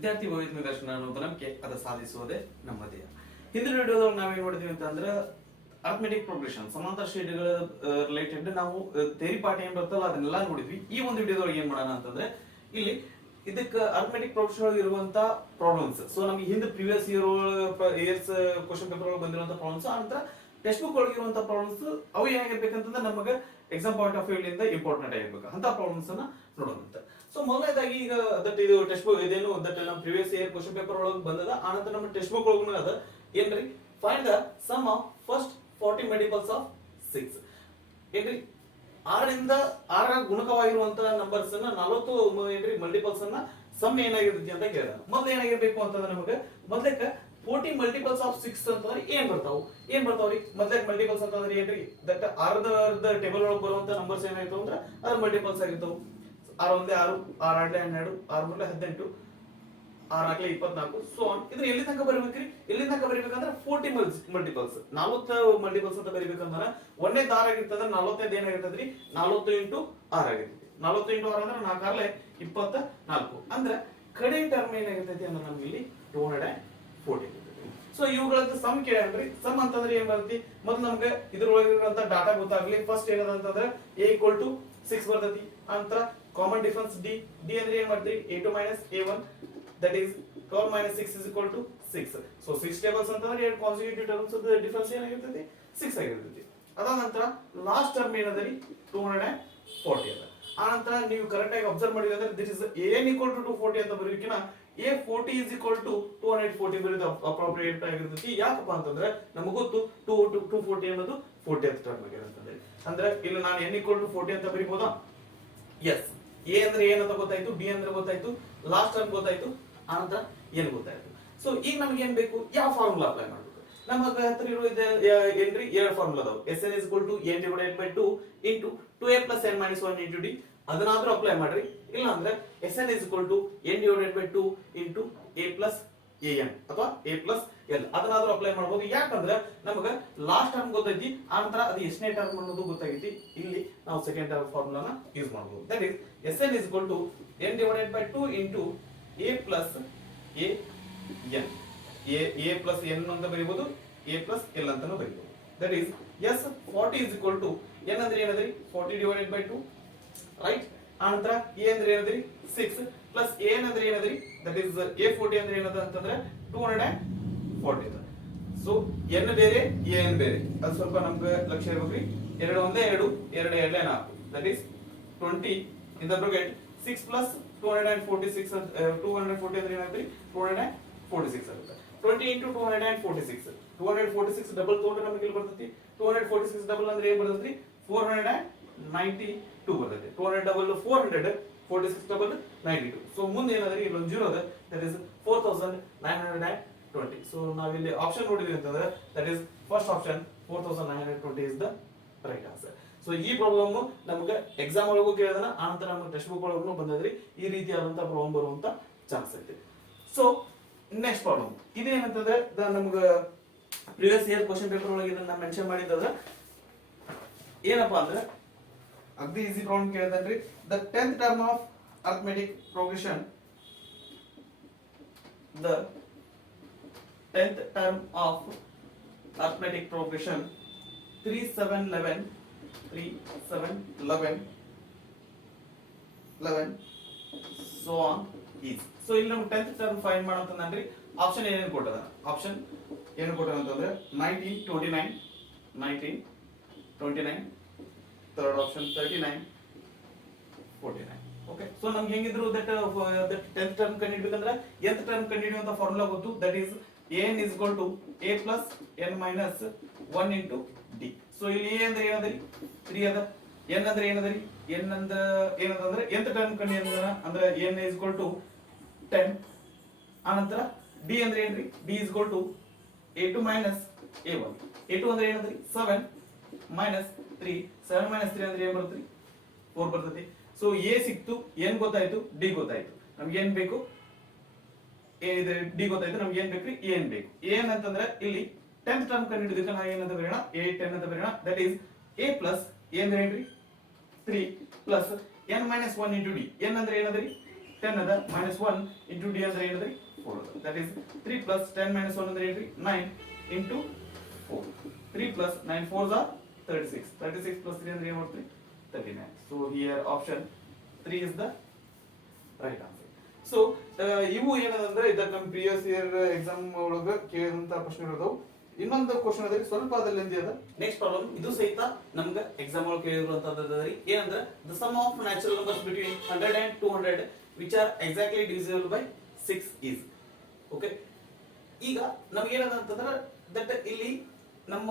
ವಿದ್ಯಾರ್ಥಿ ಭವಿಷ್ಯ ದರ್ಶನ ಅನ್ನೋದು ನಂಬಿಕೆ ಅದು ಸಾಧಿಸುವುದೇ ನಮ್ಮ ಧ್ಯೇಯ. ಹಿಂದಿನ ವಿಡಿಯೋದಲ್ಲಿ ನಾವೇನ್ ಮಾಡಿದ್ವಿ ಅಂತಂದ್ರೆ ಅರ್ಥಮೆಟಿಕ್ ಪ್ರೋಗ್ರೆಷನ್ ಸಮಾಂತರ ಶ್ರೇಣಿಗಳ ರಿಲೇಟೆಡ್ ನಾವು ಥಿಯರಿ ಪಾಠ ಏನ್ ಬರ್ತಲ್ಲ ಅದನ್ನೆಲ್ಲ ನೋಡಿದ್ವಿ. ಈ ಒಂದು ವಿಡಿಯೋದೊಳಗೆ ಏನ್ ಮಾಡೋಣ ಅಂತಂದ್ರೆ ಇಲ್ಲಿ ಇದಕ್ಕೆ ಅರ್ಥಮೆಟಿಕ್ ಪ್ರೋಗ್ರೆಷನ್ ಒಳಗೆ ಇರುವಂತ ಪ್ರಾಬ್ಲಮ್ಸ್, ಸೊ ನಮಗೆ ಹಿಂದೆ ಪ್ರೀವಿಯಸ್ ಇಯರ್ಸ್ ಕ್ವಶನ್ ಪೇಪರ್ ಒಳಗೆ ಬಂದಿರುವಂತ ಪ್ರಾಬ್ಲಮ್ಸ್, ನಂತರ ಟೆಕ್ಸ್ಟ್ ಬುಕ್ ಒಳಗೆ ಇರುವಂತ ಪ್ರಾಬ್ಲಮ್ಸ್ ಅವು ಏನಾಗಿರ್ಬೇಕಂತಂದ್ರೆ ನಮಗೆ ಎಕ್ಸಾಮ್ ಪಾಯಿಂಟ್ ಆಫ್ ವ್ಯೂ ಇಂದ ಇಂಪಾರ್ಟೆಂಟ್ ಆಗಿರ್ಬೇಕು ಅಂತ ಪ್ರಾಬ್ಲಮ್ಸ್ ಅನ್ನ ನೋಡೋಣ. ಸೊ ಮೊದಲನೇದಾಗಿ ಈಗ ದಟ್ ಇದು ಟೆಕ್ಸ್ಟ್ ಬುಕ್ ಇದೇನು ದಟ್ ನಮ್ಮ ಪ್ರೀವಿಯಸ್ ಇಯರ್ ಕ್ವಶನ್ ಪೇಪರ್ ಒಳಗೆ ಬಂದದ, ಆನಂತರ ನಮ್ಮ ಟೆಕ್ಸ್ಟ್ ಬುಕ್ ಒಳಗೂ ಅದ ಏನ್ರಿ find the sum of first 40 multiples of 6 ಏನ್ರಿ 6 ಗುಣಕವಾಗಿರುವಂತ ನಂಬರ್ಸ್ ಅನ್ನ 40 ಏನ್ರಿ ಮಲ್ಟಿಪಲ್ಸ್ ಅನ್ನ ಸಮ್ ಏನಾಗಿರ್ತೈತಿ ಅಂತ ಕೇಳಿದ. ಮೊದಲು ಏನಾಗಿರ್ಬೇಕು ಅಂತಂದ್ರೆ ನಮಗೆ ಮೊದಲಕ್ಕೆ 40 ಮಲ್ಟಿಪಲ್ಸ್ ಆಫ್ 6 ಅಂತಂದ್ರೆ ಏನ್ ಬರ್ತಾವ್ರಿ ಮೊದಲಕ್ಕೆ ಮಲ್ಟಿಪಲ್ಸ್ ಅಂತಂದ್ರೆ ಏನ್ರಿ ದಟ್ 6ದ ಟೇಬಲ್ ಒಳಗೆ ಬರುವಂತ ನಂಬರ್ಸ್ ಏನಾಯ್ತು ಅಂದ್ರೆ ಅದ್ರ ಮಲ್ಟಿಪಲ್ಸ್ ಆಗಿರ್ತಾವ. 6 ಒಂದೇ 6, 6 2 12, 6 3 18, 6 4 24 ಸೊ ಆನ್. ಇದನ್ನ ಎಲ್ಲಿ ತನಕ ಬರೀಬೇಕ್ರಿ? ಎಲ್ಲಿ ತನಕ ಬರೀಬೇಕಂದ್ರೆ 40 ಮಲ್ಟಿಪಲ್ಸ್ 40 ಮಲ್ಟಿಪಲ್ಸ್ ಅಂತ ಬರೀಬೇಕಂದ್ರೆ ಒಂದೇ ದಾರ ಆಗಿರ್ತದ 45 ಏನಾಗಿರ್ತದ್ರಿ 40 ಇಂಟು 6 ಆಗಿರ್ತೈತಿ. 40 ಇಂಟು 6 ಅಂದ್ರೆ 4 24 ಅಂದ್ರೆ ಕಡೆ ಟರ್ಮ್ ಏನಾಗಿರ್ತೈತಿ ಅಂದ್ರೆ ನಮ್ಗೆ ಇಲ್ಲಿ 240 ಸೊ ಇವುಗಳದ್ದು ಸಮ್ ಕೇಳ್ರಿ. ಸಮ್ ಅಂತಂದ್ರೆ ಏನ್ ಬರ್ತೈತಿ ಮೊದಲು ನಮ್ಗೆ ಇದ್ರೊಳಗಿರುವಂತ ಡಾಟಾ ಗೊತ್ತಾಗ್ಲಿ. ಫಸ್ಟ್ ಏನದ ಅಂತಂದ್ರೆ a = 6 ಬರ್ತೈತಿ. ನಂತರ ಕಾಮನ್ ಡಿಫರೆನ್ಸ್ d ಅಂದ್ರೆ ಏನ್ ಮಾಡ್ತೀವಿ a2 - a1 that is 12 - 6 = 6. So 6 tables ಅಂತಂದ್ರೆ ಎರಡು ಕಾನ್ಸಿಕ್ಯೂಟಿವ್ ಟರ್ಮ್ಸ್ ಡಿಫರೆನ್ಸ್ ಏನಾಗಿರ್ತೈತಿ 6 ಆಗಿರ್ತೈತಿ. ಅದಾದ ನಂತರ ಲಾಸ್ಟ್ ಟರ್ಮ್ ಏನದರಿ 240 ಅದ. ಆ ನಂತರ ನೀವು ಕರೆಕ್ಟ್ ಆಗಿ ಅಬ್ಸರ್ವ್ ಮಾಡಿದ್ರೆ ಅಂದ್ರೆ ದಿಸ್ ಇಸ್ an = 240 ಅಂತ ಬರೀಕಿನ a40 = 240 ಬರೀದು ಅಪ್ರೋಪ್ರಿಯೇಟ್ ಆಗಿರ್ತೈತಿ. ಯಾಕಪ್ಪ ಅಂತಂದ್ರೆ ನಮಗೆ ಗೊತ್ತು 240 ಅನ್ನೋದು 40th ಟರ್ಮ್ ಆಗಿರುತ್ತೆ. ಅಂದ್ರೆ ಇಲ್ಲಿ ನಾನು n = 40 ಅಂತ ಬರೀಬಹುದಾ? ಎಸ್. a ಅಂದ್ರೆ ಏನಂತ ಗೊತ್ತಾಯ್ತು, d ಅಂದ್ರೆ ಗೊತ್ತಾಯ್ತು, ಲಾಸ್ಟ್ ಟರ್ಮ್ ಗೊತ್ತಾಯ್ತು, ಆನಂತರ ಏನ್ ಗೊತ್ತಾಯ್ತು. ಸೊ ಈಗ ನಮ್ಗೆ ಏನ್ ಬೇಕು, ಯಾವ ಫಾರ್ಮುಲಾ ಅಪ್ಲೈ ಮಾಡಬೇಕು? ನಮ್ಮ ಹತ್ರ ಇರೋ ಏನ್ರಿ ಎರಡು ಫಾರ್ಮುಲಾ ಅದಾವ. Sn = n / 2 into 2a + n - 1 into d ಅದನ್ನಾದ್ರೂ apply ಮಾಡ್ರಿ. ಇಲ್ಲ ಅಂದ್ರೆ Sn = n / 2 into a + an ಅಥವಾ a + l ಅದನ್ನಾದ್ರೂ ಅಪ್ಲೈ ಮಾಡಬಹುದು. ಯಾಕಂದ್ರೆ ನಮಗ ಲಾಸ್ಟ್ ಟರ್ಮ್ ಗೊತ್ತೈತಿ, ಆನಂತರ ಅದು ಎಷ್ಟನೇ ಟರ್ಮ್ ಅನ್ನೋದು ಗೊತ್ತಾಗೈತಿ. ಇಲ್ಲಿ ನಾವು ಸೆಕೆಂಡ್ ಟರ್ಮ್ ಫಾರ್ಮುಲಾನ ಯೂಸ್ ಮಾಡಬಹುದು. That is Sn = n / 2 into a + an a + n ಅಂತ ಬರೀಬಹುದು, a + l ಅಂತಾನೂ ಬರೀಬಹುದು. ದಟ್ ಇಸ್ S40 = n ಅಂದ್ರೆ ಏನದ್ರಿ 40 / 2 ರೈಟ್. ಆನಂತರ a ಅಂದ್ರೆ ಏನದ್ರಿ 6 ಪ್ಲಸ್ a ಅಂದ್ರೆ ಏನದ್ರಿ ದಟ್ ಇಸ್ a40 ಅಂದ್ರೆ ಏನದ ಅಂತಂದ್ರೆ 240 ಅದ. ಸೊ n ಬೇರೆ an ಬೇರೆ, ಅದು ಸ್ವಲ್ಪ ನಮ್ಗೆ ಲಕ್ಷ್ಯ ಇರಬೇಕ್ರಿ. 2 ಒಂದೇ 2, 2 2 4 that is 20 in the bracket 6 + 246 240 ಅಂದ್ರೆ ಏನಾಗ್ತದೆ 246 ಆಗುತ್ತೆ. 20 × 246 246 ಡಬಲ್ ತಗೊಂಡ್ರೆ ನಮಗೆ ಇಲ್ಲಿ ಬರ್ತೈತಿ 246 ಡಬಲ್ ಅಂದ್ರೆ ಏನು ಬರ್ತೈತಿ 492 ಬರ್ತೈತಿ. 200 ಡಬಲ್ 400 46 ಡಬಲ್ 92. ಸೊ ಮುಂದೆ ಏನಾದ್ರೆ ಇಲ್ಲೊಂದು 0 ಅದ, ದಟ್ ಇಸ್ 4920. ಸೊ ನಾವಿಲ್ಲಿ ಆಪ್ಷನ್ ನೋಡಿದ್ವಿ ಅಂತಂದ್ರೆ that is first option 4920 is the right answer. So ಈ ಪ್ರಾಬ್ಲಮ್ ನಮಗೆ ಎಕ್ಸಾಮ್ ಒಳಗೂ ಕೇಳಿದಾನ, ಆನಂತರ ನಮಗೆ ಟೆಕ್ಸ್ಟ್ ಬುಕ್ ಒಳಗೂ ಬಂದದ್ರಿ. ಈ ರೀತಿಯಾದಂತಹ ಪ್ರಾಬ್ಲಮ್ ಬರುವಂತ ಚಾನ್ಸ್ ಐತೆ. ಸೊ ನೆಕ್ಸ್ಟ್ ಪ್ರಾಬ್ಲಮ್ ಇದೇನಂತಂದ್ರೆ ನಮ್ಗೆ ಪ್ರೀವಿಯಸ್ ಇಯರ್ ಕ್ವಶನ್ ಪೇಪರ್ ಒಳಗೆ ಇದನ್ನ ಮೆನ್ಷನ್ ಮಾಡಿದ್ರೆ ಏನಪ್ಪಾ ಅಂದ್ರೆ ಅಗ್ದಿ ಈಸಿ ಪ್ರಾಬ್ಲಮ್ ಕೇಳಿದನ್ರಿ. The 10th term of arithmetic progression, the 10th term of arithmetic progression 3 7 11 so on is. So ಇಲ್ಲಿ ನಾವು 10th term ಫೈಂಡ್ ಮಾಡಂತಂದ್ರಿ. ಆಪ್ಷನ್ ಏನೇನು ಕೊಟ್ಟದ, ಆಪ್ಷನ್ ಏನು ಕೊಟ್ಟದ ಅಂತಂದ್ರೆ 19 29 ಥರ್ಡ್ ಆಪ್ಷನ್ 39 49. ಓಕೆ, ಸೊ ನಮ್ಗೆ ಹೆಂಗಿದ್ರು ದಟ್ 10th ಟರ್ಮ್ ಕಂಡುಹಿಡಿಬೇಕಂದ್ರೆ nth ಟರ್ಮ್ ಕಂಡುಹಿಡಿಯುವಂತ ಫಾರ್ಮುಲಾ ಗೊತ್ತು. That is an = a + n - 1 into d. So ಇಲ್ಲಿ a ಅಂದ್ರೆ ಏನದರಿ 3 ಅದ, n ಅಂದ್ರೆ ಏನದರಿ n ಅಂದ್ರೆ ಏನದಂದ್ರೆ nth ಟರ್ಮ್ ಕಂಡುಹಿಡಿಯೋಣ ಅಂದ್ರೆ n = 10. ಆನಂತರ d ಅಂದ್ರೆ ಏನ್ರಿ d = a2 - a1. a2 ಅಂದ್ರೆ ಏನದರಿ 7 - 3 7 - 3 ಅಂದ್ರೆ ಏನು ಬರ್ತೈತಿ 4 ಬರ್ತೈತಿ. ಸೊ a ಸಿಕ್ತು, n ಗೊತ್ತಾಯ್ತು, d ಗೊತ್ತಾಯ್ತು. ನಮ್ಗೆ ಏನ್ ಬೇಕು d ಗೊತ್ತಾಯ್ತು, ನಮ್ಗೆ ಏನ್ ಬೇಕ್ರಿ an ಬೇಕು. an ಅಂತಂದ್ರೆ ಇಲ್ಲಿ 10th ಟರ್ಮ್ ಕಂಡುಹಿಡಿದಕ್ಕೆ ನಾವು ಏನಂತ ಬರೆಯೋಣ a10 ಅಂತ ಬರೆಯೋಣ. ದಟ್ ಈಸ್ a + a ಅಂದ್ರೆ ಏನ್ರಿ 3 + n - 1 into d. n ಅಂದ್ರೆ ಏನದ್ರಿ 10 ಅದ minus 1 into d ಅಂದ್ರೆ ಏನಂದ್ರೆ 4 ಅದ. That is 3 plus 10 minus 1 ಅಂದ್ರೆ ಏನ್ರಿ 9 into 4. 3 plus 9 4s are 36. 36 plus 3 ಅಂದ್ರೆ ಏನು ಮಾಡ್ತೀವಿ 39. So here option 3 is the right answer. So ಇವು ಏನಂದ್ರೆ ಇದ ನಮ್ಮ ಪ್ರಿವಿಯಸ್ ಇಯರ್ ಎಕ್ಸಾಮ್ ಒಳಗ ಕೇಳಿದಂತ ಪ್ರಶ್ನೆಗಳು. ಇನ್ನೊಂದು ಕ್ವಶನ್ ಅದ ಸ್ವಲ್ಪ ಅದರಲ್ಲಿ ಅದ. ನೆಕ್ಸ್ಟ್ ಪ್ರಾಬ್ಲಮ್ ಇದು ಸಹಿತ ನಮ್ಗೆ ಎಕ್ಸಾಮ್ ಒಳಗೆ ಕೇಳಿರುವಂತದ್ದು ಏನಂದ್ರೆ the sum of natural numbers between 100 and 200 which are exactly divisible by 6 is. Okay, ಈಗ ನಮ್ಗೆ ಏನದ ಅಂತಂದ್ರೆ ದಟ್ ಇಲ್ಲಿ ನಮ್ಮ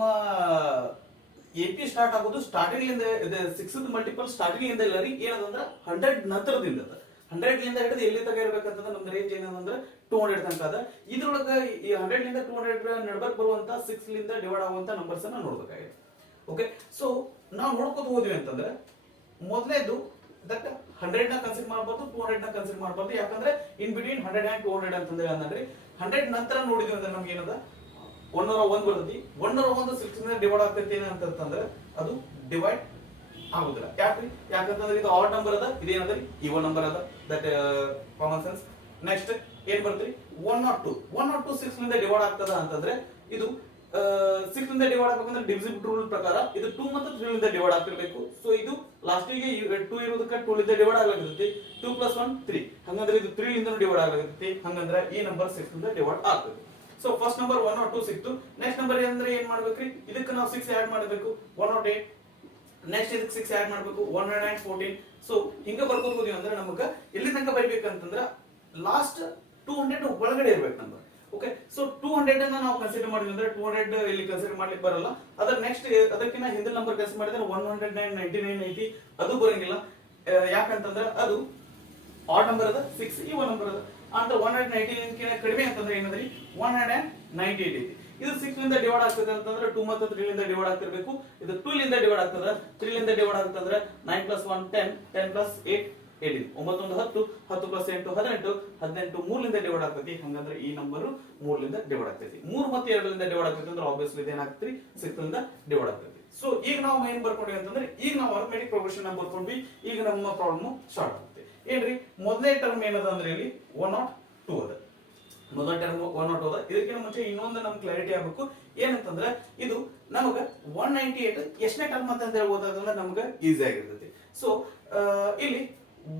ಎಪಿ ಸ್ಟಾರ್ಟ್ ಆಗೋದು ಸ್ಟಾರ್ಟಿಂಗ್ ಲಿಂದ 6th ಮಲ್ಟಿಪಲ್ ಸ್ಟಾರ್ಟಿಂಗ್ ಲಿಂದ ಇಲ್ಲ ರೀ, ಏನದಂದ್ರೆ 100 ನಂತರದಿಂದ 100 ಲಿಂದ ಹಿಡಿದು ಎಲ್ಲಿ ತನಕ ಇರಬೇಕಂತಂದ್ರೆ ನಮ್ದು ರೇಂಜ್ ಏನಂದ್ರೆ 200 ತನಕ ಅದ. ಇದ್ರೊಳಗೆ ಈ 100 ಲಿಂದ 200 ನಡುಬರ್ಕ್ ಬರುವಂತ 6 ಲಿಂದ ಡಿವೈಡ್ ಆಗುವಂತ ನಂಬರ್ಸ್ ಅನ್ನ ನೋಡ್ಬೇಕಾಗಿದೆ. ಓಕೆ, ಸೊ ನಾವು ನೋಡ್ಕೊತ ಹೋದ್ವಿ ಅಂತಂದ್ರೆ ಮೊದಲೇದು ದಟ್ 100 ನ ಕನ್ಸಿಡರ್ ಮಾಡಬಹುದು, 200 ನ ಕನ್ಸಿಡರ್ ಮಾಡಬಹುದು. ಯಾಕಂದ್ರೆ ಇನ್ ಬಿಟ್ವೀನ್ 100 and 200 ಅಂತಂದ್ರೆ ಅಂದ್ರೆ 100 ನಂತರ ನೋಡಿದ್ವಿ ಅಂದ್ರೆ ನಮ್ಗೆ ಏನದ 101 ಬರ್ತೈತಿ. 101 6 ನ ಡಿವೈಡ್ ಆಗ್ತೈತಿ ಏನಂತಂದ್ರೆ ಅದು ಡಿವೈಡ್ ಆಗುದಿಲ್ಲ. ಯಾಕ್ರಿ? ಯಾಕಂತಂದ್ರೆ ಇದು ಆಡ್ ನಂಬರ್ ಅದ, ಇದೇನದ್ರಿ ಈವನ್ ನಂಬರ್ ಅದ. That common sense. ನೆಕ್ಸ್ಟ್ ಏನ್ ಬರ್ತೀರಿ 102 6 ಲಿಂದ ಡಿವೈಡ್ ಆಗ್ತದ ಅಂತಂದ್ರೆ ಇದು 6 ಲಿಂದ ಡಿವೈಡ್ ಆಗಬೇಕಂದ್ರೆ ಡಿವಿಸಿಬಲ್ ರೂಲ್ ಪ್ರಕಾರ ಇದು 2 ಮತ್ತು 3 ಲಿಂದ ಡಿವೈಡ್ ಆಗ್ತಿರ್ಬೇಕು. ಸೊ ಇದು ಲಾಸ್ಟಿಗೆ 2 ಇರೋದಕ್ಕೆ 2 ಲಿಂದ ಡಿವೈಡ್ ಆಗ್ಲಾಗತೈತಿ. 2 + 1 3, ಹಂಗಂದ್ರೆ ಇದು 3 ಲಿಂದ ಡಿವೈಡ್ ಆಗ್ಲಾಗತೈತಿ. ಹಂಗಂದ್ರೆ ಈ ನಂಬರ್ 6 ಲಿಂದ ಡಿವೈಡ್ ಆಗ್ತದೆ. ಸೊ ಫಸ್ಟ್ ನಂಬರ್ 102 ಸಿಕ್ತು. ನೆಕ್ಸ್ಟ್ ನಂಬರ್ ಏನಂದ್ರೆ ಏನ್ ಮಾಡ್ಬೇಕ್ರಿ, ಇದಕ್ಕೆ ನಾವು 6 ಆಡ್ ಮಾಡಬೇಕು 108. ನೆಕ್ಸ್ಟ್ ಇದಕ್ಕೆ 6 ಆಡ್ ಮಾಡಬೇಕು 114. ಸೊ ಹಿಂಗ ಬರ್ಕೋತ ಹೋದ್ವಿ ಅಂದ್ರೆ ನಮಗ ಎಲ್ಲಿ ತನಕ ಬರಿಬೇಕಂತಂದ್ರೆ ಲಾಸ್ಟ್ 200 ಒಳಗಡೆ ಇರ್ಬೇಕು ನಂಬರ್. ಓಕೆ, ಸೊ 200 ಅನ್ನ ನಾವು ಕನ್ಸಿಡರ್ ಮಾಡಿದ್ವಿ ಅಂದ್ರೆ 200 ಇಲ್ಲಿ ಕನ್ಸಿಡರ್ ಮಾಡ್ಲಿಕ್ಕೆ ಬರಲ್ಲ. ಅದರ ನೆಕ್ಸ್ಟ್ ಅದಕ್ಕಿಂತ ಹಿಂದಿನ ನಂಬರ್ ಕನ್ಸಿಡರ್ ಮಾಡಿದ್ರೆ 109 99 80 ಅದು ಬರಂಗಿಲ್ಲ. ಯಾಕಂತಂದ್ರೆ ಅದು ಆಡ್ ನಂಬರ್ ಅದ, 6 ಈ ಒನ್ ನಂಬರ್ ಅದ. ಅಂತ 199 ಕಿಂತ ಕಡಿಮೆ ಅಂತಂದ್ರೆ ಏನಂದ್ರಿ 198 ಐತಿ. ಇದು 6 ಲಿಂದ ಡಿವೈಡ್ ಆಗ್ತದೆ ಅಂತಂದ್ರೆ 2 ಮತ್ತು 3 ಲಿಂದ ಡಿವೈಡ್ ಆಗ್ತಿರ್ಬೇಕು. ಇದು 2 ಲಿಂದ ಡಿವೈಡ್ ಆಗ್ತದೆ, 3 ಲಿಂದ ಡಿವೈಡ್ ಆಗ್ತಂದ್ರೆ 9 + 1 10, 10 + 8 18, 9 1 10, 10 + 8 18, 18 3 ಲಿಂದ ಡಿವೈಡ್ ಆಗ್ತೈತಿ. ಹಂಗಂದ್ರೆ ಈ ನಂಬರ್ 3 ಲಿಂದ ಡಿವೈಡ್ ಆಗ್ತೈತಿ. 3 ಮತ್ತು 2 ಲಿಂದ ಡಿವೈಡ್ ಆಗ್ತೈತಿ ಅಂದ್ರೆ ಆಬ್ವಿಯಸ್ಲಿ ಇದೇನಾಗ್ತೈತಿ 6 ಲಿಂದ ಡಿವೈಡ್ ಆಗ್ತೈತಿ. ಸೊ ಈಗ ನಾವು ಏನ್ ಬರ್ಕೊಂಡ್ವಿ ಅಂತಂದ್ರೆ ಈಗ ನಾವು ಅರಿಥಮೆಟಿಕ್ ಪ್ರೋಗ್ರೆಷನ್ ಅನ್ನು ಬರ್ಕೊಂಡ್ವಿ. ಈಗ ನಮ್ಮ ಪ್ರಾಬ್ಲಮ್ ಸ್ಟಾರ್ಟ್ ಆಗುತ್ತೆ. ಏನ್ರಿ ಮೊದಲನೇ ಟರ್ಮ್ ಏನದ ಅಂದ್ರೆ ಇಲ್ಲಿ 102 ಅದ. ಮೊದಲ ಟರ್ಮ್ 102 ಅದ. ಇದಕ್ಕಿಂತ ಮುಂಚೆ ಇನ್ನೊಂದು ನಮ್ಗೆ ಕ್ಲಾರಿಟಿ ಆಗಬೇಕು. ಏನಂತಂದ್ರೆ ಇದು ನಮಗ 198 ಎಷ್ಟನೇ ಟರ್ಮ್ ಅಂತ ಹೇಳಿ ಓದೋದಂದ್ರೆ ನಮ್ಗೆ ಈಸಿ ಆಗಿರ್ತೈತಿ. ಸೊ ಇಲ್ಲಿ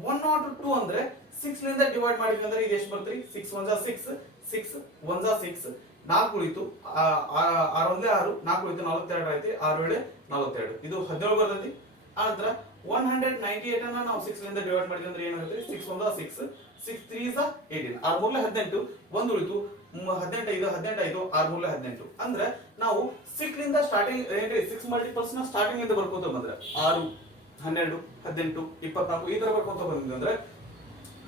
102 ಅಂದ್ರೆ 6 ಲಿಂದ ಡಿವೈಡ್ ಮಾಡಿದ್ವಿ ಅಂದ್ರೆ ಇದು ಎಷ್ಟು ಬರ್ತೀರಿ 6 1 6, 6 1 6, 4 ಉಳಿತು 6 1 6, 4 ಉಳಿತು 42 ಆಯ್ತು, 6 7 42, ಇದು 17 ಬರ್ತೈತಿ. ಆನಂತರ 198 ಅನ್ನ ನಾವು 6 ಲಿಂದ ಡಿವೈಡ್ ಮಾಡಿದ್ವಿ ಅಂದ್ರೆ ಏನಾಗುತ್ತೆ 6 1 6, 6 3 18, 6 3 18, 1 ಉಳಿತು 18 5 18 ಆಯ್ತು, 6 3 18. ಅಂದ್ರೆ ನಾವು 6 ಲಿಂದ ಸ್ಟಾರ್ಟಿಂಗ್ ಏನ್ರಿ 6 ಮಲ್ಟಿಪಲ್ಸ್ ನ ಸ್ಟಾರ್ಟಿಂಗ್ ಇಂದ ಬರ್ಕೋತ ಬಂದ್ರೆ 6 12 18 24 ಈ ತರ ಬರ್ಕೊಂತ ಬಂದ್ವಿ ಅಂದ್ರೆ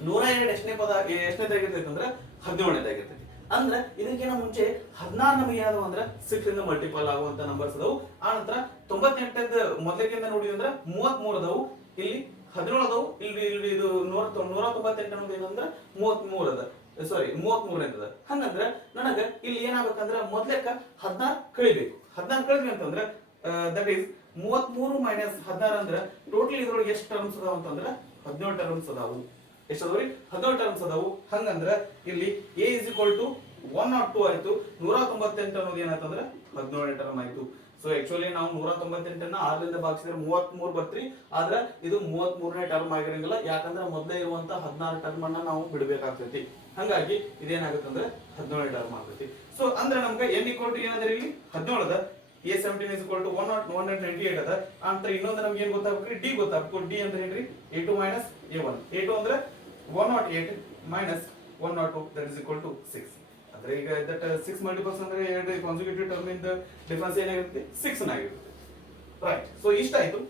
102 ಎಷ್ಟನೇ ಪದ ಎಷ್ಟನೇದಾಗಿರ್ತೈತಿ ಅಂದ್ರೆ 17ನೇದಾಗಿರ್ತೈತಿ. ಅಂದ್ರೆ ಇದಕ್ಕಿಂತ ಮುಂಚೆ 16 ನಮಗೆ ಏನಾದವು ಅಂದ್ರೆ 6 ಲಿಂದ ಮಲ್ಟಿಪಲ್ ಆಗುವಂತ ನಂಬರ್ಸ್ ಅದಾವು. ಆ ನಂತರ 98 ಮೊದಲಿಗಿಂತ ನೋಡಿದ್ವಿ ಅಂದ್ರೆ 33 ಅದಾವು, ಇಲ್ಲಿ 17 ಅದಾವು, ಇಲ್ಲಿ ಇದು 198 ಅನ್ನೋದು ಏನಂದ್ರೆ 33 ಅದ, ಸಾರಿ 33 ಅದ. ಹಂಗಂದ್ರೆ ನನಗ ಇಲ್ಲಿ ಏನಾಗಬೇಕಂದ್ರೆ ಮೊದ್ಲೇಕ 16 ಕಳಿಬೇಕು. 16 ಕಳಿದ್ವಿ ಅಂತಂದ್ರೆ ದಟ್ ಈಸ್ 33 ಮೈನಸ್ 16 ಅಂದ್ರೆ ಟೋಟಲ್ ಇದ್ರೊಳಗೆ ಎಷ್ಟು ಟರ್ಮ್ಸ್ ಅದಾವ ಅಂತಂದ್ರೆ 17 ಟರ್ಮ್ಸ್ ಅದಾವು. ಎಷ್ಟು ಅದಾವ್ರಿ 17 ಟರ್ಮ್ಸ್ ಅದಾವು. ಹಂಗಂದ್ರೆ ಇಲ್ಲಿ a is equal to 102 ಆಯ್ತು. 198 ಅನ್ನೋದು ಏನಾಯ್ತಂದ್ರೆ 17 ಟರ್ಮ್ ಆಯ್ತು. ಸೊ ಆಕ್ಚುಲಿ ನಾವು 198 ಅನ್ನ 6 ರಿಂದ ಭಾಗಿಸಿದ್ರೆ 33 ಬರ್ತ್ರಿ. ಆದ್ರೆ ಇದು 33ನೇ ಟರ್ಮ್ ಆಗಿರಂಗಿಲ್ಲ, ಯಾಕಂದ್ರೆ ಮೊದಲೇ ಇರುವಂತ 16 ಟರ್ಮ್ ಅನ್ನ ನಾವು ಬಿಡಬೇಕಾಗ್ತೈತಿ. ಹಂಗಾಗಿ ಇದೇನಾಗುತ್ತೆ ಅಂದ್ರೆ 17 ಟರ್ಮ್ ಆಗ್ತೈತಿ. ಸೊ ಅಂದ್ರೆ ನಮ್ಗೆ n equal to ಏನಾದ್ರೆ ಇಲ್ಲಿ 17 ಅದ, a17 is equal to 198 ಅದ. ಅಂತ ಇನ್ನೊಂದು ನಮ್ಗೆ ಏನ್ ಗೊತ್ತಾಗ್ಬೇಕ್ರಿ d ಗೊತ್ತಾಗ್ಬೇಕು. d ಅಂದ್ರೆ ಏನ್ರಿ a2 minus a1. a2 ಅಂದ್ರೆ 108 minus 102 that is equal to 6. ಅಂದ್ರೆ ಈಗ ದಟ್ 6 ಮಲ್ಟಿಪಲ್ಸ್ ಅಂದ್ರೆ ಎರಡು ಕಾನ್ಸಿಕ್ಯೂಟಿವ್ ಟರ್ಮ್ ಇಂದ ಡಿಫರೆನ್ಸ್ ಏನಾಗಿರುತ್ತೆ 6 ಆಗಿರುತ್ತೆ. ರೈಟ್. ಸೊ ಇಷ್ಟ ಆಯ್ತು.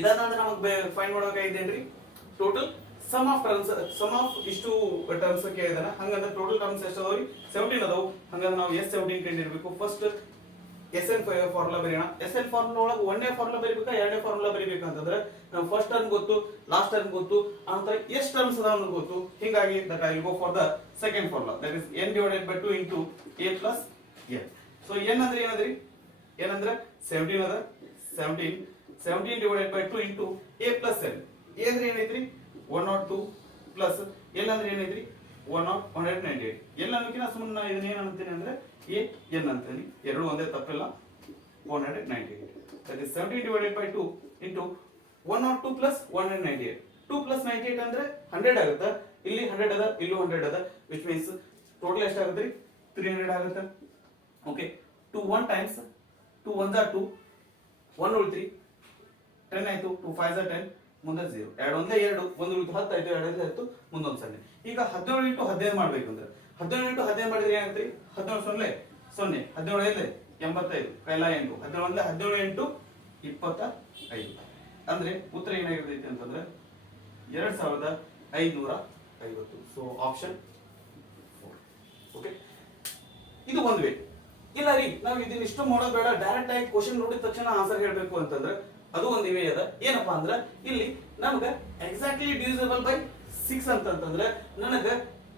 ಇದಾದ್ರೆ ನಮಗೆ ಫೈಂಡ್ ಮಾಡಬೇಕಾಗಿದ್ದೇನ್ರಿ total sum of terms, sum of ಇಷ್ಟು ಟರ್ಮ್ಸ್ ಕೇಳಿದಾನ. ಹಂಗಂದ್ರೆ ಟೋಟಲ್ ಟರ್ಮ್ಸ್ ಎಷ್ಟು ಅದಾವ್ರಿ 17 ಅದಾವು. ಹಂಗಂದ್ರೆ ನಾವು S17 ಕಂಡಿಡ್ಬೇಕು. ಫಸ್ಟ್ SN ಫಾರ್ಮುಲಾ ಬರೆಯೋಣ. SN ಫಾರ್ಮುಲಾ ಒಳಗೆ ಒಂದೇ ಫಾರ್ಮುಲಾ ಬರೀಬೇಕಾ ಎರಡನೇ ಫಾರ್ಮುಲಾ ಬರೀಬೇಕಾ ಅಂತಂದ್ರೆ ನಾವು ಫಸ್ಟ್ ಟರ್ಮ್ ಗೊತ್ತು, ಲಾಸ್ಟ್ ಟರ್ಮ್ ಗೊತ್ತು, ಆನಂತರ ಎಷ್ಟು ಟರ್ಮ್ಸ್ ಅದಾವ ಅನ್ನೋದು ಗೊತ್ತು. ಹಿಂಗಾಗಿ that I will go for the second formula, that is n divided by 2 into a plus n. So n ಅಂದ್ರೆ ಏನದ್ರಿ, ಏನಂದ್ರೆ 17 ಅದ. 17 divided by 2 into a plus n. a ಅಂದ್ರೆ ಏನೈತ್ರಿ 102 plus ಎಲ್ ಅಂದ್ರೆ ಏನೈತ್ರಿ 198. ಎಲ್ ಅನ್ನೋಕಿನ ಸುಮ್ಮನೆ ನಾನು ಇದನ್ನ ಏನ್ ಅಂತೀನಿ ಅಂದ್ರೆ ಎ ಎನ್ ಅಂತೀನಿ, ಎರಡು ಒಂದೇ ತಪ್ಪಿಲ್ಲ. 198 that is 70 divided by 2 into 102 plus 198. 2 plus 98 ಅಂದ್ರೆ 100 ಆಗುತ್ತೆ. ಇಲ್ಲಿ 100 ಅದ, ಇಲ್ಲೂ 100 ಅದ, which means ಟೋಟಲ್ ಎಷ್ಟಾಗುತ್ತೆ 300 ಆಗುತ್ತೆ. ಓಕೆ, 2 1 times 2 1s are 2, 1 ಉಳಿತ್ರಿ 10 ಆಯ್ತು, 2 5s are 10, ಮುಂದೆ 0, 2 ಒಂದೇ 2, 1 ಉಳಿತು 10 ಆಯ್ತು, 2 10, ಮುಂದೊಂದು 0. ಈಗ 17 into 15 ಮಾಡ್ಬೇಕು ಅಂದ್ರೆ 17 into 15 ಮಾಡಿದ್ರೆ ಏನಾಗುತ್ತೆ 17 ಸೊನ್ನೆ 0, 17 ಎಲ್ಲಿ 85, ಕೈಲ 8, 17 ಒಂದೇ 17 8 25, ಅಂದ್ರೆ ಉತ್ತರ ಏನಾಗಿರ್ತೈತಿ ಅಂತಂದ್ರೆ 2550. So option 4. ಓಕೆ, ಇದು ಒಂದು ವೇ. ಇಲ್ಲ ರೀ, ನಾವು ಇದನ್ನ ಇಷ್ಟು ಮಾಡೋದು ಬೇಡ, ಡೈರೆಕ್ಟ್ ಆಗಿ ಕ್ವಶನ್ ನೋಡಿದ ತಕ್ಷಣ ಆನ್ಸರ್ ಹೇಳ್ಬೇಕು ಅಂತಂದ್ರೆ ಅದು ಒಂದು ವೇ ಅದ. ಏನಪ್ಪಾ ಅಂದ್ರೆ ಇಲ್ಲಿ ನಮ್ಗೆ ಎಕ್ಸಾಕ್ಟ್ಲಿ ಡಿವಿಸಿಬಲ್ ಬೈ 6 ಅಂತಂದ್ರೆ ನನಗೆ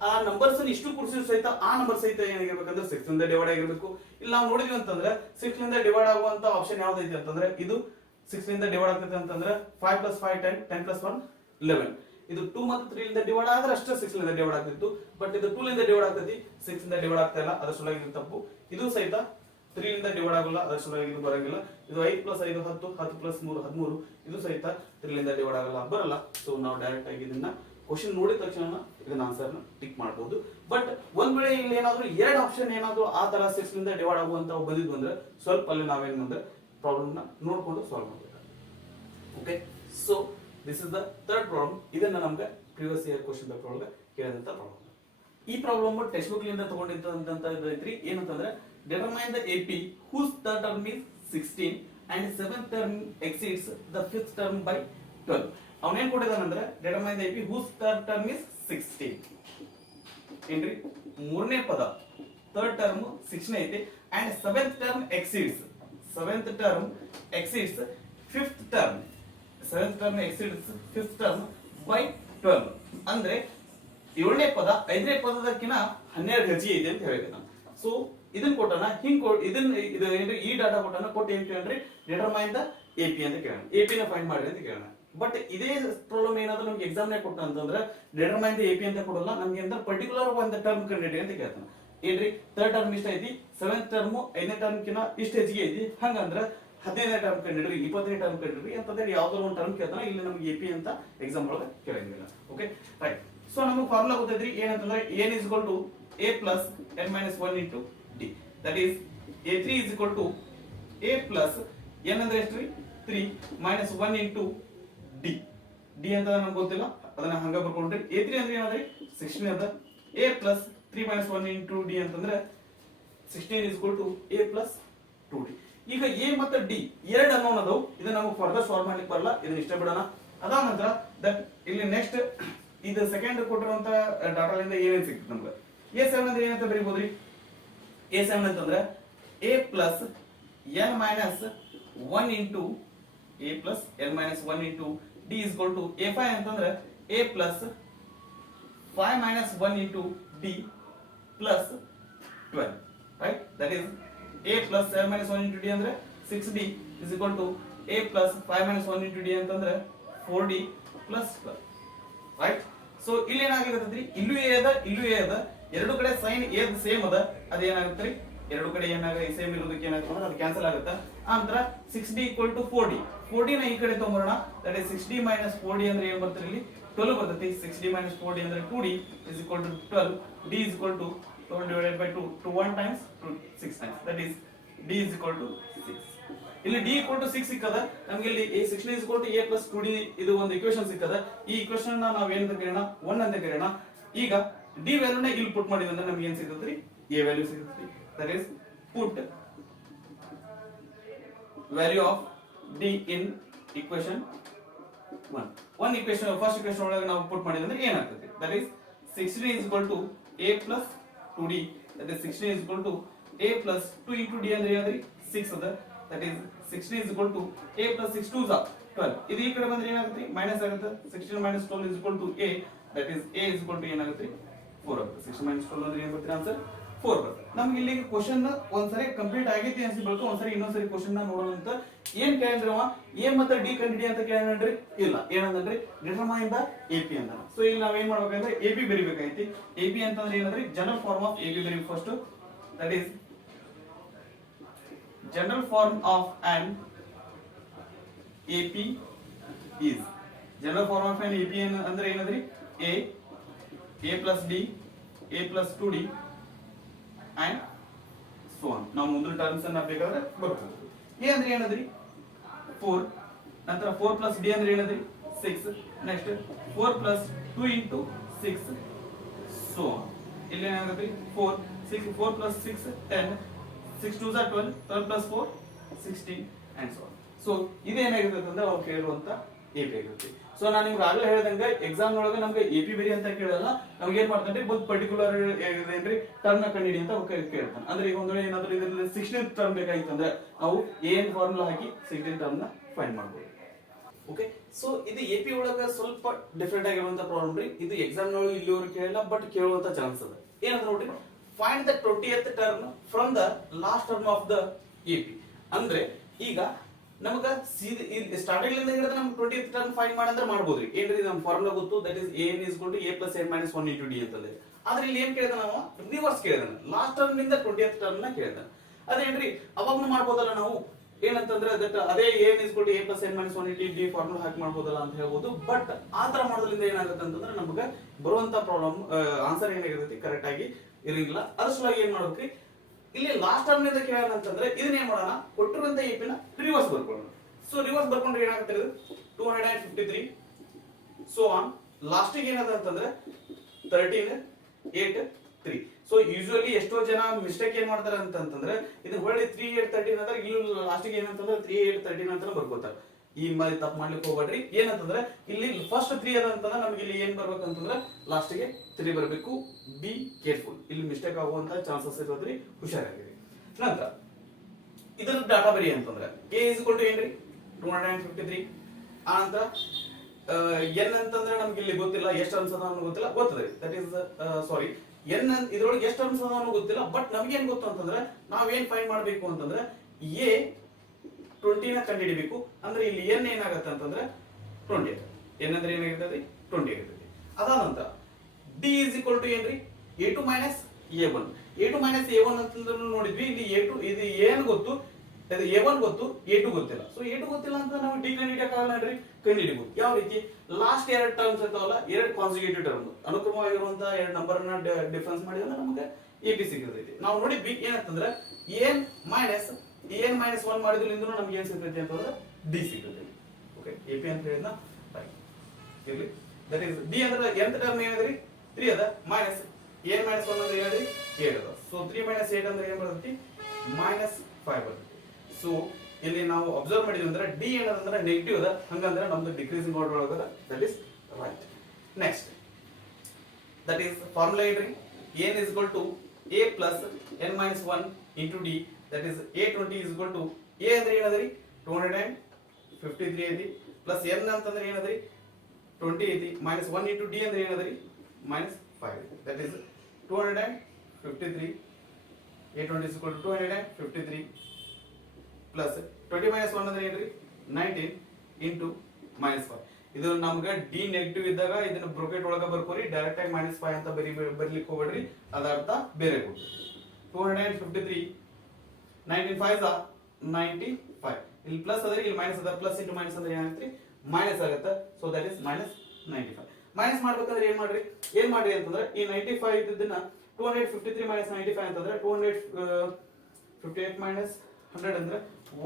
ಆ ನಂಬರ್ಸ್ ಇಷ್ಟು ಕುಡಿಸಿದ್ರು ಸಹಿತ ಆ ನಂಬರ್ ಸಹಿತ ಏನಾಗಿರ್ಬೇಕಂದ್ರೆ 6 ಇಂದ ಡಿವೈಡ್ ಆಗಿರ್ಬೇಕು. ಇಲ್ಲಿ ನಾವು ನೋಡಿದ್ವಿ ಅಂತಂದ್ರೆ 6 ಇಂದ ಡಿವೈಡ್ ಆಗುವಂತ ಆಪ್ಷನ್ ಯಾವ್ದೈತಿ ಅಂತಂದ್ರೆ ಇದು 6 ಇಂದ ಡಿವೈಡ್ ಆಗ್ತೈತೆ ಅಂತಂದ್ರೆ 5 plus 5 10, 10 plus 1 11. ಇದು 2 ಮತ್ತು 3 ಇಂದ ಡಿವೈಡ್ ಆದ್ರೆ ಅಷ್ಟೇ 6 ಇಂದ ಡಿವೈಡ್ ಆಗ್ತಿತ್ತು. ಬಟ್ ಇದು 2 ಇಂದ ಡಿವೈಡ್ ಆಗ್ತೈತಿ, 6 ಇಂದ ಡಿವೈಡ್ ಆಗ್ತಾ ಇಲ್ಲ, ಅದರ ಸಲುವಾಗಿ ಇದು ತಪ್ಪು. ಇದು ಸಹಿತ 3 ಇಂದ ಡಿವೈಡ್ ಆಗಲ್ಲ, ಅದರ ಸಲುವಾಗಿ ಇದು ಬರಂಗಿಲ್ಲ. ಇದು 5 plus 5 10, 10 plus 3 13, ಇದು ಸಹಿತ 3 ಇಂದ ಡಿವೈಡ್ ಆಗಲ್ಲ, ಬರಲ್ಲ. ಸೊ ನಾವು ಡೈರೆಕ್ಟ್ ಆಗಿ ಇದನ್ನ ಕ್ವಶನ್ ನೋಡಿದ ತಕ್ಷಣ ಇದನ್ನ ಆನ್ಸರ್ನ ಟಿಕ್ ಮಾಡಬಹುದು. ಬಟ್ ಒಂದ್ ವೇಳೆ ಇಲ್ಲಿ ಏನಾದ್ರು ಎರಡು ಆಪ್ಷನ್ ಏನಾದ್ರು ಆ ತರ 6 ಇಂದ ಡಿವೈಡ್ ಆಗುವಂತ ಬಂದಿದ್ವು ಅಂದ್ರೆ ಸ್ವಲ್ಪ ಅಲ್ಲಿ ನಾವೇನ್ ಅಂದ್ರೆ ಪ್ರಾಬ್ಲಮ್ ನ ನೋಡ್ಕೊಂಡು ಸಾಲ್ವ್ ಮಾಡಬೇಕು. Okay, so this is the third problem. ಇದನ್ನ ನಮ್ಗೆ ಪ್ರಿವಿಯಸ್ ಇಯರ್ ಕ್ವಶನ್ ಪೇಪರ್ ಒಳಗೆ ಕೇಳಿದಂತ ಪ್ರಾಬ್ಲಮ್. ಈ ಪ್ರಾಬ್ಲಮ್ ಟೆಕ್ಸ್ಟ್ ಬುಕ್ ಲಿಂದ ತಗೊಂಡಿದ್ದಂತ ಐತ್ರಿ. ಏನಂತಂದ್ರೆ determine the AP whose third term is 16 and seventh term exceeds the fifth term by 12. ಅವನೇನ್ ಕೊಟ್ಟಿದಾನಂದ್ರೆ determine the AP whose third term is 16 ಏನ್ರಿ ಮೂರನೇ ಪದ ಥರ್ಡ್ ಟರ್ಮ್ 16 ಐತಿ and seventh term exceeds fifth term, seventh term exceeds fifth term by 12. ಅಂದ್ರೆ ಏಳನೇ ಪದ ಐದನೇ ಪದದಕ್ಕಿಂತ 12 ಹೆಚ್ಚಿಗೆ ಇದೆ ಅಂತ ಹೇಳ್ಬೇಕು. ಸೊ ಇದನ್ನ ಕೊಟ್ಟನ ಹಿಂಗ್ ಇದನ್ನ ಇದು ಏನ್ರಿ ಈ ಡಾಟಾ ಕೊಟ್ಟನ ಕೊಟ್ಟು ಏನ್ ಕೇಳ್ರಿ ಡಿಟರ್ಮೈನ್ ದ ಎಪಿ ಅಂತ ಕೇಳೋಣ, ಎಪಿ ನ ಫೈಂಡ್ ಮಾಡಿ ಅಂತ ಕೇಳೋಣ. ಬಟ್ ಇದೇ ಪ್ರಾಬ್ಲಮ್ ಏನಾದ್ರು ನಮ್ಗೆ ಎಕ್ಸಾಮ್ ನಾಗ ಕೊಟ್ಟ ಅಂತಂದ್ರೆ ಡಿಟರ್ಮೈನ್ ದ ಎಪಿ ಅಂತ ಕೊಡಲ್ಲ, ನಮ್ಗೆ ಅಂತ ಪರ್ಟಿಕ್ಯುಲರ್ ಒಂದು ಟರ್ಮ್ ಕಂಡಿಡಿ ಅಂತ ಕೇಳ್ತಾನ. ಏನ್ರಿ ಥರ್ಡ್ ಟರ್ಮ್ ಇಷ್ಟ ಐತಿ, ಸೆವೆಂತ್ ಟರ್ಮ್ ಐದನೇ ಟರ್ಮ್ ಕಿನ್ನ ಇಷ್ಟ ಹೆಚ್ಚಿಗೆ ಐತಿ, ಹಂಗಂದ್ರ 15ನೇ ಟರ್ಮ್ ಕಂಡಿಡ್ರಿ, 20ನೇ ಟರ್ಮ್ ಕಂಡಿಡ್ರಿ ಅಂತಂದ್ರೆ ಯಾವ್ದಾದ್ರು ಒಂದು ಟರ್ಮ್ ಕೇಳ್ತಾನ. ಇಲ್ಲಿ ನಮ್ಗೆ ಎಪಿ ಅಂತ ಎಕ್ಸಾಮ್ ಒಳಗೆ ಕೇಳಂಗಿಲ್ಲ. Okay right. ಸೊ ನಮಗೆ ಫಾರ್ಮುಲಾ ಗೊತ್ತೈತ್ರಿ ಏನಂತಂದ್ರೆ n is equal to a plus n minus 1 into d. That is a3 is equal to a plus n ಅಂದ್ರೆ ಎಷ್ಟು ರೀ 3 minus 1 into d. d ಅಂತ ನಮ್ಗೆ ಗೊತ್ತಿಲ್ಲ, ಅದನ್ನ ಹಂಗ ಬರ್ಕೊಂಡ್ರಿ. a3 ಅಂದ್ರೆ ಏನಂದ್ರೆ 16 ಅದ, a plus 3 minus 1 into d ಅಂತಂದ್ರೆ 16 is equal to a plus 2d. ಈಗ a ಮತ್ತು d ಎರಡು ಅನ್ನೋನ್ ಅದಾವು, ಇದನ್ನ ನಮಗೆ ಫರ್ದರ್ ಸಾಲ್ವ್ ಮಾಡ್ಲಿಕ್ಕೆ ಬರಲ್ಲ, ಇದನ್ನ ಇಷ್ಟ ಬಿಡೋಣ. ಅದಾದ ನಂತರ ದಟ್ ಇಲ್ಲಿ ನೆಕ್ಸ್ಟ್ ಇದು ಸೆಕೆಂಡ್ ಕೊಟ್ಟಿರುವಂತ ಡಾಟಾಲಿಂದ ಏನೇನು ಸಿಗ್ತದೆ ನಮ್ಗೆ. a7 ಅಂದ್ರೆ ಏನಂತ ಬರೀಬಹುದ್ರಿ, a7 ಅಂತಂದ್ರೆ a plus n minus 1 into a plus n minus 1 into d is equal to a5 ಅಂತಂದ್ರೆ a plus 5 minus 1 into d plus 12, right? That is a plus 7 minus 1 into d ಅಂದ್ರೆ 6d is equal to a plus 5 minus 1 into d ಅಂತಂದ್ರೆ 4d plus 12, right? So ಇಲ್ಲಿ ಏನಾಗಿರುತ್ತದ್ರಿ, ಇಲ್ಲೂ a ಅದ ಇಲ್ಲೂ a ಅದ, ಎರಡು ಕಡೆ ಸೈನ್ a ಸೇಮ್ ಅದ, ಅದೇನಾಗುತ್ತೆ ಎರಡು ಕಡೆ ಏನಾಗ ಸೇಮ್ ಇರೋದಕ್ಕೆ ಏನಾಗುತ್ತೆ ಅಂದ್ರೆ ಅದು ಕ್ಯಾನ್ಸಲ್ ಆಗುತ್ತೆ. ನಂತರ 6d equal to 4d, 4d ನ ಈ ಕಡೆ ತಗೊಂಬರೋಣ. That is 6d minus 4d ಅಂದ್ರೆ ಏನು ಬರ್ತದೆ ಇಲ್ಲಿ 12 ಬರ್ತೈತಿ. 6d minus 4d ಅಂದ್ರೆ 2d is equal to 12, d is equal to 12 divided by 2, 2 1 times 2 6 times, that is d is equal to 6. ಇಲ್ಲಿ d equal to 6 ಸಿಕ್ಕದ ನಮಗೆ. ಇಲ್ಲಿ a 16 is equal to a plus 2d ಇದು ಒಂದು equation ಸಿಕ್ಕದ. ಈ equation ನಾವು ಏನಂತ ಕರೆಯೋಣ 1 ಅಂತ ಕರೆಯೋಣ. ಈಗ d ವ್ಯಾಲ್ಯೂನ ಇಲ್ಲಿ ಪುಟ್ ಮಾಡಿದ್ವಿ ಅಂದ್ರೆ ನಮಗೆ ಏನು ಸಿಗುತ್ತೆ, a ವ್ಯಾಲ್ಯೂ ಸಿಗುತ್ತೆ. that is put value of d in equation 1 equation first equation ಒಳಗೆ ನಾವು ಪುಟ್ ಮಾಡಿದ್ವಿ ಅಂದ್ರೆ ಏನಾಗ್ತದೆ, that is 16 is equal to a plus 2d, that is 16 is equal to a plus 2 into d ಅಂದ್ರೆ ಏನಂದ್ರೆ 6 ಅದ. that is 16 is equal to a plus 6 2s are 12. ಇದು ಈ ಕಡೆ ಬಂದ್ರೆ ಏನಾಗುತ್ತೆ ಮೈನಸ್ ಆಗುತ್ತೆ. 16 minus 12 is equal to a, that is a is equal to ಏನಾಗುತ್ತೆ 4 ಆಗುತ್ತೆ. 16 minus 12 ಅಂದ್ರೆ ಏನು ಬರುತ್ತೆ ಆನ್ಸರ್ 4 ಬರ್ತದೆ. ನಮ್ಗೆ ಇಲ್ಲಿ ಕ್ವಶನ್ ಒಂದ್ಸರಿ ಕಂಪ್ಲೀಟ್ ಆಗೈತಿ ಅನ್ಸಿ ಬಳಿಕ ಒಂದ್ಸರಿ ಇನ್ನೊಂದ್ಸರಿ ಕ್ವಶನ್ ನೋಡೋಣ ಅಂತ ಏನ್ ಕೇಳಿದ್ರಿ ಅವ ಎ ಮತ್ತೆ ಡಿ ಕಂಡಿಡಿ ಅಂತ ಕೇಳಿದ್ರಿ ಇಲ್ಲ ಏನಂದ್ರಿ ಡಿಟರ್ಮೈನ್ ದ ಎಪಿ ಅಂತ. ಸೊ ಇಲ್ಲಿ ನಾವ್ ಏನ್ ಮಾಡ್ಬೇಕಂದ್ರೆ ಎಪಿ ಬರಿಬೇಕಾಯ್ತಿ. ಎಪಿ ಅಂತಂದ್ರೆ ಏನಂದ್ರೆ ಜನರಲ್ ಫಾರ್ಮ್ ಆಫ್ ಎಪಿ ಬರಿ first, that is general form of an AP is general form of an AP ಅಂದ್ರೆ ಏನಂದ್ರಿ a plus d a plus 2d and so on. ನಾವು ಮುಂದಿನ ಟರ್ಮ್ಸ್ ಅನ್ನ ಬೇಕಾದ್ರೆ ಬರ್ಬೋದು. a ಅಂದ್ರೆ ಏನಂದ್ರಿ 4, ನಂತರ 4 plus d ಅಂದ್ರೆ ಏನಂದ್ರಿ 6, next 4 plus 2 into 6 so on. ಇಲ್ಲಿ ಏನಾಗುತ್ತೆ 4 plus 6 10, 6 2s are 12, 12 plus 4 16 and so on. So ಇದೇನಾಗಿರುತ್ತೆ ಅಂದ್ರೆ ಅವ್ರು ಕೇಳುವಂತ ಎಪಿ ಆಗಿರುತ್ತೆ. ಸೊ ನಾನು ನಿಮ್ಗೆ ಆಗ್ಲೇ ಹೇಳ್ದಂಗೆ ಎಕ್ಸಾಮ್ ಒಳಗೆ ನಮ್ಗೆ ಎಪಿ ಬರಿ ಅಂತ ಕೇಳಲ್ಲ, ನಮ್ಗೆ ಏನ್ ಮಾಡ್ತಾನೆ ಒಂದು ಪರ್ಟಿಕ್ಯುಲರ್ ಏನ್ರಿ ಟರ್ಮ್ ನ ಕಂಡಿಡಿ ಅಂತ ಕೇಳ್ತಾನೆ. ಅಂದ್ರೆ ಈಗ ಒಂದ್ ವೇಳೆ ಏನಾದ್ರು ಇದರಲ್ಲಿ 16th ಟರ್ಮ್ ಬೇಕಾಗಿತ್ತು ಅಂದ್ರೆ ನಾವು ಏನ್ ಫಾರ್ಮುಲಾ ಹಾಕಿ 16th ಟರ್ಮ್ ನ ಫೈಂಡ್ ಮಾಡ್ಬೋದು. ಓಕೆ, ಸೊ ಇದು ಎಪಿ ಒಳಗ ಸ್ವಲ್ಪ ಡಿಫ್ರೆಂಟ್ ಆಗಿರುವಂತ ಪ್ರಾಬ್ಲಮ್ ರೀ. ಇದು ಎಕ್ಸಾಮ್ ನೊಳಗೆ ಇಲ್ಲಿವರೆಗೆ ಕೇಳಲ್ಲ, ಬಟ್ ಕೇಳುವಂತ ಚಾನ್ಸ್ ಅದ. ಏನಂತ ನೋಡ್ರಿ, find the 20th term from the last term of the AP. ಅಂದ್ರೆ ಈಗ ನಮಗ ಸ್ಟಾರ್ಟಿಂಗ್ ಲಿಂದ ಹಿಡಿದು ನಮ್ಗೆ 20th ಟರ್ಮ್ ಫೈಂಡ್ ಮಾಡಂದ್ರೆ ಮಾಡ್ಬೋದ್ರಿ. ಏನ್ರಿ ನಮ್ ಫಾರ್ಮುಲಾ ಗೊತ್ತು, that is a is equal to a plus n minus 1 into d ಅಂತಂದ್ರೆ. ಆದ್ರೆ ಇಲ್ಲಿ ಏನ್ ಕೇಳಿದ ನಾವು ರಿವರ್ಸ್ ಕೇಳಿದಾನೆ, ಲಾಸ್ಟ್ ಟರ್ಮ್ ನಿಂದ 20th ಟರ್ಮ್ ನ ಕೇಳಿದಾನೆ. ಅದೇನ್ರಿ ಅವಾಗ್ನು ಮಾಡ್ಬೋದಲ್ಲ ನಾವು, ಏನಂತಂದ್ರೆ ದಟ್ ಅದೇ a is equal to a plus n minus 1 into d formula ಹಾಕಿ ಮಾಡ್ಬೋದಲ್ಲ ಅಂತ ಹೇಳ್ಬೋದು. ಬಟ್ ಆ ತರ ಮಾಡೋದ್ರಿಂದ ಏನಾಗುತ್ತೆ ಅಂತಂದ್ರೆ ನಮ್ಗೆ ಬರುವಂತ ಪ್ರಾಬ್ಲಮ್ ಆನ್ಸರ್ ಏನಾಗಿರ್ತೈತಿ ಕರೆಕ್ಟ್ ಆಗಿ ಇರಂಗಿಲ್ಲ. ಅದ್ರ ಸಲುವಾಗಿ ಏನ್ ಮಾಡ್ಬೇಕ್ರಿ, ಇಲ್ಲಿ ಲಾಸ್ಟ್ ಟರ್ಮ್ ನಿಂದ ಕೇಳೋಣ ಅಂತಂದ್ರೆ ಇದನ್ನ ಏನ್ ಮಾಡೋಣ, ಕೊಟ್ಟಿರುವಂತ ಎಪಿ ನ ರಿವರ್ಸ್ ಬರ್ಕೊಳ್ಳೋಣ. ಸೊ ರಿವರ್ಸ್ ಬರ್ಕೊಂಡ್ರೆ ಏನಾಗುತ್ತೆ, 253 ಸೊ ಆನ್. ಲಾಸ್ಟ್ ಗೆ ಏನದ ಅಂತಂದ್ರೆ 13 8 3. ಸೊ ಯೂಶುವಲಿ ಎಷ್ಟೋ ಜನ ಮಿಸ್ಟೇಕ್ ಏನ್ ಮಾಡ್ತಾರೆ ಅಂತಂದ್ರೆ ಇದನ್ನ ಹೊಳ್ಳಿ 3 8 13 ಅಂದ್ರೆ ಇಲ್ಲಿ ಲಾಸ್ಟ್ ಗೆ ಏನಂತಂದ್ರೆ 3 8 13 ಅಂತ ಬರ್ಕೋತಾರೆ. ಈ மாதிரி ತಪ್ಪು ಮಾಡ್ಲಿಕ್ಕೆ ಹೋಗ್ಬೇಡ್ರಿ. ಏನಂತಂದ್ರೆ ಇಲ್ಲಿ ಫಸ್ಟ್ 3 ಅದ ಅಂತಂದ್ರೆ ನಮ್ಗೆ ಇಲ್ಲಿ ಏನ್ ಬರ್ಬೇಕಂತಂದ್ರೆ ಲಾಸ್ಟ್ ಗೆ 3 ಬರಬೇಕು. ಬಿ ಕೇರ್ಫುಲ್, ಇಲ್ಲಿ ಮಿಸ್ಟೇಕ್ ಆಗುವಂತ ಚಾನ್ಸಸ್ ಇರೋದ್ರಿ, ಹುಷಾರಾಗಿರಿ. ನಂತರ ಇದರ ಡಾಟಾ ಬರಿ ಅಂತಂದ್ರೆ a is equal to ಏನ್ರಿ 253. ಆನಂತರ n ಅಂತಂದ್ರೆ ನಮ್ಗೆ ಇಲ್ಲಿ ಗೊತ್ತಿಲ್ಲ, ಎಷ್ಟು ಟರ್ಮ್ಸ್ ಅದಾವ ಅನ್ನೋ ಗೊತ್ತಿಲ್ಲ, ಗೊತ್ತದ್ರಿ ದಟ್ ಈಸ್ ಸಾರಿ n ಇದ್ರೊಳಗೆ ಎಷ್ಟು ಟರ್ಮ್ಸ್ ಅದಾವ ಅನ್ನೋ ಗೊತ್ತಿಲ್ಲ. ಬಟ್ ನಮ್ಗೆ ಏನ್ ಗೊತ್ತು ಅಂತಂದ್ರೆ ನಾವೇನ್ ಫೈಂಡ್ ಮಾಡ್ಬೇಕು ಅಂತಂದ್ರೆ a 20 ನ ಕಂಡುಹಿಡಿಬೇಕು. ಅಂದ್ರೆ ಇಲ್ಲಿ n ಏನಾಗುತ್ತೆ ಅಂತಂದ್ರೆ 20 n ಅಂದ್ರೆ ಏನಾಗಿರ್ತದೆ 20 ಆಗಿರ್ತದೆ. ಅದಾದ ನಂತರ d is equal to ಏನ್ರಿ a2 minus a1. a2 minus a1 ಅಂತಂದ್ರೆ ನೋಡಿದ್ವಿ, ಇಲ್ಲಿ a2 ಇದು a ಗೊತ್ತು, ಇದು a1 ಗೊತ್ತು, a2 ಗೊತ್ತಿಲ್ಲ. ಸೊ a2 ಗೊತ್ತಿಲ್ಲ ಅಂತ ನಾವು d ಕಂಡುಹಿಡಿಯಕ್ಕಾಗಲ್ಲ, ಕಂಡುಹಿಡಿಬಹುದು. ಯಾವ ರೀತಿ, ಲಾಸ್ಟ್ ಎರಡು ಟರ್ಮ್ಸ್ ಇರ್ತಾವಲ್ಲ, ಎರಡು ಕಾನ್ಸಿಕ್ಯೂಟಿವ್ ಟರ್ಮ್ ಅನುಕ್ರಮವಾಗಿರುವಂತಹ ಎರಡು ನಂಬರ್ ನ ಡಿಫರೆನ್ಸ್ ಮಾಡಿದ್ರೆ ನಮಗೆ ಎಪಿ ಸಿಗ್ತೈತಿ. ನಾವು ನೋಡಿದ್ವಿ ಏನಂತಂದ್ರೆ an minus 1 ಮಾಡಿದ್ರಿಂದ ನಮ್ಗೆ ಏನ್ ಸಿಗ್ತೈತಿ ಅಂತಂದ್ರೆ d ಸಿಗ್ತೈತಿ. ಓಕೆ, ಎಪಿ ಅಂತ ಹೇಳಿದ್ನ ಬೈ ಇರ್ಲಿ. ದಟ್ ಈಸ್ d ಅಂದ್ರೆ nth ಟರ್ಮ್ ಏನದ್ರಿ 3 ಅದ, ಮೈನಸ್ n minus 1 ಅಂದ್ರೆ ಏನದ್ರಿ 7 ಅದ. ಸೊ 3 minus 8 ಅಂದ್ರೆ ಏನ್ ಬರ್ತೈತಿ -5 ಬರ್ತೈತಿ. ಸೊ ಇಲ್ಲಿ ನಾವು ಅಬ್ಸರ್ವ್ ಮಾಡಿದ್ವಿ ಅಂದ್ರೆ d ಏನದಂದ್ರೆ ನೆಗೆಟಿವ್ ಅದ, ಹಂಗಂದ್ರೆ ನಮ್ದು ಡಿಕ್ರೀಸಿಂಗ್ ಆರ್ಡರ್ ಒಳಗದ, that is right. Next that is formula ಏನ್ರಿ, n is equal to a plus n minus 1 into d, that is a20 is equal to a ಅಂದ್ರೆ ಏನದರಿ 253 ಐತಿ, ಪ್ಲಸ್ n ಅಂತಂದ್ರೆ ಏನದರಿ 20 ಐತಿ, minus 1 into d ಅಂದ್ರೆ ಏನದರಿ -5, that is 253. a20 is equal to 253 plus 20 minus 1 ಅಂದ್ರೆ ಏನ್ರಿ 19 into -5. ಇದು ನಮ್ಗೆ D negative ಇದ್ದಾಗ ಇದನ್ನ ಬ್ರಾಕೆಟ್ ಒಳಗೆ ಬರ್ಕೋರಿ, ಡೈರೆಕ್ಟ್ ಆಗಿ -5 ಅಂತ ಬರೀಲಿಕ್ಕೆ ಹೋಗ್ಬೇಡ್ರಿ, ಅದರ ಅರ್ಥ ಬೇರೆ ಕೊಡ್ತೀವಿ. 253 19 5 95, ಇಲ್ಲಿ ಪ್ಲಸ್ ಅದ, ಇಲ್ಲಿ ಮೈನಸ್ ಅದ, ಪ್ಲಸ್ ಇಂಟು ಮೈನಸ್ ಅಂದ್ರೆ ಏನಾಗುತ್ತೆ ಮೈನಸ್ ಆಗುತ್ತೆ. So that is -95. ಮೈನಸ್ ಮಾಡ್ಬೇಕಂದ್ರೆ ಏನ್ ಮಾಡ್ರಿ ಅಂತಂದ್ರೆ ಈ 95 ಇದ್ದನ್ನ 253 - 95 ಅಂತಂದ್ರೆ 258 - 100 ಅಂದ್ರೆ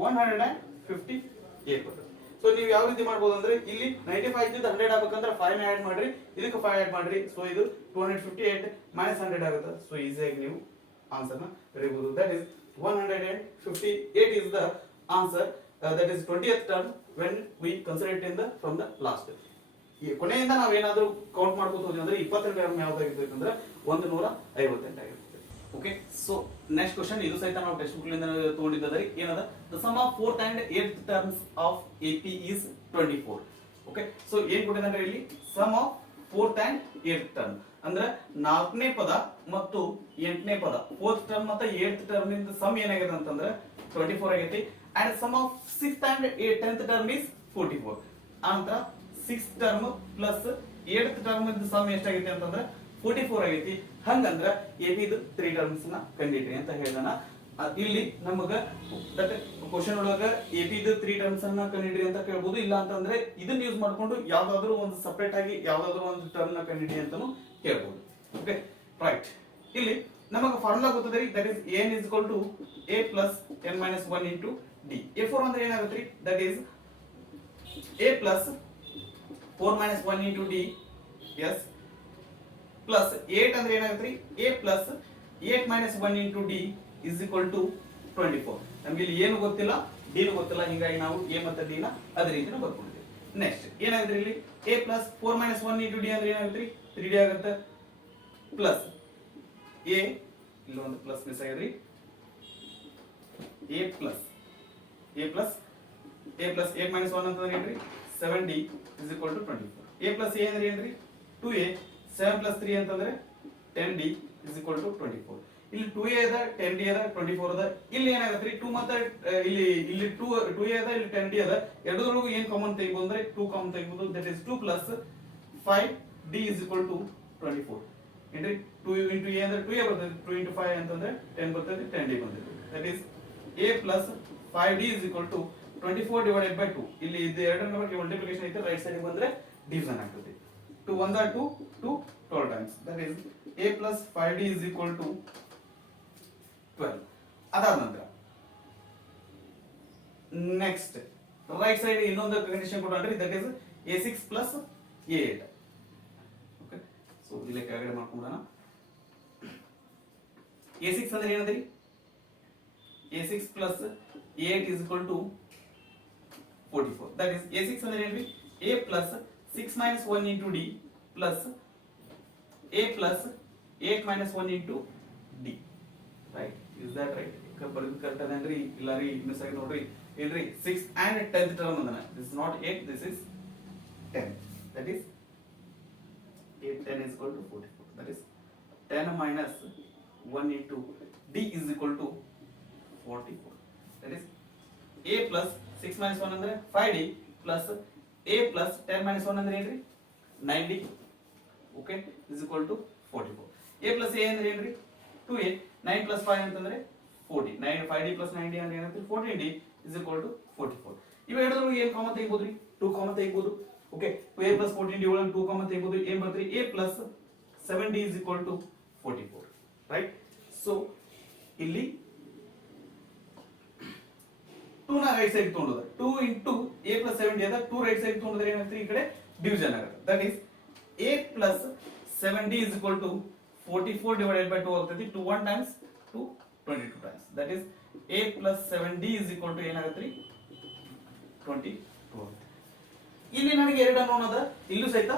158 ಬರ್ತದೆ. ಸೊ ನೀವು ಯಾವ ರೀತಿ ಮಾಡ್ಬೋದು ಅಂದ್ರೆ ಇಲ್ಲಿ 95 ಇದ್ದಿದ್ದು 100 ಆಗ್ಬೇಕಂದ್ರೆ 5 ನ ಆಡ್ ಮಾಡ್ರಿ, ಇದಕ್ಕೆ 5 ಆಡ್ ಮಾಡ್ರಿ. ಸೊ ಇದು 258 - 100 ಆಗುತ್ತೆ. ಸೊ ಈಸಿಯಾಗಿ ನೀವು ಆನ್ಸರ್ ನ ಬರೀಬಹುದು. That is 158 is the answer, that is 20th term when we consider it in the from the last. ಈ ಕೊನೆಯಿಂದ ನಾವು ಏನಾದರೂ ಕೌಂಟ್ ಮಾಡ್ಬೋದು ಹೋದ್ವಿ ಅಂದ್ರೆ 20ನೇ ಟರ್ಮ್ ಯಾವ್ದಾಗಿರ್ತೈತೆ ಅಂದ್ರೆ 158 ಆಗಿರ್ತದೆ. ಓಕೆ, ಸೊ ನೆಕ್ಸ್ಟ್ ಕ್ವಶನ್ ಇದು ಸಹಿತ ನಾವು ಟೆಕ್ಸ್ಟ್ ಬುಕ್ ಲಿಂದ ತಗೊಂಡಿದ್ದರಿ. ಏನದ, the sum of 4th and 8th terms of AP is 24. Okay, so ಏನ್ ಕೊಟ್ಟಿದ್ದಾರೆ ಇಲ್ಲಿ, some of 4th and 8th term. ಅಂದ್ರೆ 4ನೇ ಪದ ಮತ್ತು 8ನೇ ಪದ 4th ಟರ್ಮ್ ಮತ್ತು 8th ಟರ್ಮ್ ಇಂದ ಸಮ್ ಏನಾಗಿದೆ ಅಂತಂದ್ರೆ 24 ಆಗೈತಿ ಅಂಡ್ ಸಮ್ ಆಫ್ 6th ಅಂಡ್ 10th ಟರ್ಮ್ ಇಸ್ 44 ಅಂತ 6th term plus 8th term ಇಂದ ಸಮ್ ಎಷ್ಟಾಗೈತಿ ಅಂತಂದ್ರೆ 44 ಆಗೈತಿ ಹಂಗಂದ್ರ ಎಬಿ ಇದು 3 ಟರ್ಮ್ಸ್ ನ ಕಂಡಿಡ್ರಿ ಅಂತ ಹೇಳೋಣ ಇಲ್ಲಿ ನಮಗ ದಟ್ ಕ್ವಶನ್ ಒಳಗ ಎಬಿ ಇದು 3 ಟರ್ಮ್ಸ್ ಅನ್ನ ಕಂಡಿಡ್ರಿ ಅಂತ ಕೇಳಬಹುದು ಇಲ್ಲ ಅಂತಂದ್ರೆ ಇದನ್ನ ಯೂಸ್ ಮಾಡ್ಕೊಂಡು ಯಾವ್ದಾದ್ರು ಒಂದು ಸೆಪರೇಟ್ ಆಗಿ ಯಾವ್ದಾದ್ರು ಒಂದು ಟರ್ಮ್ ನ ಕಂಡಿಡ್ರಿ ಅಂತಾನು ಕೇಳಬಹುದು ಓಕೆ ರೈಟ್ ಇಲ್ಲಿ ನಮಗೆ ಫಾರ್ಮುಲಾ ಗೊತ್ತದ್ರಿ that is n is equal to a plus n minus 1 into d a4 ಅಂದ್ರೆ ಏನಾಗುತ್ತೆ that is a plus 4 minus 1 into d yes plus 8 ಅಂದ್ರೆ ಏನಾಗುತ್ತೆ a plus 8 minus 1 into d is equal to 24 ನಮಗೆ ಇಲ್ಲಿ ಏನು ಗೊತ್ತಿಲ್ಲ d ನು ಗೊತ್ತಿಲ್ಲ ಹೀಗಾಗಿ ನಾವು a ಮತ್ತು d ನ ಅದೇ ರೀತಿನ ಬರ್ಕೊಂಡಿದ್ದೀವಿ ನೆಕ್ಸ್ಟ್ ಏನಾಗುತ್ತೆ ಇಲ್ಲಿ a plus 4 minus 1 into d ಅಂದ್ರೆ ಏನಾಗುತ್ತೆ 3d ಆಗುತ್ತೆ ಪ್ಲಸ್ a ಇಲ್ಲಿ ಒಂದು plus miss ಆಗಿದ್ರಿ a plus 8 minus 1 ಅಂತಂದ್ರೆ ಏನ್ರಿ 7d is equal to 24 a plus a ಅಂದ್ರೆ ಏನ್ರಿ 2a 7 plus 3 ಅಂತಂದ್ರೆ 10d is equal to 24 ಇಲ್ಲಿ 2a ಅದ 10d ಅದ 24 ಅದ ಇಲ್ಲಿ ಏನಾಗುತ್ತೆ 2 ಮತ್ತೆ ಇಲ್ಲಿ 2a ಅದ ಇಲ್ಲಿ 10d ಅದ ಎರಡರೊಳಗೂ ಏನು ಕಾಮನ್ ತೆಗಿಬಹುದು ಅಂದ್ರೆ 2 ಕಾಮನ್ ತೆಗಿಬಹುದು that is 2 plus 5d is equal to 24 ಏನ್ರಿ 2 into a ಅಂದ್ರೆ 2a ಬರ್ತದೆ 2 into 5 ಅಂತಂದ್ರೆ 10 ಬರ್ತದೆ 10d ಬಂದಿದೆ that is a plus 5d is equal to 24 divided by 2 ಇಲ್ಲಿ ಇದು ಎರಡರ ಬಗ್ಗೆ ಮಲ್ಟಿಪ್ಲಿಕೇಶನ್ ಐತೆ ರೈಟ್ ಸೈಡ್ ಬಂದ್ರೆ ಡಿವಿಷನ್ ಆಗ್ತದೆ 2 1 are 2 2 12 times that is a plus 5d is equal to 12 ಅದಾದ ನಂತರ ನೆಕ್ಸ್ಟ್ ರೈಟ್ ಸೈಡ್ ಇನ್ನೊಂದು ಕಂಡೀಷನ್ ಕೊಡ್ರಿ that is a6 plus a8 okay so ಇಲ್ಲಿ ಕೆಳಗಡೆ ಮಾಡ್ಕೊಳ್ಳೋಣ a6 ಅಂದ್ರೆ ಏನಂದ್ರಿ a6 plus a8 is equal to 44 that is a6 ಅಂದ್ರೆ ಏನ್ರಿ a plus 6 minus 1 into d plus a plus 8 minus 1 into d right is that right ಬರೆದು correct ಅದನ್ರಿ ಇಲ್ಲ ರೀ ಮಿಸ್ ಆಗಿ ನೋಡ್ರಿ ಏನ್ರಿ 6 and 10th term ಅದನ್ನ this is not 8 this is 10 that is 8 10 is equal to 44 that is 10 minus 1 into d is equal to 44 that is a plus 6 minus 1 ಅಂದ್ರೆ 5d plus a plus 10 minus 1 ಅಂದ್ರೆ ಏನ್ರಿ 9d okay is equal to 44 a plus a ಅಂದ್ರೆ ಏನ್ರಿ 2a 9 plus 5 ಅಂತಂದ್ರೆ 40 9 5d plus 9d ಅಂದ್ರೆ ಏನಾಗುತ್ತೆ 14d is equal to 44 ಇವೆ ಎರಡರಲ್ಲೂ ಏನು ಕಾಮನ್ ತೆಗಿಬಹುದ್ರಿ 2 ಕಾಮನ್ ತೆಗಿಬಹುದು ಓಕೆ 2a plus 14d ಒಳಗೆ 2 ಕಾಮನ್ ತೆಗಿಬಹುದು ಏನು ಬರ್ತರಿ a plus 7d is equal to 44 right so ಇಲ್ಲಿ 2 ನ ರೈಟ್ ಸೈಡ್ ತಗೊಂಡ್ರೆ 2 into a plus 7d ಅದ 2 ರೈಟ್ ಸೈಡ್ ತಗೊಂಡ್ರೆ ಏನಾಗುತ್ತೆ ಈ ಕಡೆ ಡಿವಿಷನ್ ಆಗುತ್ತೆ that is a plus 7d is equal to 44 divided by 2 ಆಗ್ತದೆ 2 1 times 2 22 times that is a plus 7d is equal to ಏನಾಗುತ್ತೆ 22 ಇಲ್ಲಿ ನನಗೆ ಎರಡು ಅನ್ನೋನ್ ಅದ ಇಲ್ಲೂ ಸಹಿತ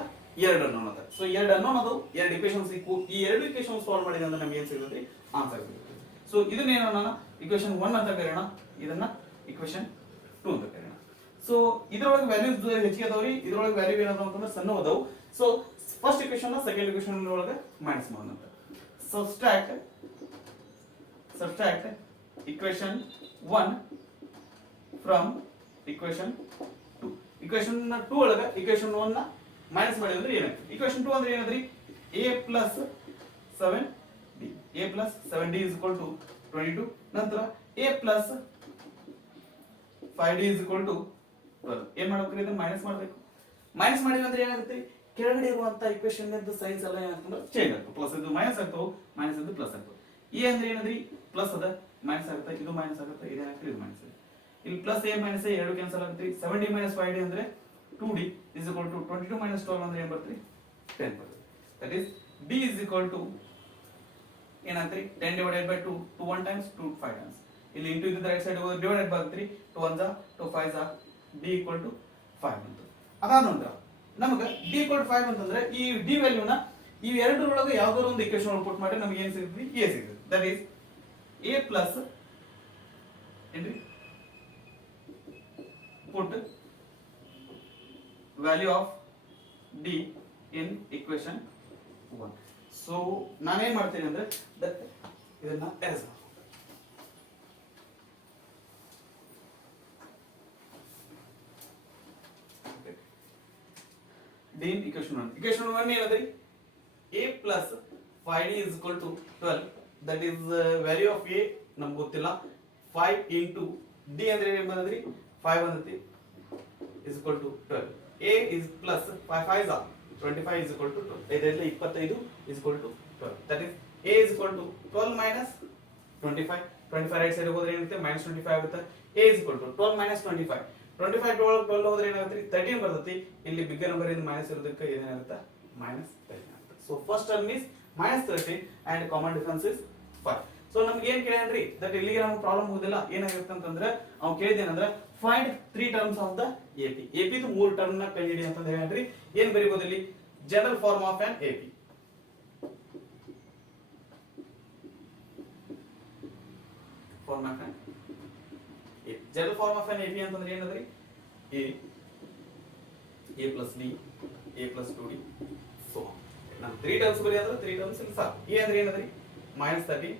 ಎರಡು ಅನ್ನೋನ್ ಅದ ಸೊ ಎರಡು ಅನ್ನೋನ್ ಅದು ಎರಡು ಇಕ್ವೇಷನ್ಸ್ ಸಿಕ್ಕು ಈ ಎರಡು ಇಕ್ವೇಷನ್ಸ್ ಸಾಲ್ವ್ ಮಾಡಿದ್ರೆ ಅಂದ್ರೆ ನಮಗೆ ಏನು ಸಿಗುತ್ತೆ ಆನ್ಸರ್ ಸಿಗುತ್ತೆ ಸೊ ಇದನ್ನ ಏನೋಣ ಇಕ್ವೇಷನ್ 1 ಅಂತ ಕರೆಯೋಣ ಇದನ್ನ ಇಕ್ವೇಷನ್ 2 ಅಂತ ಕರೆಯೋಣ ಸೊ ಇದರೊಳಗೆ ವ್ಯಾಲ್ಯೂಸ್ ಹೆಚ್ಚಿಗೆ ಅದಾವ್ರಿ ಇದರೊಳಗೆ ವ್ಯಾಲ್ಯೂ ಏನಾದ್ರು ಅಂತಂದ್ರೆ ಸಣ್ಣ ಅದಾವು so first equation second equation ಒಳಗೆ ಮೈನಸ್ ಮಾಡೋಣ subtract equation 1 from equation 2 equation 2 ಒಳಗೆ equation 1 ನ ಮೈನಸ್ ಮಾಡಿದ್ರೆ ಏನಾಗುತ್ತೆ equation 2 ಅಂದ್ರೆ ಏನಂದ್ರಿ a plus 7d a plus 7d is equal to 22 ನಂತರ a plus 5d is equal to 12 ಏನ್ ಮಾಡಬೇಕು ಇದನ್ನ ಮೈನಸ್ ಮಾಡಬೇಕು ಮೈನಸ್ ಮಾಡಿದ್ರೆ ಅಂದ್ರೆ ಏನಾಗುತ್ತೆ ಕೆಳಗಡೆ ಇರುವಂತ ಇಕ್ವೇಷನ್ ನ ಸೈನ್ಸ್ ಎಲ್ಲ ಏನಂತಂದ್ರೆ ಚೇಂಜ್ ಆಗುತ್ತೆ ಪ್ಲಸ್ ಇದು ಮೈನಸ್ ಆಗ್ತವೆ ಮೈನಸ್ ಇದು ಪ್ಲಸ್ ಆಗ್ತವೆ ಎ ಅಂದ್ರೆ ಏನಂದ್ರಿ ಪ್ಲಸ್ ಅದ ಮೈನಸ್ ಆಗುತ್ತೆ ಇದು ಮೈನಸ್ ಆಗುತ್ತೆ ಇದೇನಾಗುತ್ತೆ ಇದು ಮೈನಸ್ ಇಲ್ಲಿ ಪ್ಲಸ್ ಎ ಮೈನಸ್ ಎ ಎರಡು ಕ್ಯಾನ್ಸಲ್ ಆಗುತ್ತೆ 7d minus 5d ಅಂದ್ರೆ 2d is equal to 22 minus 12 ಅಂದ್ರೆ ಏನು ಬರುತ್ತೆ 10 ಬರುತ್ತೆ that is d is equal to ಏನಾಗುತ್ತೆ 10 divided by 2 2 1 times 2 5 times ಇಲ್ಲಿ ಇಂಟು ಇದ್ದ ರೈಟ್ ಸೈಡ್ ಡಿವೈಡೆಡ್ ಬರುತ್ತೆ 2 1 2 5 d equal to 5 ಅಂತ ಅದಾದ ನಂತರ ನಮಗೆ d equal to 5 ಅಂತಂದ್ರೆ ಈ d ವ್ಯಾಲ್ಯೂನ ಈ ಎರಡರೊಳಗೆ ಯಾವ್ದಾದ್ರು ಒಂದು ಇಕ್ವೇಷನ್ ಒಳಗೆ ಪುಟ್ ಮಾಡಿ ನಮಗೆ ಏನು ಸಿಗುತ್ತೆ a ಸಿಗುತ್ತೆ that is a plus ಏನ್ರಿ put value of d in equation 1 so ನಾನೇನ್ ಮಾಡ್ತೀನಿ ಅಂದ್ರೆ ಇದನ್ನ ಎಸ್ then equation 1 ಏನಂದ್ರಿ a plus 5d is equal to 12 that is value of a ನಮ್ಗೆ ಗೊತ್ತಿಲ್ಲ 5 into d ಅಂದ್ರೆ ಏನು ಬಂದದ್ರಿ 5 ಬಂದತಿ is equal to 12 a is plus 5 5 are 25 is equal to 12 ಇದೆಲ್ಲ 25 is equal to 12 that is a is equal to 12 minus 25 right side ಹೋದ್ರೆ ಏನಾಗುತ್ತೆ minus 25 ಆಗುತ್ತೆ a is equal to 12 minus 25 25 12 ಹೋದ್ರೆ ಏನಾಗುತ್ತೆ 13 ಬರ್ತೈತಿ ಇಲ್ಲಿ ಬಿಗ್ ನಂಬರ್ ಇಂದ ಮೈನಸ್ ಇರೋದಕ್ಕೆ ಏನಾಗುತ್ತೆ -13 ಆಗುತ್ತೆ so first term is -13 and common difference is 5 so ನಮಗೆ ಏನು ಕೇಳ್ಯಾನ್ರಿ ದಟ್ ಇಲ್ಲಿಗೆ ನಮಗೆ ಪ್ರಾಬ್ಲಮ್ ಹೋಗೋದಿಲ್ಲ ಏನಾಗುತ್ತೆ ಅಂತಂದ್ರೆ ನಾವು ಕೇಳಿದೇನಂದ್ರೆ find 3 terms of the AP AP ದು 3 ಟರ್ಮ್ ನ ಕಂಡುಹಿಡಿ ಅಂತ ಹೇಳ್ಯಾನ್ರಿ ಏನು ಬರಿಬಹುದು ಇಲ್ಲಿ general form of an AP form of an general form of an AP ಅಂತಂದ್ರೆ ಏನಂದ್ರಿ a plus d a plus 2d so ನಾವು 3 ಟರ್ಮ್ಸ್ ಬರಿ ಅಂದ್ರೆ 3 ಟರ್ಮ್ಸ್ ಇಲ್ಲ ಸಾಕು a ಅಂದ್ರೆ ಏನಂದ್ರಿ -13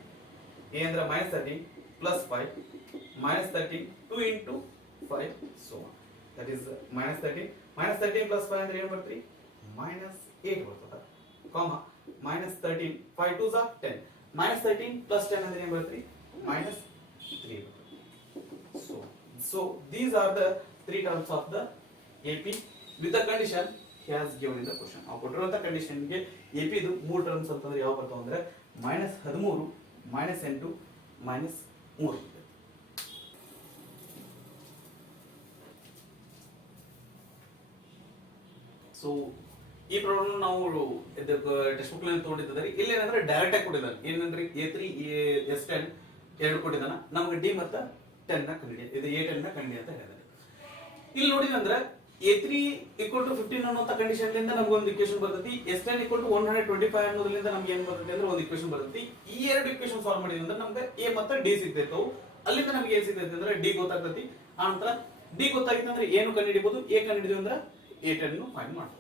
a ಅಂದ್ರೆ -13 plus 5 -13 2 into 5 so that is -13 plus 5 ಅಂದ್ರೆ ಏನು ಬರ್ತರಿ -8 ಬರ್ತದ ಕಾಮ -13 5 2s are 10 -13 plus 10 ಅಂದ್ರೆ ಏನು ಬರ್ತರಿ -3 so these are the 3 terms of the AP with the condition he has given in the question ನಾವು ಕೊಟ್ಟಿರುವಂತ ಕಂಡೀಷನ್ ಗೆ AP ಇದು 3 ಟರ್ಮ್ಸ್ ಅಂತಂದ್ರೆ ಯಾವ ಬರ್ತಾವ ಅಂದ್ರೆ -13 -8 -3 ಸೊ ಈ ಪ್ರಾಬ್ಲಮ್ ನಾವು ಟೆಕ್ಸ್ಟ್ ಬುಕ್ ನಲ್ಲಿ ತಗೊಂಡಿದ್ದಾರೆ ಇಲ್ಲಿ ಏನಂದ್ರೆ ಡೈರೆಕ್ಟ್ ಆಗಿ ಕೊಟ್ಟಿದ್ದಾನೆ ಏನಂದ್ರೆ A3 S10 ಎರಡು ಕೊಟ್ಟಿದ್ದಾನ ನಮಗೆ D ಮತ್ತು 10 ನ ಕಂಡಿಡಿ ಇದು A10 ನ ಕಂಡಿಡಿ ಅಂತ ಹೇಳಿದ್ದಾರೆ ಇಲ್ಲಿ ನೋಡಿದ್ರೆ A3 equal to 15 ಅನ್ನುವಂತ ಕಂಡೀಷನ್ ಲಿಂದ ನಮಗೆ ಒಂದು ಇಕ್ವೇಷನ್ ಬರ್ತೈತಿ S10 equal to 125 ಅನ್ನೋದ್ರಿಂದ ನಮಗೆ ಏನು ಬರ್ತೈತಿ ಅಂದ್ರೆ ಒಂದು ಇಕ್ವೇಷನ್ ಬರ್ತೈತಿ ಈ ಎರಡು ಇಕ್ವೇಷನ್ ಸಾಲ್ವ್ ಮಾಡಿದ್ರೆ ಅಂದ್ರೆ ನಮಗೆ A ಮತ್ತು D ಸಿಗ್ತೈತೆ ಅಲ್ಲಿಂದ ನಮಗೆ ಏನು ಸಿಗ್ತೈತೆ ಅಂದ್ರೆ D ಗೊತ್ತಾಗ್ತೈತಿ ಆ ನಂತರ D ಗೊತ್ತಾಗಿತ್ತು ಅಂದ್ರೆ ಏನು ಕಂಡುಹಿಡಿಬಹುದು A ಕಂಡುಹಿಡಿದು ಅಂದ್ರೆ A10 ನು ಫೈಂಡ್ ಮಾಡ್ಬೋದು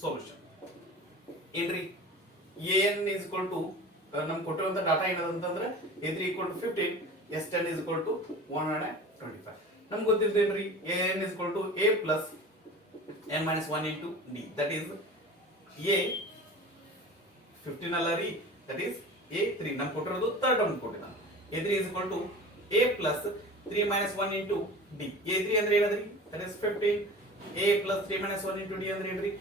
ಸೊಲ್ಯೂಷನ್ ಏನ್ರಿ an is equal to ನಮಗೆ ಕೊಟ್ಟಿರುವಂತ data ಏನದಂತಂದ್ರೆ A3 equal to 15 S10 is equal to 125 ನಮ್ಗೆ ಗೊತ್ತಿದ್ದೇನ್ರಿ an is equal to a plus n minus 1 into d that is a 15 ಅಲ್ಲ ರೀ that is a3 ನಮ್ಗೆ ಕೊಟ್ಟಿರೋದು third term ಕೊಟ್ಟಿದ್ದಾನೆ a3 is equal to a plus 3 minus 1 into d a3 ಅಂದ್ರೆ ಏನದ್ರಿ that is 15 a plus 3 minus 1 into d ಅಂದ್ರೆ ಏನ್ರಿ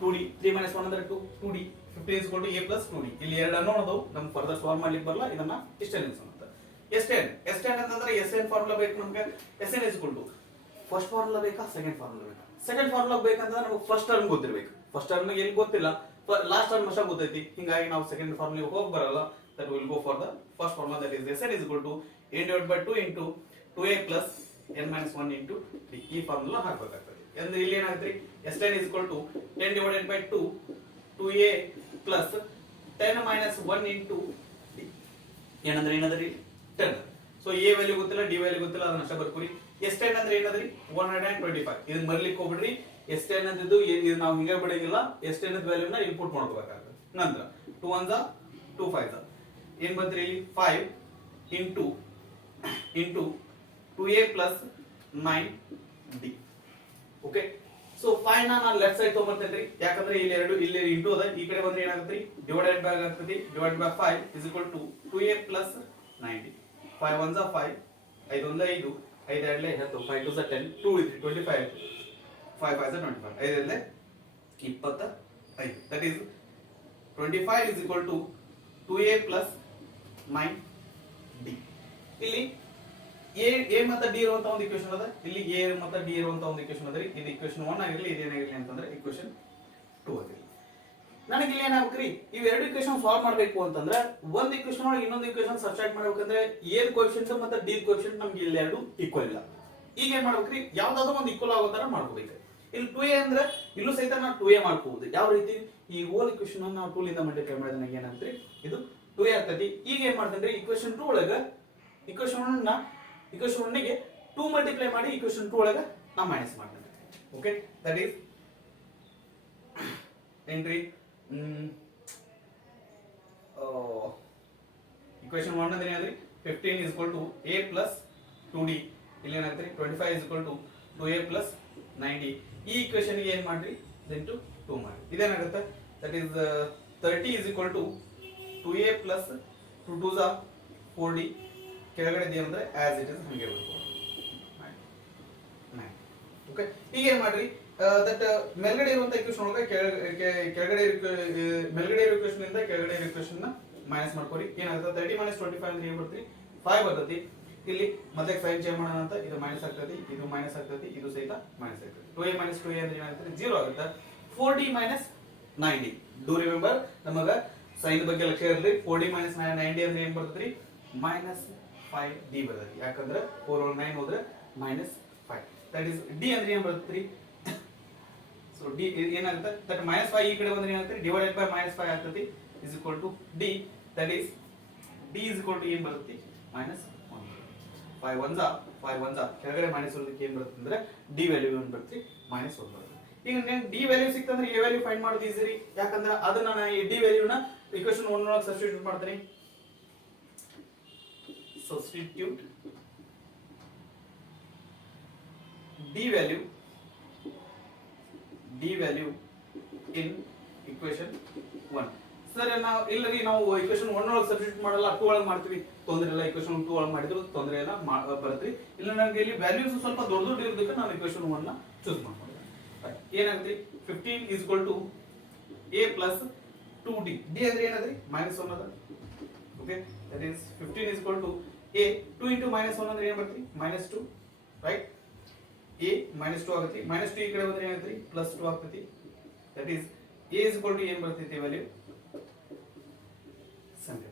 2d 3 minus 1 ಅಂದ್ರೆ 2d 15 is equal to a plus 2d ಇಲ್ಲಿ ಎರಡು ಅನ್ನೋದು ನಮ್ಗೆ ಫರ್ದರ್ ಸಾಲ್ವ್ ಮಾಡ್ಲಿಕ್ಕೆ ಬರಲ್ಲ ಇದನ್ನ ಇಷ್ಟೇ ನೆನ್ಸ್ಕೊಳ್ಳಿ S10 ಅಂತಂದ್ರೆ SN ಫಾರ್ಮುಲಾ ಬೇಕು ನಮಗೆ SN is equal to first formula ಬೇಕಾ ಸೆಕೆಂಡ್ ಫಾರ್ಮುಲಾ ಬೇಕಾ ಸೆಕೆಂಡ್ ಫಾರ್ಮುಲಾ ಬೇಕಂತಂದ್ರೆ ನಮಗೆ ಫಸ್ಟ್ ಟರ್ಮ್ ಗೊತ್ತಿರಬೇಕು ಫಸ್ಟ್ ಟರ್ಮ್ ಗೆ ಏನು ಗೊತ್ತಿಲ್ಲ ಲಾಸ್ಟ್ ಟರ್ಮ್ ಅಷ್ಟೇ ಗೊತ್ತೈತಿ ಹಿಂಗಾಗಿ ನಾವು ಸೆಕೆಂಡ್ ಫಾರ್ಮುಲಾ ಹೋಗಿ ಬರಲ್ಲ that will go for the first formula that is SN is equal to n divided by 2 into 2a plus n minus 1 into d ಈ ಫಾರ್ಮುಲಾ ಹಾಕಬೇಕಾಗ್ತದೆ ಅಂದ್ರೆ ಇಲ್ಲಿ ಏನಾಗುತ್ತೆ S10 is equal to 10 divided by 2 2a plus 10 minus 1 into d ಏನಂದ್ರೆ 10 so a value ಗೊತ್ತಿಲ್ಲ d value ಗೊತ್ತಿಲ್ಲ ಅದನ್ನ ಅಷ್ಟೇ ಬರ್ಕೋರಿ S10 ಅಂದ್ರೆ ಏನದ್ರಿ 125 ಇದನ್ನ ಮರ್ಲಿಕ್ಕೆ ಹೋಗ್ಬಿಡ್ರಿ S10 ಅಂದಿದ್ದು ಇದು ನಾವು ಹಿಂಗೆ ಬಿಡಂಗಿಲ್ಲ S10 ದ ವ್ಯಾಲ್ಯೂನ ಇನ್ಪುಟ್ ಮಾಡ್ಕೋಬೇಕಾಗುತ್ತೆ ನಂತರ 2 1s 2 5s ಏನ್ ಬಂತ್ರಿ ಇಲ್ಲಿ 5 into 2a plus 9d okay so 5 ನಾನು ಲೆಫ್ಟ್ ಸೈಡ್ ತಗೊಂಡ್ಬರ್ತೇನ್ರಿ ಯಾಕಂದ್ರೆ ಇಲ್ಲಿ ಎರಡು ಇಲ್ಲಿ ಇಂಟು ಅದ ಈ ಕಡೆ ಬಂದ್ರೆ ಏನಾಗುತ್ತೆ ಡಿವೈಡೆಡ್ ಬೈ ಆಗ್ತದೆ divided by 5 is equal to 2a plus 9d 5 1s 5 5 1 5 5 ಎರಡಲೇ 10 5 2s 10 2 is 25 5 5s 25 5 ಎರಡಲೇ 25 that is 25 is equal to 2a plus 9d ಇಲ್ಲಿ a ಮತ್ತು d ಇರುವಂತ ಒಂದು ಇಕ್ವೇಷನ್ ಅದ ಇಲ್ಲಿ a ಮತ್ತು d ಇರುವಂತ ಒಂದು ಇಕ್ವೇಷನ್ ಅದ ಇದು ಇಕ್ವೇಷನ್ 1 ಆಗಿರಲಿ ಇದು ಏನಾಗಿರಲಿ ಅಂತಂದ್ರೆ ಇಕ್ವೇಷನ್ 2 ಆಗಿರಲಿ ನನಗೆ ಇಲ್ಲಿ ಏನಾಗ್ಬೇಕ್ರಿ ಇವ್ ಎರಡು ಇಕ್ವೇಷನ್ ಸಾಲ್ವ್ ಮಾಡಬೇಕು ಅಂತಂದ್ರೆ ಒಂದು ಇಕ್ವೇಷನ್ ಒಳಗೆ ಇನ್ನೊಂದು ಇಕ್ವೇಷನ್ ಸಬ್ಸ್ಟ್ರಾಕ್ಟ್ ಮಾಡ್ಬೇಕಂದ್ರೆ a ದ ಕೋಎಫಿಷಿಯಂಟ್ ಮತ್ತು d ದ ಕೋಎಫಿಷಿಯಂಟ್ ನಮಗೆ ಇಲ್ಲಿ ಎರಡು ಈಕ್ವಲ್ ಇಲ್ಲ ಈಗ ಏನ್ ಮಾಡ್ಬೇಕ್ರಿ ಯಾವ್ದಾದ್ರು ಒಂದು ಈಕ್ವಲ್ ಆಗೋ ತರ ಮಾಡ್ಕೋಬೇಕು ಇಲ್ಲಿ 2a ಅಂದ್ರೆ ಇಲ್ಲೂ ಸಹಿತ ನಾವು 2a ಮಾಡ್ಕೋಬಹುದು ಯಾವ ರೀತಿ ಈ ಹೋಲ್ ಇಕ್ವೇಷನ್ ಅನ್ನು ನಾವು 2 ಲಿಂದ ಮಲ್ಟಿಪ್ಲೈ ಮಾಡಿದ್ರೆ ನನಗೆ ಏನಾಗ್ತದೆ ಇದು 2a ಆಗ್ತದೆ ಈಗ ಏನ್ ಮಾಡ್ತೇನ್ರಿ ಇಕ್ವೇಷನ್ 2 ಒಳಗ ಇಕ್ವೇಷನ್ 1 ಗೆ 2 ಮಲ್ಟಿಪ್ಲೈ ಮಾಡಿ ಇಕ್ವೇಷನ್ 2 ಒಳಗ ನಾ ಮೈನಸ್ ಮಾಡ್ತೇನೆ ಓಕೆ ದಟ್ ಈಸ್ ಏನ್ರಿ ಇಕ್ವೇಶನ್ 1 ಅಂದ್ರೆ ಏನಾದ್ರಿ 15 is equal to a plus 2d, ಇಲ್ಲಿ ಏನಾಗ್ತದೆ 25 is equal to 2a plus 9d. ಈ ಇಕ್ವೇಶನ್ ಗೆ ಏನು ಮಾಡ್ರಿ into 2 ಮಾಡಿ, ಇದೇನಾಗುತ್ತೆ that is 30 is equal to 2a plus 2 2s are 4d, ಕೆಳಗಡೆ ಏನಂದ್ರೆ as it is ಹಂಗೆ ಬರ್ಬೋದು. ಓಕೆ, ಈಗ ಏನು ಮಾಡ್ರಿ ದಟ್ ಮೇಲ್ಗಡೆ ಇರುವಂತ ಇಕ್ವೇಶನ್ ಒಳಗೆ ಕೆಳಗಡೆ ಮೇಲ್ಗಡೆ ಇರೋ ಇಕ್ವೇಶನ್ ಇಂದ ಕೆಳಗಡೆ ಇರೋ ಇಕ್ವೇಶನ್ ನ ಮೈನಸ್ ಮಾಡ್ಕೊರಿ. ಏನಾಗುತ್ತೆ 30 - 25 ಅಂದ್ರೆ ಏನು ಬರ್ತೀರಿ 5 ಬರ್ತೈತಿ. ಇಲ್ಲಿ ಮತ್ತೆ ಸೈನ್ ಚೇಂಜ್ ಮಾಡೋಣ ಅಂತ, ಇದು ಮೈನಸ್ ಆಗ್ತೈತಿ, ಇದು ಮೈನಸ್ ಆಗ್ತೈತಿ, ಇದು ಸಹಿತ ಮೈನಸ್ ಆಗ್ತೈತಿ. 2a - 2a ಅಂದ್ರೆ ಏನಾಗುತ್ತೆ 0 ಆಗುತ್ತೆ. 4d - 9d, ಡೂ ರಿಮೆಂಬರ್ ನಮಗ ಸೈನ್ ಬಗ್ಗೆ ಲಕ್ಷ್ಯ ಇರಲಿ. 4d - 9d ಅಂದ್ರೆ ಏನು ಬರ್ತೈತಿ -5d ಬರ್ತೈತಿ. ಯಾಕಂದ್ರೆ 4 over 9 ಹೋದ್ರೆ -5. ದಟ್ ಇಸ್ d ಅಂದ್ರೆ ಏನು ಬರ್ತೈತಿ. ಸೊ d ಏನಾಗುತ್ತೆ ದಟ್ -5 ಈ ಕಡೆ ಬಂದ್ರೆ ಏನಾಗುತ್ತೆ ಡಿವೈಡೆಡ್ ಬೈ -5 ಆಗ್ತೈತಿ is equal to d. that is d is equal to ಏನು ಬರುತ್ತೆ -1. 5 1s are 5 1s are ಕೆಳಗಡೆ ಮೈನಸ್ ಇರೋದಕ್ಕೆ ಏನು ಬರುತ್ತೆ ಅಂದ್ರೆ d ವ್ಯಾಲ್ಯೂ ಏನು ಬರುತ್ತೆ -1 ಬರುತ್ತೆ. ಈಗ ನಾನು d ವ್ಯಾಲ್ಯೂ ಸಿಕ್ತಂದ್ರೆ a ವ್ಯಾಲ್ಯೂ ಫೈಂಡ್ ಮಾಡೋದು ಈಸಿ ರೀ. ಯಾಕಂದ್ರೆ ಅದನ್ನ ನಾನು ಈ d ವ್ಯಾಲ್ಯೂನ ಇಕ್ವೇಶನ್ 1 ಒಳಗೆ ಸಬ್ಸ್ಟಿಟ್ಯೂಟ್ ಮಾಡ್ತೀನಿ. Substitute d value in equation 1. Sir ನಾವು ಇಲ್ಲರಿ ನಾವು ಇಕ್ವೇಶನ್ 1 ಒಳಗೆ ಸಬ್ಸ್ಟಿಟ್ಯೂಟ್ ಮಾಡಲ್ಲ, 2 ಒಳಗೆ ಮಾಡ್ತೀವಿ, ತೊಂದರೆ ಇಲ್ಲ. ಇಕ್ವೇಶನ್ 2 ಒಳಗೆ ಮಾಡಿದ್ರು ತೊಂದರೆ ಇಲ್ಲ, ಬರುತ್ತೆ. ಇಲ್ಲ ನನಗೆ ಇಲ್ಲಿ ವ್ಯಾಲ್ಯೂಸ್ ಸ್ವಲ್ಪ ದೊಡ್ಡ ದೊಡ್ಡ ಇರೋದಕ್ಕೆ ನಾನು ಇಕ್ವೇಶನ್ 1 ನ ಚೂಸ್ ಮಾಡ್ಕೊಂಡೆ. ಏನಾಗುತ್ತೆ 15 is equal to a plus 2d. d ಅಂದ್ರೆ ಏನಾದ್ರಿ -1 ಅದ. Okay, that is 15 is equal to a 2 into -1 ಅಂದ್ರೆ ಏನು ಬರುತ್ತೆ -2, ರೈಟ್. a -2 ಆಗುತ್ತೆ. -2 ಈ ಕಡೆ ಬಂದ್ರೆ ಏನಾಗುತ್ತೆ +2 ಆಗ್ತೈತಿ. that is a is equal to ಏನು ಬರ್ತೈತಿ ವ್ಯಾಲ್ಯೂ ಸಂಖ್ಯೆ.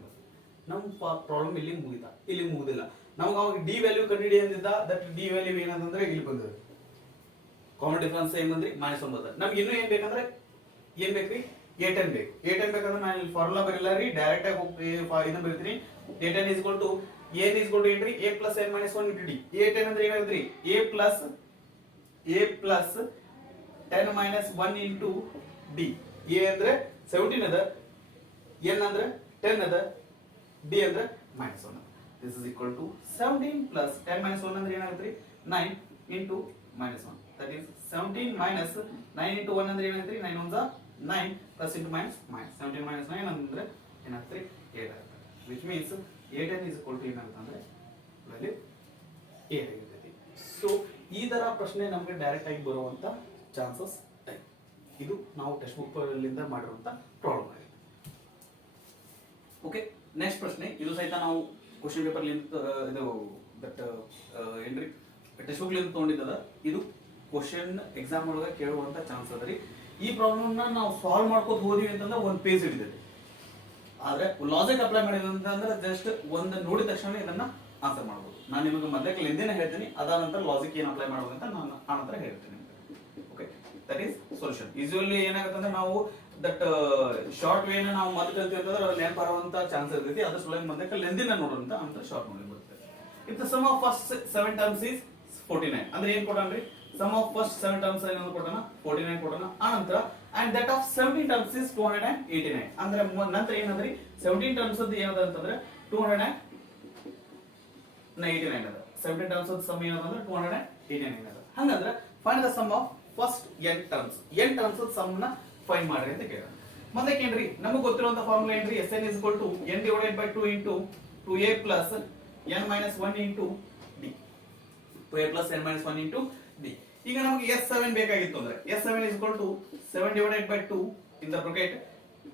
ನಮ್ಮ ಪ್ರಾಬ್ಲಮ್ ಇಲ್ಲಿ ಮುಗಿತಾ, ಇಲ್ಲಿ ಮುಗಿದಿಲ್ಲ. ನಮಗೆ ಅವಾಗ d ವ್ಯಾಲ್ಯೂ ಕಂಡುಹಿಡಿ ಅಂದಿದ್ದ. ದಟ್ d ವ್ಯಾಲ್ಯೂ ಏನಂತಂದ್ರೆ ಇಲ್ಲಿ ಬಂದಿದೆ ಕಾಮನ್ ಡಿಫರೆನ್ಸ್ ಏನು ಬಂದ್ರಿ -9. ನಮ್ಗೆ ಇನ್ನೂ ಏನ್ ಬೇಕಂದ್ರೆ ಏನ್ ಬೇಕ್ರಿ a10 ಬೇಕು. a10 ಬೇಕಂದ್ರೆ ನಾನು ಇಲ್ಲಿ ಫಾರ್ಮುಲಾ ಬರಿಲ್ಲ ರೀ, ಡೈರೆಕ್ಟ್ ಆಗಿ ಹೋಗಿ ಇದನ್ನ ಬರೀತೀನಿ. a10 is equal to n is equal to ಏನ್ರಿ a plus n minus 1 into d. a10 ಅಂದ್ರೆ ಏನಾಗುತ್ತೆ a plus 10 minus 1 into d. a ಅಂದ್ರೆ 17 ಅದ, n ಅಂದ್ರೆ 10 ಅದ, d ಅಂದ್ರೆ -1. this is equal to 17 plus 10 minus 1 ಅಂದ್ರೆ ಏನಾಗುತ್ತೆ 9 into -1. that is 17 minus 9 into 1 ಅಂದ್ರೆ ಏನಾಗುತ್ತೆ 9 1s are 9 plus into minus 17 minus 9 ಅಂದ್ರೆ ಏನಾಗುತ್ತೆ 8 ಆಗುತ್ತೆ. which means a10 is equal to ಏನಾಗುತ್ತೆ ಅಂದ್ರೆ ವ್ಯಾಲ್ಯೂ 8 ಆಗಿರ್ತೈತಿ. ಸೊ ಈ ತರ ಪ್ರಶ್ನೆ ನಮಗೆ ಡೈರೆಕ್ಟ್ ಆಗಿ ಬರುವಂತ ಚಾನ್ಸಸ್ ಇದೆ. ಇದು ನಾವು ಟೆಕ್ಸ್ಟ್ ಬುಕ್ ಲಿಂದ ಮಾಡಿರುವಂತ ಪ್ರಾಬ್ಲಮ್ ಆಗಿದೆ. ಓಕೆ, ನೆಕ್ಸ್ಟ್ ಪ್ರಶ್ನೆ. ಇದು ಸಹಿತ ನಾವು ಕ್ವಶನ್ ಪೇಪರ್ ಲಿಂದ ಇದು ಬಟ್ ಏನ್ರಿ ಟೆಕ್ಸ್ಟ್ ಬುಕ್ ಲಿಂದ ತಗೊಂಡಿದ್ದದ. ಇದು ಕ್ವಶನ್ ಎಕ್ಸಾಮ್ ಒಳಗೆ ಕೇಳುವಂತ ಚಾನ್ಸ್ ಅದ ರೀ. ಈ ಪ್ರಾಬ್ಲಮ್ ನ ನಾವು ಸಾಲ್ವ್ ಮಾಡ್ಕೋತ ಹೋದ್ವಿ ಅಂತಂದ್ರೆ ಒಂದು ಪೇಜ್ ಹಿಡಿದೈತಿ. ಆದ್ರೆ ಲಾಜಿಕ್ ಅಪ್ಲೈ ಮಾಡಿದ್ವಿ ಅಂತಂದ್ರೆ ಜಸ್ಟ್ ಒಂದು ನೋಡಿದ ತಕ್ಷಣ ಇದನ್ನ ಆನ್ಸರ್ ಮಾಡಬಹುದು. ನಾನು ನಿಮಗೆ ಮೊದಲೇ ಲಿಂದಿನ ಹೇಳ್ತೀನಿ, ಅದಾದ ನಂತರ ಲಾಜಿಕ್ ಏನು ಅಪ್ಲೈ ಮಾಡೋದು ಅಂತ ನಾನು ಆ ನಂತರ ಹೇಳ್ತೀನಿ. Okay, that is solution. Usually ಏನಾಗುತ್ತೆ ಅಂದ್ರೆ ನಾವು ದಟ್ ಶಾರ್ಟ್ ವೇನ ನಾವು ಮೊದಲು ಕಲ್ತೀವಿ ಅಂತಂದ್ರೆ ಅದ್ರ ನೆನಪಾರುವಂತ ಚಾನ್ಸ್ ಇರ್ತೈತಿ. ಅದ್ರ ಸಲುವಾಗಿ ಮೊದಲಕ್ಕೆ ಲೆಂದಿನ ನೋಡೋಂತ ಅಂತ ಶಾರ್ಟ್ ನೋಡಿ ಬರುತ್ತೆ. If the sum of first 7 terms is 49 ಅಂದ್ರೆ ಏನ್ ಕೊಡೋಣ್ರಿ ಸಮ್ ಆಫ್ ಫಸ್ಟ್ 7 ಟರ್ಮ್ಸ್ ಏನು ಕೊಡೋಣ 49 ಕೊಡೋಣ. ಆ ನಂತರ and that of 17 terms is 289 ಅಂದ್ರೆ ನಂತರ ಏನಂದ್ರಿ 17 ಟರ್ಮ್ಸ್ ಅದು ಏನದ ಅಂತಂದ್ರೆ 289 ಅದ. 17 ಟರ್ಮ್ಸ್ ಅದು ಸಮ್ ಏನಂದ್ರೆ 289 ಅದ. ಹಂಗಂದ್ರೆ find the sum of first n terms. n terms sum ನ ಫೈಂಡ್ ಮಾಡ್ರಿ ಅಂತ ಕೇಳೋಣ. ಮೊದಲಕ್ಕೆ ಏನ್ರಿ ನಮಗೆ ಗೊತ್ತಿರುವಂತ ಫಾರ್ಮುಲಾ ಏನ್ರಿ Sn is equal to n divided by 2 into 2a plus n minus 1 into d. 2a plus n minus 1 into d. ಈಗ ನಮಗೆ S7 ಬೇಕಾಗಿತ್ತು ಅಂದ್ರೆ S7 is equal to 7 divided by 2 in the bracket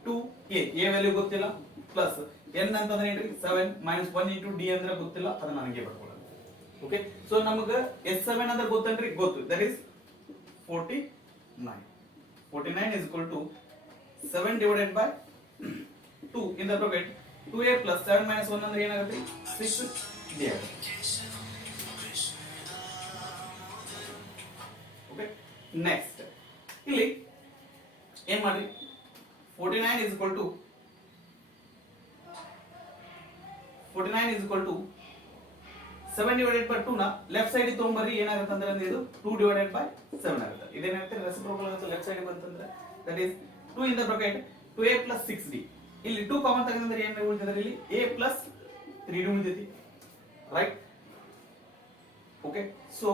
2a. a value ಗೊತ್ತಿಲ್ಲ plus n ಅಂತಂದ್ರೆ ಏನ್ರಿ 7 minus 1 into d ಅಂದ್ರೆ ಗೊತ್ತಿಲ್ಲ, ಅದನ್ನ ನನಗೆ ಬರ್ಕೊಳ್ಳೋಣ. ಓಕೆ, ಸೊ ನಮಗೆ S7 ಅಂದ್ರೆ ಗೊತ್ತೇನ್ರಿ ಗೊತ್ತು. That is 49. 49 is equal to 7 divided by 2 in the bracket 2a plus 7 minus 1 ಅಂದ್ರೆ ಏನಾಗುತ್ತೆ 6d ಆಗುತ್ತೆ. ಓಕೆ, ನೆಕ್ಸ್ಟ್ ಇಲ್ಲಿ ಏನ್ ಮಾಡಿ 49 is equal to 7 divided by 2 ನ ಲೆಫ್ಟ್ ಸೈಡ್ ತಗೊಂಡ್ಬರ್ರಿ. ಏನಾಗುತ್ತೆ ಅಂದ್ರೆ ಇದು 2 divided by 7 ಆಗುತ್ತೆ. ಇದೇನಾಗುತ್ತೆ ರೆಸಿಪ್ರೋಕಲ್ ಆಗುತ್ತೆ ಲೆಫ್ಟ್ ಸೈಡ್ ಬಂತಂದ್ರೆ that is 2 in the bracket 2a plus 6d. ಇಲ್ಲಿ 2 ಕಾಮನ್ ತೆಗೆದ್ರೆ ಏನು ಉಳಿದಿದೆ ಇಲ್ಲಿ a plus 3 ಉಳಿದೈತಿ right okay so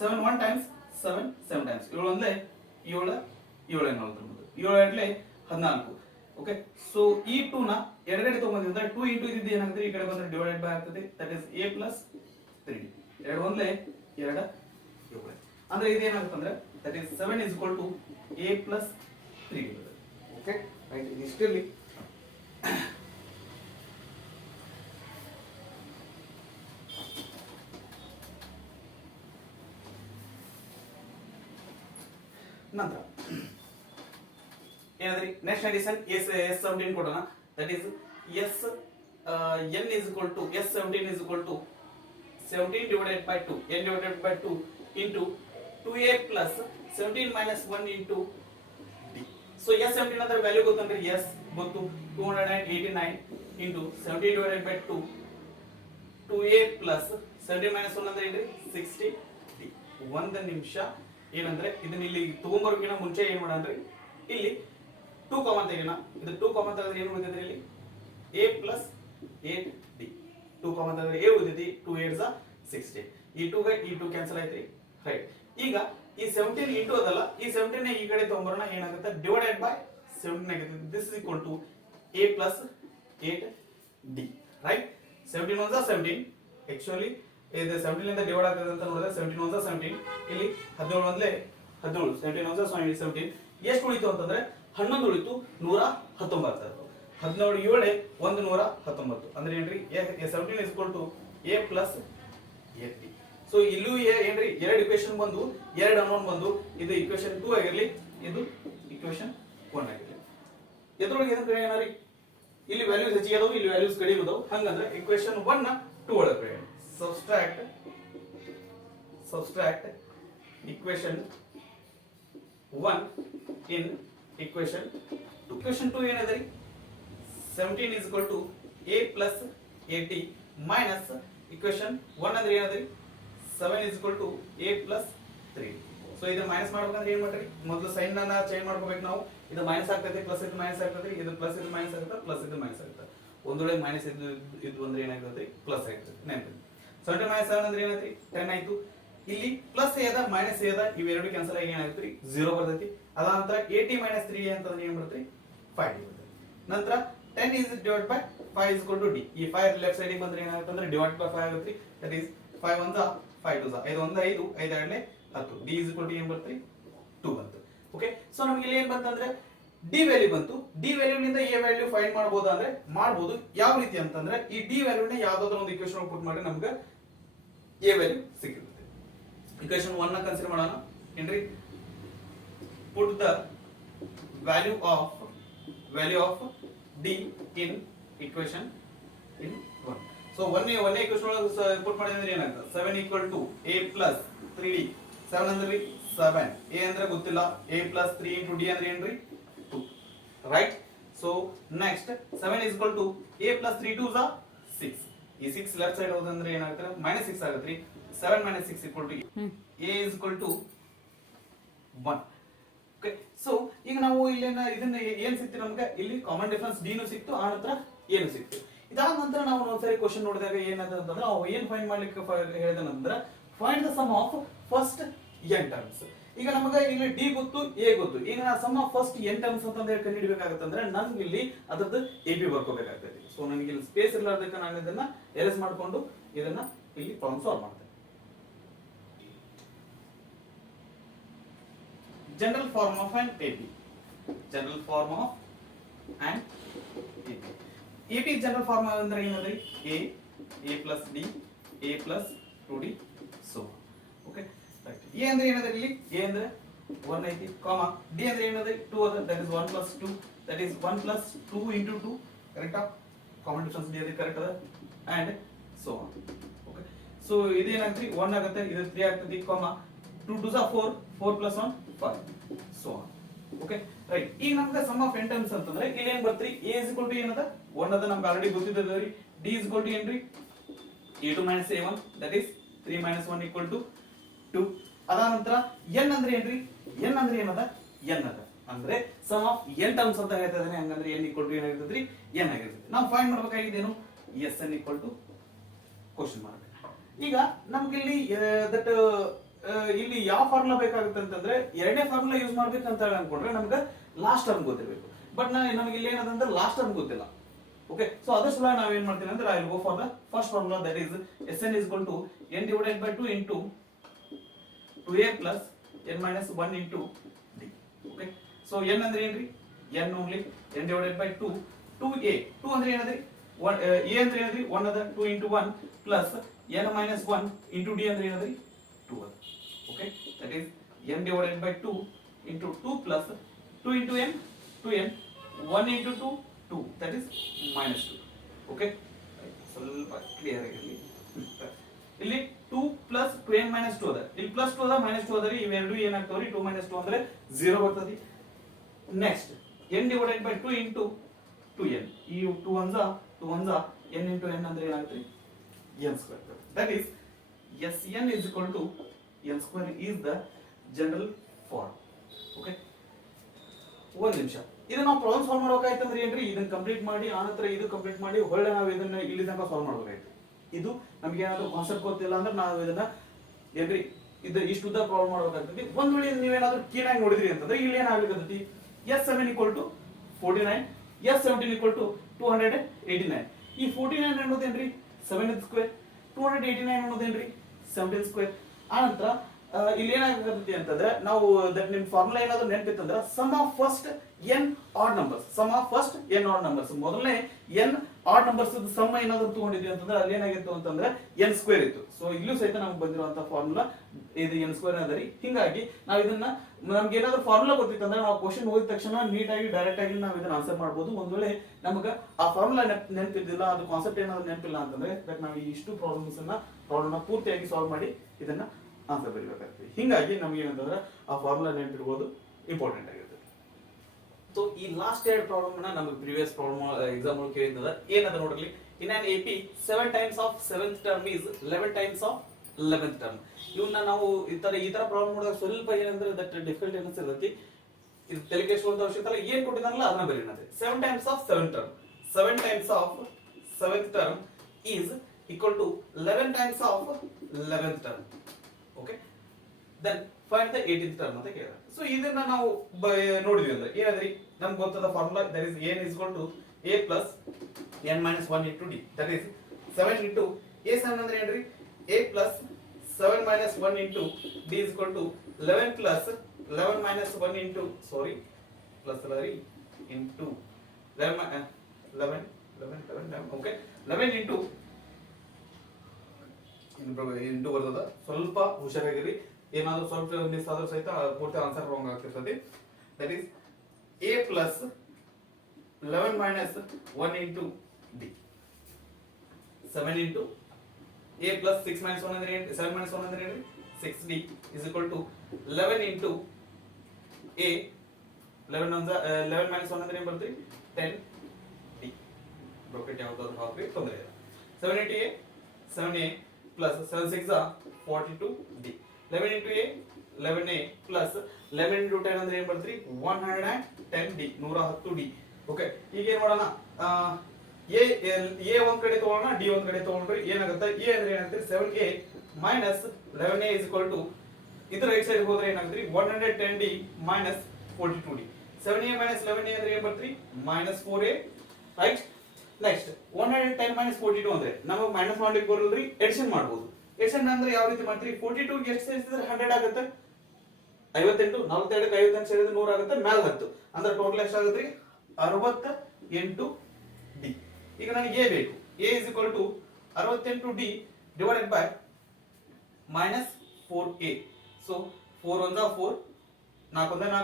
7 1 times 7 7 times 7 ಒಂದ್ಲೆ 7 7 49 7 ಎರಡ್ಲೆ 14 ಓಕೆ ಸೊ ಈ 2 ನ ಎಡಗಡೆ ತಗೊಂಡ್ರೆ 2 ಇಂಟು ಇದ್ದಿದ್ದು ಏನಾಗುತ್ತೆ ಈ ಕಡೆ ಬಂದ್ರೆ ಡಿವೈಡೆಡ್ ಬೈ ಆಗ್ತದೆ that is a plus 3d ಎರಡು ಒಂದ್ಲೆ 2 7 ಅಂದ್ರೆ ಇದು ಏನಾಗುತ್ತೆ ಅಂದ್ರೆ that is 7 is equal to a plus 3d okay right ಇದಿಷ್ಟಲ್ಲಿ ನಂತರ ಏನಾದ್ರಿ ನೆಕ್ಸ್ಟ್ ಅಡಿಷನ್ S17 ಕೊಡೋಣ that is S n is equal to S17 is equal to 17 divided by 2 n divided by 2 into 2a plus 17 minus 1 into d so S17 ಅದರ value ಗೊತ್ತಂದ್ರೆ S ಗೊತ್ತು 289 into 17 divided by 2 2a plus 17 minus 1 ಅಂದ್ರೆ ಏನ್ರಿ 60 d ಒಂದು ನಿಮಿಷ ಏನಂದ್ರೆ ಇದನ್ನ ಇಲ್ಲಿ ತಗೊಂಬರೋಕಿನ ಮುಂಚೆ ಏನ್ ಮಾಡಂದ್ರಿ ಇಲ್ಲಿ 2 ಕಾಮನ್ ತೆಗೆನ ಇದು 2 ಕಾಮನ್ ತೆಗೆದ್ರೆ ಏನು ಉಳಿತೈತ್ರಿ ಇಲ್ಲಿ a plus 8d 2 ಕಾಮನ್ ತೆಗೆದ್ರೆ a ಉಳಿತೈತಿ 2 8s are 60 ಈ 2 ಗೆ ಈ 2 ಕ್ಯಾನ್ಸಲ್ ಆಯ್ತ್ರಿ ರೈಟ್ ಈಗ ಈ 17 ಇಂಟು ಅದಲ್ಲ ಈ 17 ನೇ ಈ ಕಡೆ ತಗೊಂಬರೋಣ ಏನಾಗುತ್ತೆ ಡಿವೈಡೆಡ್ ಬೈ 17 ಆಗುತ್ತೆ this is equal to a plus 8d right 17 1s are 17 actually ಇದು 17 ಇಂದ ಡಿವೈಡ್ ಆಗ್ತದೆ ಅಂತ ನೋಡಿದ್ರೆ 17 1s are 17 ಇಲ್ಲಿ 17 ಒಂದ್ಲೆ 17 17 1s are 17 ಎಷ್ಟು ಉಳಿತು ಅಂತಂದ್ರೆ 11 ಉಳಿತು 119 17 7 119 ಅಂದ್ರೆ ಏನ್ರಿ 17 is equal to a plus 8d so ಇಲ್ಲೂ ಏನ್ರಿ ಎರಡು ಇಕ್ವೇಶನ್ ಬಂದು ಎರಡು ಅನೋನ್ ಬಂದು ಇದು ಇಕ್ವೇಶನ್ 2 ಆಗಿರಲಿ ಇದು ಇಕ್ವೇಶನ್ 1 ಆಗಿರಲಿ ಎದ್ರೊಳಗೆ ಏನು ಕಡೆ ಏನಾರಿ ಇಲ್ಲಿ ವ್ಯಾಲ್ಯೂಸ್ ಹೆಚ್ಚಿಗೆ ಅದಾವು ಇಲ್ಲಿ ವ್ಯಾಲ್ಯೂಸ್ ಕಡಿಮೆ ಅದಾವು ಹಂಗಂದ್ರೆ ಇಕ್ವೇಶನ್ 1 ನ 2 ಒಳಗೆ ಕಡೆ subtract equation 1 in equation 2 equation 2 ಏನದರಿ 17 is equal to a plus 80 minus equation 1 ಅಂದ್ರೆ ಏನದರಿ 7 is equal to a plus 3 so ಇದು ಮೈನಸ್ ಮಾಡ್ಬೇಕಂದ್ರೆ ಏನು ಮಾಡ್ರಿ ಮೊದಲು ಸೈನ್ ಅನ್ನ ಚೇಂಜ್ ಮಾಡ್ಕೋಬೇಕು ನಾವು ಇದು ಮೈನಸ್ ಆಗ್ತೈತಿ ಪ್ಲಸ್ ಇದು ಮೈನಸ್ ಆಗ್ತೈತಿ ಇದು ಪ್ಲಸ್ ಇದು ಮೈನಸ್ ಆಗುತ್ತೆ ಪ್ಲಸ್ ಇದು ಮೈನಸ್ ಆಗುತ್ತೆ ಒಂದೊಳಗೆ ಮೈನಸ್ ಇದು ಅಂದ್ರೆ ಏನಾಗ್ತೈತಿ ಪ್ಲಸ್ ಆಗ್ತೈತಿ ನೆನಪಿ 17 minus 7 ಅಂದ್ರೆ ಏನೈತಿ 10 ಆಯ್ತು ಇಲ್ಲಿ ಪ್ಲಸ್ ಎದ ಮೈನಸ್ ಎದ ಇವೆರಡು ಕ್ಯಾನ್ಸಲ್ ಆಗಿ ಏನಾಗುತ್ತೆ 0 ಬರ್ತೈತಿ ಅದ ನಂತರ 80 minus 3 ಅಂತಂದ್ರೆ ಏನು ಬರ್ತೈತಿ 5 ಬರ್ತೈತಿ ನಂತರ 10 is divided by 5 is equal to d ಈ 5 ಲೆಫ್ಟ್ ಸೈಡ್ ಗೆ ಬಂದ್ರೆ ಏನಾಗುತ್ತೆ ಅಂದ್ರೆ ಡಿವೈಡ್ ಬೈ 5 ಆಗುತ್ತೆ ದಟ್ ಇಸ್ 5 1 5 2 5 1 5 5 ಎರಡನೇ 10 d is equal to ಏನು ಬರ್ತೈತಿ 2 ಬಂತು ಓಕೆ ಸೊ ನಮಗೆ ಇಲ್ಲಿ ಏನು ಬಂತಂದ್ರೆ ಡಿ ವ್ಯಾಲ್ಯೂ ಬಂತು ಡಿ ವ್ಯಾಲ್ಯೂ ನಿಂದ ಎ ವ್ಯಾಲ್ಯೂ ಫೈಂಡ್ ಮಾಡಬಹುದು ಅಂದ್ರೆ ಮಾಡಬಹುದು ಯಾವ ರೀತಿ ಅಂತಂದ್ರೆ ಈ ಡಿ ವ್ಯಾಲ್ಯೂ ನ ಯಾವ್ದಾದ್ರು ಒಂದು ಇಕ್ವೇಶನ್ ಪುಟ್ ಮಾಡಿ ನಮಗೆ ಎ ವ್ಯಾಲ್ಯೂ ಸಿಗುತ್ತೆ ಇಕ್ವೇಶನ್ 1 ನ ಕನ್ಸಿಡರ್ ಮಾಡೋಣ ಏನ್ರಿ put the value of D in equation in 1 so 1 equation ಒಳಗೆ ಪುಟ್ ಮಾಡಿದ್ರೆ ಏನಾಗುತ್ತೆ 7 equal to a plus 3d 7 ಅಂದ್ರೆ 7 a ಅಂದ್ರೆ ಗೊತ್ತಿಲ್ಲ a plus 3 into d ಅಂದ್ರೆ ಏನ್ರಿ 2 right so next 7 is equal to a plus 3 2s are 6 ಈ 6 ಲೆಫ್ಟ್ ಸೈಡ್ ಹೋದಂದ್ರೆ ಏನಾಗುತ್ತೆ -6 ಆಗುತ್ತೆ 7 - 6 equal to a is equal to 1 okay so ಈಗ ನಾವು ಇಲ್ಲೇನ ಇದನ್ನ ಏನು ಸಿಕ್ತು ನಮಗೆ ಇಲ್ಲಿ ಕಾಮನ್ ಡಿಫರೆನ್ಸ್ d ನು ಸಿಕ್ತು ಆ ನಂತರ a ನು ಸಿಕ್ತು ಇದಾದ ನಂತರ ನಾವು ಒಂದ್ಸರಿ ಕ್ವೆಶ್ಚನ್ ನೋಡಿದಾಗ ಏನಾಗುತ್ತೆ ಅಂತಂದ್ರೆ ನಾವು ಏನು ಫೈಂಡ್ ಮಾಡ್ಲಿಕ್ಕೆ ಹೇಳಿದನಂದ್ರೆ find the sum of first n terms ಈಗ ನಮಗೆ ಇಲ್ಲಿ ಡಿ ಗೊತ್ತು ಎ ಗೊತ್ತು ಈಗ ನಾ sum of first n terms ಅಂತ ಹೇಳಿ ಕಂಡುಹಿಡಿಯಬೇಕಾಗುತ್ತೆ ಅಂದ್ರೆ ನನಗೆ ಇಲ್ಲಿ ಅದರದ್ದು ಎ ಬಿ ಬರ್ಕೋಬೇಕಾಗ್ತದೆ ಸೊ ನನಗೆ ಇಲ್ಲಿ ಸ್ಪೇಸ್ ಇರಲಾರ್ದಕ್ಕೆ ನಾನು ಇದನ್ನ ಎರೇಸ್ ಮಾಡ್ಕೊಂಡು ಇದನ್ನ ಇಲ್ಲಿ ಪ್ರಾಬ್ಲಮ್ ಸಾಲ್ವ್ ಮಾಡ್ತೇನೆ general form of an AP general form of an AP AP general form ಅಂದ್ರೆ ಏನಂದ್ರೆ a plus d a plus 2d so okay right a ಅಂದ್ರೆ ಏನಂದ್ರೆ ಇಲ್ಲಿ a ಅಂದ್ರೆ 1 ಐತಿ ಕಾಮಾ d ಅಂದ್ರೆ ಏನಂದ್ರೆ 2 ಅದ that is 1 plus 2 that is 1 plus 2 into 2 ಕರೆಕ್ಟಾ ಕಾಮನ್ ಡಿಫರೆನ್ಸ್ d ಅದು ಕರೆಕ್ಟ್ ಅದ and so on okay so ಇದೇನಾಗ್ತದೆ 1 ಆಗುತ್ತೆ ಇದು 3 ಆಗ್ತದೆ comma 2 2s are 4 4 plus 1 5 so on okay right ಈಗ ನಮಗೆ ಸಮ್ ಆಫ್ n ಟರ್ಮ್ಸ್ ಅಂತಂದ್ರೆ ಇಲ್ಲಿ ಏನು ಬರ್ತ್ರಿ a is equal to ಏನದ 1 ಅದ ನಮಗೆ already ಗೊತ್ತಿದ್ದದರಿ d is equal to ಏನ್ರಿ a2 - a1 that is 3 - 1 equal to 2 ಅದ ನಂತರ n ಅಂದ್ರೆ ಏನ್ರಿ n ಅಂದ್ರೆ ಏನದ n ಅದ ಅಂದ್ರೆ ಸಮ್ ಆಫ್ n ಟರ್ಮ್ಸ್ ಅಂತ ಹೇಳ್ತಾ ಇದ್ದಾನೆ ಹಂಗಂದ್ರೆ n equal to ಏನಾಗಿರ್ತದ್ರಿ n ಆಗಿರ್ತದೆ ನಾವು ಫೈಂಡ್ ಮಾಡಬೇಕಾಗಿದ್ದೇನು S N equal to question mark. ಈಗ ನಮ್ಗೆ ಇಲ್ಲಿ ದಟ್ ಇಲ್ಲಿ ಯಾವ ಫಾರ್ಮುಲಾ ಬೇಕಾಗುತ್ತೆ ಅಂತಂದ್ರೆ ಎರಡನೇ ಫಾರ್ಮುಲಾ ಯೂಸ್ ಮಾಡ್ಬೇಕಂತ ಅನ್ಕೊಂಡ್ರೆ ನಮ್ಗೆ ಲಾಸ್ಟ್ ಟರ್ಮ್ ಗೊತ್ತಿರಬೇಕು. ಬಟ್ ನಮಗೆ ಇಲ್ಲಿ ಏನಂದ್ರೆ ಲಾಸ್ಟ್ ಟರ್ಮ್ ಗೊತ್ತಿಲ್ಲ. ಓಕೆ, ಸೊ ಅದರ ಸಲುವಾಗಿ ನಾವು ಏನ್ ಮಾಡ್ತೀವಿ ಅಂದ್ರೆ I will go for the first formula, that is S N is equal to N divided by 2 into 2a plus n minus 1 into D. Okay, so n ಅಂದ್ರೆ ಏನ್ರಿ? n only n divided by 2 2a 2 ಅಂದ್ರೆ ಏನದ್ರಿ? a ಅಂದ್ರೆ ಏನದ್ರಿ? 1 ಅದ 2 into 1 plus n minus 1 into d ಅಂದ್ರೆ ಏನದ್ರಿ? 2 ಅದ. Okay, that is n divided by 2 into 2 plus 2 into n 2n 1 into 2 2 that is minus 2. Okay, ಸ್ವಲ್ಪ clear ಆಗಿರಲಿ. ಇಲ್ಲಿ 2 ಪ್ಲಸ್ 2n ಮೈನಸ್ 2 ಅದ, ಇಲ್ಲಿ ಪ್ಲಸ್ 2 ಅದ ಮೈನಸ್ 2 ಅದ, ಇವೆರಡು ಏನಾಗ್ತಾವ್ರಿ? 2 ಮೈನಸ್ 2 ಅಂದ್ರೆ 0 ಬರ್ತದೆ. Next n divided by 2 into 2n, ಈ 2 1 n ಇಂಟು n ಅಂದ್ರೆ ಏನಾಗುತ್ತೆ? n square. That is Sn is equal to n square is the general form. Okay, ಒಂದು ನಿಮಿಷ, ಇದು ನಾವು ಪ್ರಾಬ್ಲಮ್ ಸಾಲ್ವ್ ಮಾಡಬೇಕಾಯ್ತಂದ್ರೆ ಏನ್ರಿ? ಇದನ್ನ ಕಂಪ್ಲೀಟ್ ಮಾಡಿ ಆನಂತರ ಇದು ಕಂಪ್ಲೀಟ್ ಮಾಡಿ ಹೊಳ್ಳೆ ನಾವು ಇದನ್ನ ಇಲ್ಲಿ ತನಕ ಸಾಲ್ವ್ ಮಾಡಬೇಕಾಯ್ತು. ಇದು ನಮಗೆ ಏನಾದ್ರು ಕಾನ್ಸೆಪ್ಟ್ ಗೊತ್ತಿಲ್ಲ ಅಂದ್ರೆ ನಾವು ಇದನ್ನ ಏನ್ರಿ ಇದು ಇಷ್ಟು ಉದ್ದ ಪ್ರಾಬ್ಲಮ್ ಮಾಡಬೇಕಾಗ್ತದೆ. ಒಂದ್ ವೇಳೆ ನೀವೇನಾದ್ರೂ ಕೀನಾಗಿ ನೋಡಿದ್ರಿ ಅಂತಂದ್ರೆ ಇಲ್ಲಿ ಏನಾಗಲಿಕ್ಕೆ S7 equal to 49, S17 equal to 289. ಈ 49 ಅನ್ನೋದೇನ್ರಿ? 7 ಸ್ಕ್ವೇರ್. 289 ಅನ್ನೋದೇನ್ರಿ? 17 ಸ್ಕ್ವೇರ್. ಆನಂತರ ಇಲ್ಲಿ ಏನಾಗುತ್ತೆ ಅಂತಂದ್ರೆ ನಾವು ದಟ್ ನಿಮ್ ಫಾರ್ಮುಲಾ ಏನಾದ್ರು ನೆನಪಿತ್ತಂದ್ರೆ sum of first n odd numbers, sum of first n odd numbers, ಮೊದಲನೇ n ಆಡ್ ನಂಬರ್ಸ್ ಸಮ್ ಏನಾದ್ರು ತಗೊಂಡಿದ್ವಿ ಅಂತಂದ್ರೆ ಅಲ್ಲಿ ಏನಾಗಿತ್ತು ಅಂತಂದ್ರೆ n ಸ್ಕ್ವೇರ್ ಇತ್ತು. ಸೊ ಇಲ್ಲೂ ಸಹಿತ ನಮ್ಗೆ ಬಂದಿರುವಂತ ಫಾರ್ಮುಲಾ ಇದು n ಸ್ಕ್ವೇರ್ ಅದರಿ. ಹಿಂಗಾಗಿ ನಾವು ಇದನ್ನ ನಮ್ಗೆ ಏನಾದ್ರು ಫಾರ್ಮುಲಾ ಗೊತ್ತಿತ್ತಂದ್ರೆ ನಾವು ಕ್ವಶನ್ ಓದಿದ ತಕ್ಷಣ ನೀಟಾಗಿ ಡೈರೆಕ್ಟ್ ಆಗಿ ನಾವು ಇದನ್ನ ಆನ್ಸರ್ ಮಾಡಬಹುದು. ಒಂದ್ ವೇಳೆ ನಮ್ಗೆ ಆ ಫಾರ್ಮುಲಾ ನೆನಪಿದ್ದಿಲ್ಲ, ಅದು ಕಾನ್ಸೆಪ್ಟ್ ಏನಾದ್ರು ನೆನಪಿಲ್ಲ ಅಂತಂದ್ರೆ ದಟ್ ನಾವು ಇಷ್ಟು ಪ್ರಾಬ್ಲಮ್ನ ಪೂರ್ತಿಯಾಗಿ ಸಾಲ್ವ್ ಮಾಡಿ ಇದನ್ನ ಆನ್ಸರ್ ಬರೀಬೇಕಾಗ್ತದೆ. ಹಿಂಗಾಗಿ ನಮ್ಗೆ ಏನಂತಂದ್ರೆ ಆ ಫಾರ್ಮುಲಾ ನೆನಪಿರ್ಬೋದು, ಇಂಪಾರ್ಟೆಂಟ್ ಆಗಿರುತ್ತೆ. ಸೊ ಈ ಲಾಸ್ಟ್ ಎರಡು ಪ್ರಾಬ್ಲಮ್ ನಮಗೆ ಪ್ರೀವಿಯಸ್ ಪ್ರಾಬ್ಲಮ್ ಎಕ್ಸಾಮ್ ಕೇಳಿದ್ದದ. ಏನದ ನೋಡ್ರಿ, in an AP 7 times of 7th term is 11 times of 11th term. ಇವನ್ನ ನಾವು ಈ ತರ ಪ್ರಾಬ್ಲಮ್ ನೋಡಿದಾಗ ಸ್ವಲ್ಪ ಏನಂದ್ರೆ ದಟ್ ಡಿಫಿಕಲ್ಟ್ ಅನಿಸ್ತೈತಿ. ಇದು ತಲೆ ಕೆಡಿಸುವಂತ ಅವಶ್ಯಕತೆ ಇಲ್ಲ, ಏನ್ ಕೊಟ್ಟಿದಾರಲ್ಲ ಅದನ್ನ ಬರೀನಂತೆ. 7 times of 7th term, 7 times of 7th term is equal to 11 times of 11th term. Okay, then find the 18th term ಅಂತ ಕೇಳಿದ್ರೆ, ಸೊ ಇದನ್ನ ನಾವು ನೋಡಿದ್ವಿ ಅಂದ್ರೆ ಏನಂದ್ರಿ? ನಮ್ಗೆ ಗೊತ್ತಾದ formula that is n is equal to a plus n minus 1 into d. That is 7 into a7 ಅಂದ್ರೆ ಏನ್ರಿ? a plus 7 minus 1 into d is equal to 11 plus 11 minus 1 into plus into 11 okay, 11 into into ಬರ್ತದ. ಸ್ವಲ್ಪ ಹುಷಾರಾಗಿರಿ, ಏನಾದ್ರೂ ಸ್ವಲ್ಪ miss ಆದ್ರೂ ಸಹಿತ ಪೂರ್ತಿ ಆನ್ಸರ್ ರಾಂಗ್ ಆಗ್ತಿರ್ತದೆ. That is a plus 11 minus 1 into d. 7 into a plus 6 minus 1 ಅಂದ್ರೆ 7 minus 1 ಅಂದ್ರೆ 6d is equal to 11 into a 11 minus 1 ಅಂದ್ರೆ ಏನು ಬರುತ್ತೆ? 10d. ಬ್ರಾಕೆಟ್ ಯಾವ್ದಾದ್ರು ಹಾಕಿ ತೊಂದರೆ ಇಲ್ಲ. 7 into a 7a plus 7 6 42d. 11 into a 11a plus 11 into 10 ಅಂದ್ರೆ ಏನು ಬರುತ್ತೆ? 110d, 110d. ಓಕೆ, ಈಗ ಏನು ಮಾಡೋಣ? a ಒಂದ್ ಕಡೆ ತಗೊಳ್ಳೋಣ, d ಒಂದ್ ಕಡೆ ತಗೊಂಡ್ರೆ ಏನಾಗುತ್ತೆ? a ಅಂದ್ರೆ ಏನಾಗುತ್ತೆ? 7a minus 11a is equal to ಇದು ರೈಟ್ ಸೈಡ್ ಹೋದ್ರೆ ಏನಾಗುತ್ತೆ? 110d minus 42d. 7a minus 11a ಅಂದ್ರೆ ಏನು ಬರುತ್ತೆ? -4a, right? ನೆಕ್ಸ್ಟ್ 110 minus 42 ಅಂದ್ರೆ ನಮಗೆ ಮೈನಸ್ ಮಾಡ್ಲಿಕ್ಕೆ ಬರಲ್ರಿ, ಎಡಿಷನ್ ಮಾಡಬಹುದು. ಎಡಿಷನ್ ಅಂದ್ರೆ ಯಾವ ರೀತಿ ಮಾಡ್ತೀರಿ? 42 ಗೆ ಎಷ್ಟು ಸೇರಿಸಿದ್ರೆ 100 ಆಗುತ್ತೆ? 58, 42 ಗೆ 58 ಸೇರಿದ್ರೆ 100 ಆಗುತ್ತೆ, ಮ್ಯಾಲ 10 ಅಂದ್ರೆ ಟೋಟಲ್ ಎಷ್ಟು ಆಗುತ್ತೆ? 68d. ಈಗ ನನಗೆ a ಬೇಕು. a is equal to 68d divided by -4a. So 4 1 4, 4 1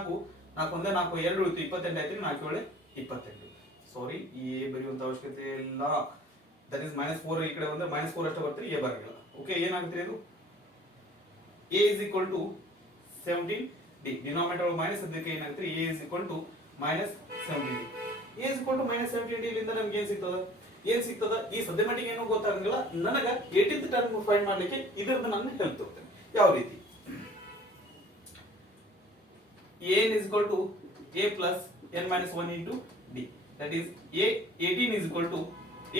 4, 4 1 4, 2 ಉಳಿತು, 28 ಆಯ್ತು. 4 7 28. ಸಾರಿ, ಈ a ಬರೆಯುವಂತ ಅವಶ್ಯಕತೆ ಇಲ್ಲ. ದಟ್ ಇಸ್ -4 ಈ ಕಡೆ ಬಂದ್ರೆ -4 ಅಷ್ಟೇ ಬರ್ತದೆ, a ಬರಲ್ಲ. ಓಕೆ, ಏನಾಗುತ್ತೆ ಇದು? a is equal to 17d. Denominator minus ಅದಕ್ಕೆ ಏನಾಗುತ್ತೆ? a is equal to -17d. a is equal to -17d ಇಲ್ಲಿಂದ ನಮಗೆ ಏನು ಸಿಗ್ತದ? ಈ ಸದ್ಯ ಮಟ್ಟಿಗೆ ಏನೂ ಗೊತ್ತಾಗಂಗಿಲ್ಲ. ನನಗೆ 18th ಟರ್ಮ್ ಫೈಂಡ್ ಮಾಡ್ಲಿಕ್ಕೆ ಇದರದ್ದು ನಾನು ಹೆಲ್ಪ್ ತಗೋತೇನೆ. ಯಾವ ರೀತಿ? a is equal to a plus n minus 1 into d. That is a 18 is equal to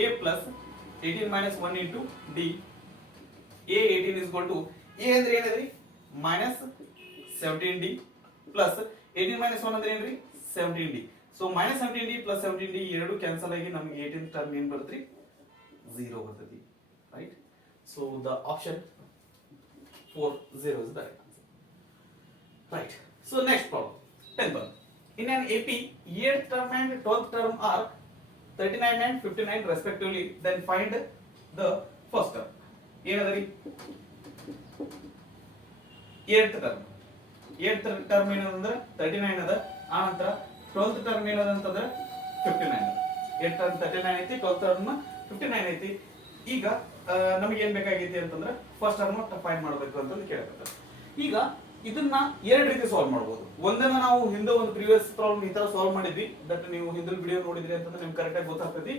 a plus 18 minus 1 into D. A 18 is equal to A ಅಂದ್ರೆ ಏನದ್ರಿ minus 17D plus 18 minus 1 ಅಂದ್ರೆ ಏನ್ರಿ 17D. So minus 17D plus 17D ಎರಡು cancel ಆಗಿ ನಮಗೆ 18th term ಏನು ಬರುತ್ತೆ 0 ಬರ್ತದೆ, right? So the option 40 is the right answer, right? So next problem, 10th one. In an AP, 8th term and 12th term are 39 and 59 respectively. Then find the first term. ಏನದರಿ 8th term ಏನಂದ್ರೆ 39 ಅದ. ಆ ನಂತರ 12th term ಏನದ ಅಂತಂದ್ರೆ 59. 8th term 39 ಐತಿ, 12th term 59 ಐತಿ. ಈಗ ನಮಗೆ ಏನ್ ಬೇಕಾಗೈತಿ ಅಂತಂದ್ರೆ ಫಸ್ಟ್ ಟರ್ಮ್ ಫೈಂಡ್ ಮಾಡಬೇಕು ಅಂತ ಕೇಳಕತ್ತಾರೆ. ಈಗ ಇದನ್ನ ಎರಡು ರೀತಿ ಸಾಲ್ವ್ ಮಾಡಬಹುದು. ಒಂದನ್ನ ನಾವು ಹಿಂದೆ ಒಂದು ಪ್ರೀವಿಯಸ್ ಪ್ರಾಬ್ಲಮ್ ಈ ತರ ಸಾಲ್ವ್ ಮಾಡಿದ್ವಿ, ದಟ್ ನೀವು ಹಿಂದಿನ ವಿಡಿಯೋ ನೋಡಿದ್ರಿ ಅಂತಂದ್ರೆ ನಿಮ್ಗೆ ಕರೆಕ್ಟ್ ಆಗಿ ಗೊತ್ತಾಗ್ತೈತಿ.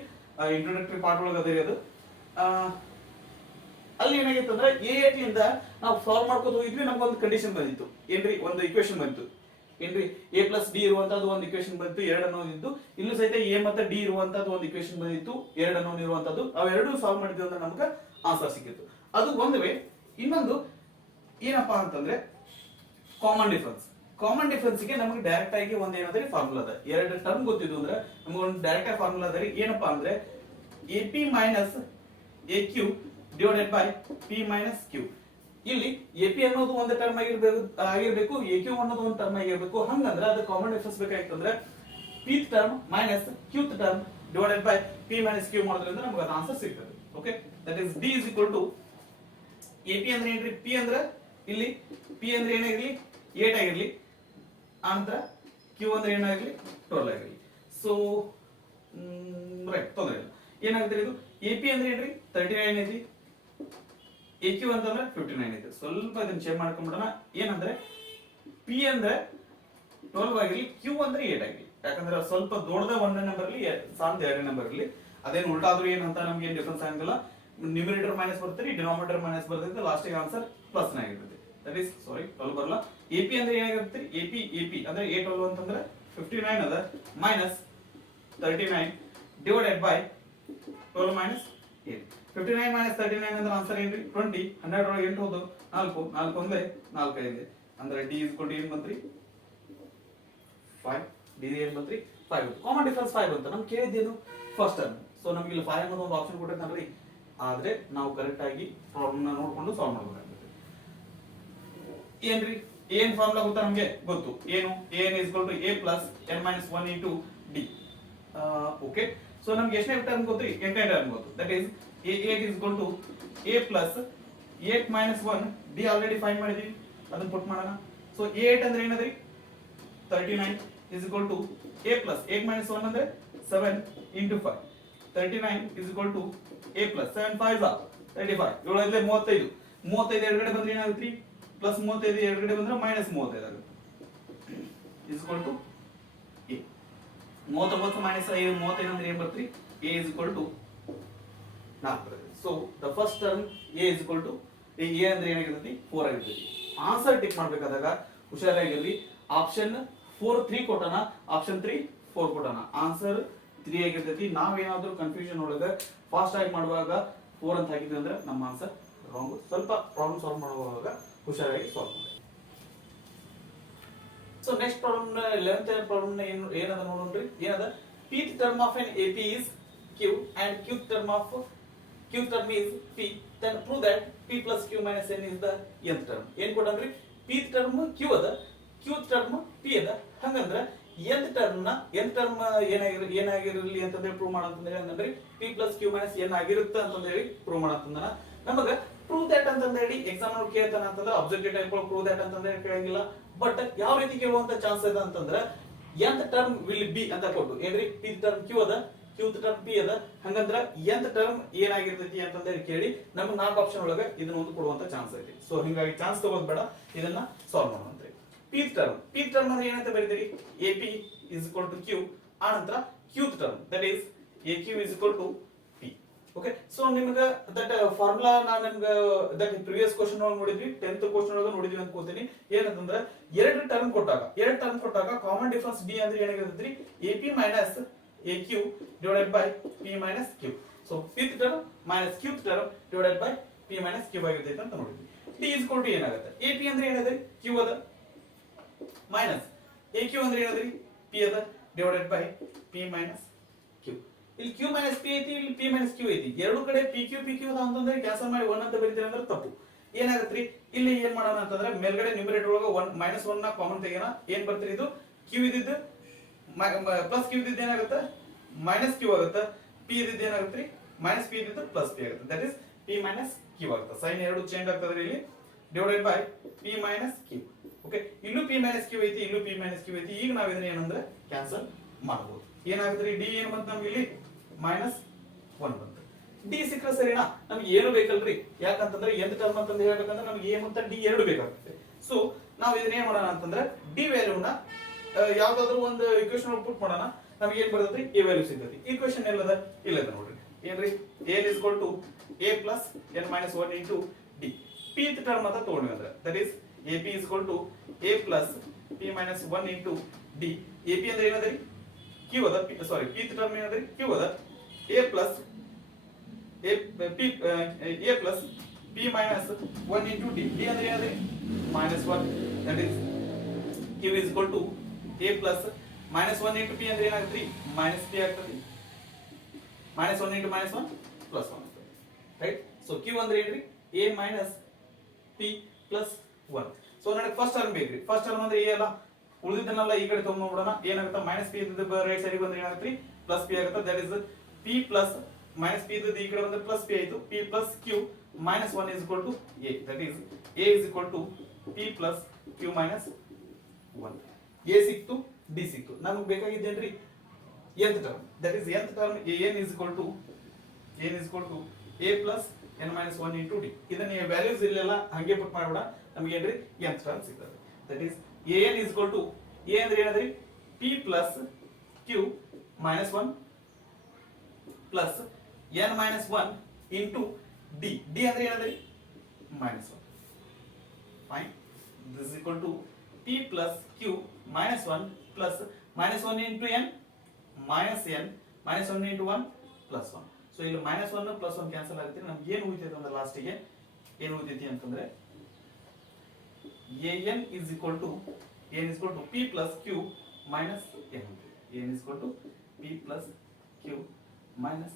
ಇಂಟ್ರೊಡಕ್ಟರಿ ಪಾರ್ಟ್ ಒಳಗೆ ಅದೇ ಅದು. ಅಲ್ಲಿ ಏನಾಗಿತ್ತು ಅಂದ್ರೆ A8 ಇಂದ ನಾವು ಸಾಲ್ವ್ ಮಾಡ್ಕೋತ ಹೋಗಿದ್ವಿ, ನಮ್ಗೊಂದು ಕಂಡೀಷನ್ ಬಂದಿತ್ತು ಏನ್ರಿ, ಒಂದು ಇಕ್ವೇಶನ್ ಬಂತು ಏನ್ರಿ, A plus D ಇರುವಂತದ್ದು ಒಂದು ಇಕ್ವೇಶನ್ ಬಂತು, 2 ಅನ್ನೋದು ಇದ್ದು. ಇಲ್ಲೂ ಸಹಿತ A ಮತ್ತೆ D ಇರುವಂತದ್ದು ಒಂದು ಇಕ್ವೇಶನ್ ಬಂದಿತ್ತು, 2 ಅನ್ನೋದು ಇರುವಂತದ್ದು. ಅವೆರಡು ಸಾಲ್ವ್ ಮಾಡಿದ್ವಿ ಅಂದ್ರೆ ನಮ್ಗೆ ಆನ್ಸರ್ ಸಿಕ್ಕಿತ್ತು. ಅದು ಒಂದು ವೇ. ಇನ್ನೊಂದು ಏನಪ್ಪಾ ಅಂತಂದ್ರೆ ಕಾಮನ್ ಡಿಫರೆನ್ಸ್ ಗೆ ನಮಗೆ ಡೈರೆಕ್ಟ್ ಆಗಿ ಒಂದು ಏನಾದ್ರೆ ಫಾರ್ಮುಲಾ ಅದ. ಎರಡು ಟರ್ಮ್ ಗೊತ್ತಿದ್ದು ಅಂದ್ರೆ ನಮಗೆ ಒಂದು ಡೈರೆಕ್ಟ್ ಆಗಿ ಫಾರ್ಮುಲಾ ಅದ. ಏನಪ್ಪಾ ಅಂದ್ರೆ AP minus AQ divided by P minus Q. ಇಲ್ಲಿ AP ಅನ್ನೋದು ಒಂದು ಟರ್ಮ್ ಆಗಿರ್ಬೇಕು, AQ ಅನ್ನೋದು ಒಂದು ಟರ್ಮ್ ಆಗಿರ್ಬೇಕು. ಹಂಗಂದ್ರೆ ಅದು ಕಾಮನ್ ಡಿಫರೆನ್ಸ್ ಬೇಕಾಗಿತ್ತಂದ್ರೆ Pth term minus Qth term divided by P minus Q ಮಾಡೋದ್ರಿಂದ ನಮಗೆ ಅದು ಆನ್ಸರ್ ಸಿಗ್ತದೆ. Okay, that is D is equal to AP ಅಂದ್ರೆ ಏನ್ರಿ, P ಅಂದ್ರೆ ಇಲ್ಲಿ P ಅಂದ್ರೆ ಏನಾಗಿರ್ಲಿ 8 ಆಗಿರ್ಲಿ, ಆನಂತರ Q ಅಂದ್ರೆ ಏನಾಗಿರ್ಲಿ 12 ಆಗಿರ್ಲಿ. ಸೊ ರೈಟ್, ತೊಂದರೆ ಇಲ್ಲ. ಏನಾಗುತ್ತೆ ಇದು AP ಅಂದ್ರೆ ಏನ್ರಿ 39 ಐತಿ, AQ ಅಂತಂದ್ರೆ 59 ಐತಿ. ಸ್ವಲ್ಪ ಇದನ್ನ ಚೇಂಜ್ ಮಾಡ್ಕೊಂಡ್ಬಿಡೋಣ. ಏನಂದ್ರೆ P ಅಂದ್ರೆ 12 ಆಗಿರ್ಲಿ, Q ಅಂದ್ರೆ 8 ಆಗಿರ್ಲಿ. ಯಾಕಂದ್ರೆ ಸ್ವಲ್ಪ ದೊಡ್ಡದ 1 ನಂಬರ್ ಇರಲಿ, ಸಣ್ಣದ 2 ನಂಬರ್ ಇರಲಿ. ಅದೇನು ಉಲ್ಟಾದ್ರೂ ಏನಂತ ನಮ್ಗೆ ಏನು ಡಿಫರೆನ್ಸ್ ಆಗಂಗಿಲ್ಲ. ನ್ಯೂಮರೇಟರ್ ಮೈನಸ್ ಬರ್ತದೆ, ಡಿನಾಮಿನೇಟರ್ ಮೈನಸ್ ಬರ್ತದೆ, ಲಾಸ್ಟಿಗೆ ಆನ್ಸರ್ ಪ್ಲಸ್ ಆಗಿರ್ತದೆ. ದಟ್ ಈಸ್ ಸಾರಿ 12 ಬರಲ್ಲ. AP ಅಂದ್ರೆ ಏನಾಗಿರುತ್ತೆ, AP ಅಂದ್ರೆ 8 ಅಂತಂದ್ರೆ 59 ಅದ, minus 39 divided by 12 minus 8. 59 minus 39 ಅಂದ್ರೆ ಆನ್ಸರ್ ಏನ್ರಿ 20. 12 ಒಳಗೆ 8 ಹೋದು 4, 4 ಒಂದೇ 4 ಐದೆ ಅಂದ್ರೆ D is equal to ಏನ್ ಬಂತ್ರಿ 5. D ಏನ್ ಬಂತ್ರಿ 5. ಕಾಮನ್ ಡಿಫರೆನ್ಸ್ 5 ಅಂತ ನಮ್ಗೆ ಕೇಳಿದ್ದೇನು ಫಸ್ಟ್ ಟರ್ಮ್. ಸೊ ನಮ್ಗೆ ಇಲ್ಲಿ 5 ಅನ್ನೋದು ಒಂದು ಆಪ್ಷನ್ ಕೊಟ್ಟಿದ್ದಾನ್ರಿ. ಆದ್ರೆ ನಾವು ಕರೆಕ್ಟ್ ಆಗಿ ಪ್ರಾಬ್ಲಮ್ ನ ನೋಡ್ಕೊಂಡು ಸಾಲ್ವ್ ಮಾಡಬೇಕಾಗುತ್ತೆ. ಏನ್ರಿ ಏನ್ ಫಾರ್ಮುಲಾ ಗೊತ್ತಾ ನಮ್ಗೆ ಗೊತ್ತು. ಏನು an is equal to a plus n minus 1 into d. Okay, so ನಮ್ಗೆ ಎಷ್ಟನೇ ಟರ್ಮ್ ಗೊತ್ತ್ರಿ, 8ನೇ ಟರ್ಮ್ ಗೊತ್ತು. That is a8 is equal to a plus 8 minus 1 d already find ಮಾಡಿದೀವಿ, ಅದನ್ನ ಪುಟ್ ಮಾಡೋಣ. ಸೊ a8 ಅಂದ್ರೆ ಏನದ್ರಿ 39 is equal to a plus 8 minus 1 ಅಂದ್ರೆ 7 into 5. 39 is equal to a plus 7 5 are 35. 7 35. 35 ಎರಗಡೆ ಬಂದ್ರೆ ಏನಾಗುತ್ತೆ ಪ್ಲಸ್ 35 ಎರಗಡೆ ಬಂದ್ರೆ ಮೈನಸ್ 35 ಆಗುತ್ತೆ. is equal to a. 39 minus 35 ಅಂದ್ರೆ ಏನು ಬರ್ತರಿ, a is equal to 4. So the first term a is equal to a ಅಂದ್ರೆ ಏನಾಗಿರ್ತೈತಿ 4 ಆಗಿರ್ತೈತಿ. Answer tick ಮಾಡಬೇಕಾದಾಗ ಹುಷಾರಾಗಿರ್ರಿ. ಆಪ್ಷನ್ 4 3 ಕೊಟ್ಟನ, ಆಪ್ಷನ್ 3 4 ಕೊಟ್ಟನ, ಆನ್ಸರ್ 3 ಆಗಿರ್ತೈತಿ. ನಾವೇನಾದ್ರೂ ಕನ್ಫ್ಯೂಷನ್ ಒಳಗ ಫಾಸ್ಟ್ ಆಗಿ ಮಾಡುವಾಗ 4 ಅಂತ ಹಾಕಿದ್ವಿ ಅಂದ್ರೆ ನಮ್ಮ ಆನ್ಸರ್ ರಾಂಗ್. ಸ್ವಲ್ಪ ಪ್ರಾಬ್ಲಮ್ ಸಾಲ್ವ್ ಮಾಡುವಾಗ ಹುಷಾರಾಗಿ ಸಾಲ್ವ್ ಮಾಡಿ. So next problem 11th problem ಏನದ ನೋಡೋಣ್ರಿ. ಏನದ pth term of an AP is Q and qth term is P, then prove that P plus Q minus N is the nth term. ಏನ್ ಕೊಡನ್ರಿ, pth term Q ಅದ, qth term P ಅದ. ಹಂಗಂದ್ರ nth term ಏನಾಗಿರಲಿ ಅಂತಂದ್ರೆ prove ಮಾಡಂತಂದ್ರೆ ಅಂದ್ರೆ P plus Q minus N ಆಗಿರುತ್ತೆ ಅಂತಂದೇಳಿ prove ಮಾಡಂತಂದ್ರ ನಮಗ prove that ಅಂತಂದೇಳಿ ಎಕ್ಸಾಮ್ ಅಲ್ಲಿ ಕೇಳ್ತಾನ ಅಂತಂದ್ರೆ ಆಬ್ಜೆಕ್ಟಿವ್ ಟೈಪ್ ಪ್ರೂವ್ ದಟ್ ಅಂತಂದ್ರೆ ಕೇಳಂಗಿಲ್ಲ. ಬಟ್ ಯಾವ ರೀತಿ ಕೇಳುವಂತ ಚಾನ್ಸ್ ಇದೆ ಅಂತಂದ್ರೆ nth ಟರ್ಮ್ ವಿಲ್ ಬಿ ಅಂತ ಕೊಟ್ಟು ಏನ್ರಿ pth ಟರ್ಮ್ Q ಅದ, qth ಟರ್ಮ್ P ಅದ. ಹಂಗಂದ್ರ nth ಟರ್ಮ್ ಏನಾಗಿರ್ತೈತಿ ಅಂತಂದೇಳಿ ಕೇಳಿ ನಮ್ಗೆ 4 ಆಪ್ಷನ್ ಒಳಗೆ ಇದನ್ನ ಒಂದು ಕೊಡುವಂತ ಚಾನ್ಸ್ ಐತಿ. ಸೊ ಹಿಂಗಾಗಿ ಚಾನ್ಸ್ ತಗೋದ್ ಬೇಡ, ಇದನ್ನ ಸಾಲ್ವ್ ಮಾಡೋಣ. pth ಟರ್ಮ್ ಅಂದ್ರೆ ಏನಂತ ಬರೀತೀರಿ, AP is equal to Q, ಆನಂತರ qth term that is AQ is equal to P. Okay, so ನಿಮಗೆ ದಟ್ ಫಾರ್ಮುಲಾ ನಾನು ನಿಮ್ಗೆ ದಟ್ ಪ್ರಿವಿಯಸ್ ಕ್ವೆಶ್ಚನ್ ಒಳಗೆ ನೋಡಿದ್ವಿ, 10th ಕ್ವೆಶ್ಚನ್ ಒಳಗೆ ನೋಡಿದ್ವಿ ಅನ್ಕೋತೀನಿ. ಏನಂತಂದ್ರೆ ಎರಡು ಟರ್ಮ್ ಕೊಟ್ಟಾಗ ಕಾಮನ್ ಡಿಫರೆನ್ಸ್ D ಅಂದ್ರೆ ಏನಾಗಿರ್ತೈತಿ AP minus a q divided by p minus q. So pth term minus qth term divided by p minus q ಆಗಿರ್ತೈತೆ ಅಂತ ನೋಡಿದ್ವಿ. d is equal to ಏನಾಗುತ್ತೆ ap ಅಂದ್ರೆ ಏನದ q ಅದ minus aq ಅಂದ್ರೆ ಏನದ್ರಿ p ಅದ divided by p minus q. ಇಲ್ಲಿ q minus p ಐತಿ, ಇಲ್ಲಿ p minus q ಐತಿ. ಎರಡು ಕಡೆ pq pq ಅದ ಅಂತಂದ್ರೆ ಕ್ಯಾನ್ಸಲ್ ಮಾಡಿ 1 ಅಂತ ಬರೀತೀರ ಅಂದ್ರೆ ತಪ್ಪು. ಏನಾಗತ್ರಿ ಇಲ್ಲಿ ಏನ್ ಮಾಡೋಣ ಅಂತಂದ್ರೆ ಮೇಲ್ಗಡೆ ನ್ಯೂಮರೇಟರ್ ಒಳಗೆ 1 ನ ಕಾಮನ್ ತೆಗೆಯೋಣ. ಏನ್ ಬರ್ತೀರಿ ಇದು q ಇದ್ದಿದ್ದು ಪ್ಲಸ್ q ಇದ್ದಿದ್ದು ಏನಾಗುತ್ತೆ ಮೈನಸ್ q ಆಗುತ್ತೆ, p ಇದ್ದಿದ್ದು ಏನಾಗುತ್ತೆ ಮೈನಸ್ p ಇದ್ದಿದ್ದು ಪ್ಲಸ್ p ಆಗುತ್ತೆ. That is p minus q ಆಗುತ್ತೆ. ಸೈನ್ ಎರಡು ಚೇಂಜ್ ಆಗ್ತದ್ರಿ ಇಲ್ಲಿ divided by p minus q. Okay, ಇಲ್ಲೂ p minus q ಐತಿ, ಇಲ್ಲೂ p minus q ಐತಿ. ಈಗ ನಾವ್ ಇದನ್ನ ಏನಂದ್ರೆ ಕ್ಯಾನ್ಸಲ್ ಮಾಡಬಹುದು. ಏನಾಗುತ್ತೆ d ಏನ್ ಬಂತು ನಮ್ಗೆ ಇಲ್ಲಿ ಮೈನಸ್ 1 ಬಂತು. ಡಿ ಸಿಕ್ಕರೆ ಸರಿನಾ, ನಮ್ಗೆ ಏನು ಬೇಕಲ್ರಿ, ಯಾಕಂತಂದ್ರೆ ಎಂತ ಟರ್ಮ್ ಅಂತಂದ್ರೆ ಹೇಳ್ಬೇಕಂದ್ರೆ ನಮ್ಗೆ ಎ ಮತ್ತು ಡಿ ಎರಡು ಬೇಕಾಗುತ್ತೆ. ಸೊ ನಾವು ಇದನ್ನ ಏನ್ ಮಾಡೋಣ ಅಂತಂದ್ರೆ ಡಿ ವ್ಯಾಲ್ಯೂನ ಯಾವ್ದಾದ್ರು ಒಂದು ಇಕ್ವೇಶನ್ ಪುಟ್ ಮಾಡೋಣ. ನಮ್ಗೆ ಏನ್ ಬರ್ತೈತಿ ಎ ವ್ಯಾಲ್ಯೂ ಸಿಗ್ತೈತಿ. ಈಕ್ವೇಶನ್ ಎಲ್ಲದ ಇಲ್ಲದ ನೋಡ್ರಿ ಏನ್ರಿ a is equal to a plus n minus 1 into d. pth term ಅಂತ ತಗೊಂಡ್ವಿ ಅಂದ್ರೆ that is ap is equal to a plus p minus 1 into d. ap ಅಂದ್ರೆ ಏನದರಿ q ಅದ, ಸಾರಿ pth ಟರ್ಮ್ ಏನದರಿ q ಅದ, a plus a plus p minus 1 into d. d ಅಂದ್ರೆ ಏನದರಿ minus 1, that is q is equal to a plus minus 1 into p ಅಂದ್ರೆ ಏನಾಗುತ್ತೆ minus p ಆಗ್ತದೆ. minus 1 into minus 1 plus 1 ಆಗ್ತದೆ, right. So q ಅಂದ್ರೆ ಏನ್ರಿ a minus p plus 1. So ನನಗೆ first term ಬೇಕ್ರಿ. First term ಅಂದ್ರೆ a ಅಲ್ಲ, ಉಳಿದಿದ್ದನ್ನೆಲ್ಲ ಈ ಕಡೆ ತಗೊಂಡ್ಬಿಡೋಣ. ಏನಾಗುತ್ತೆ ಮೈನಸ್ p ಇದ್ದದ್ದು ರೈಟ್ ಸೈಡ್ ಬಂದ್ರೆ ಏನಾಗುತ್ತೆ ಪ್ಲಸ್ p ಆಗುತ್ತೆ. That is p plus minus p ಇದ್ದದ್ದು ಈ ಕಡೆ ಬಂದ್ರೆ ಪ್ಲಸ್ p ಆಯ್ತು. p plus q minus 1 is equal to a. that is a is equal to p plus q minus 1. a ಸಿಕ್ತು, d ಸಿಕ್ತು. ನಮಗೆ ಬೇಕಾಗಿದ್ದೇನ್ರಿ nth term. that is nth term n is equal to a plus n minus 1 into d. ಇದನ್ನ values ಇಲ್ಲೆಲ್ಲ ಹಂಗೆ ಪುಟ್ ಮಾಡೋಣ. ನಮಗೆ ಏನ್ರಿ nth term ಸಿಗ್ತದೆ. that is an is equal to a ಅಂದ್ರೆ ಏನದ್ರಿ p plus q minus 1 plus n minus 1 into d. d ಅಂದ್ರೆ ಏನದ್ರಿ minus 1. fine, this is equal to p plus q minus 1 plus minus 1 into n minus n minus 1 into 1 plus 1. So ಇಲ್ಲಿ minus 1 plus 1 cancel ಆಗುತ್ತೆ. ನಮ್ಗೆ ಏನು ಉಳಿತೈತೆ ಅಂದ್ರೆ ಲಾಸ್ಟಿಗೆ ಏನು ಉಳಿತೈತಿ ಅಂತಂದ್ರೆ an is equal to p plus q minus n. an is equal to p plus q minus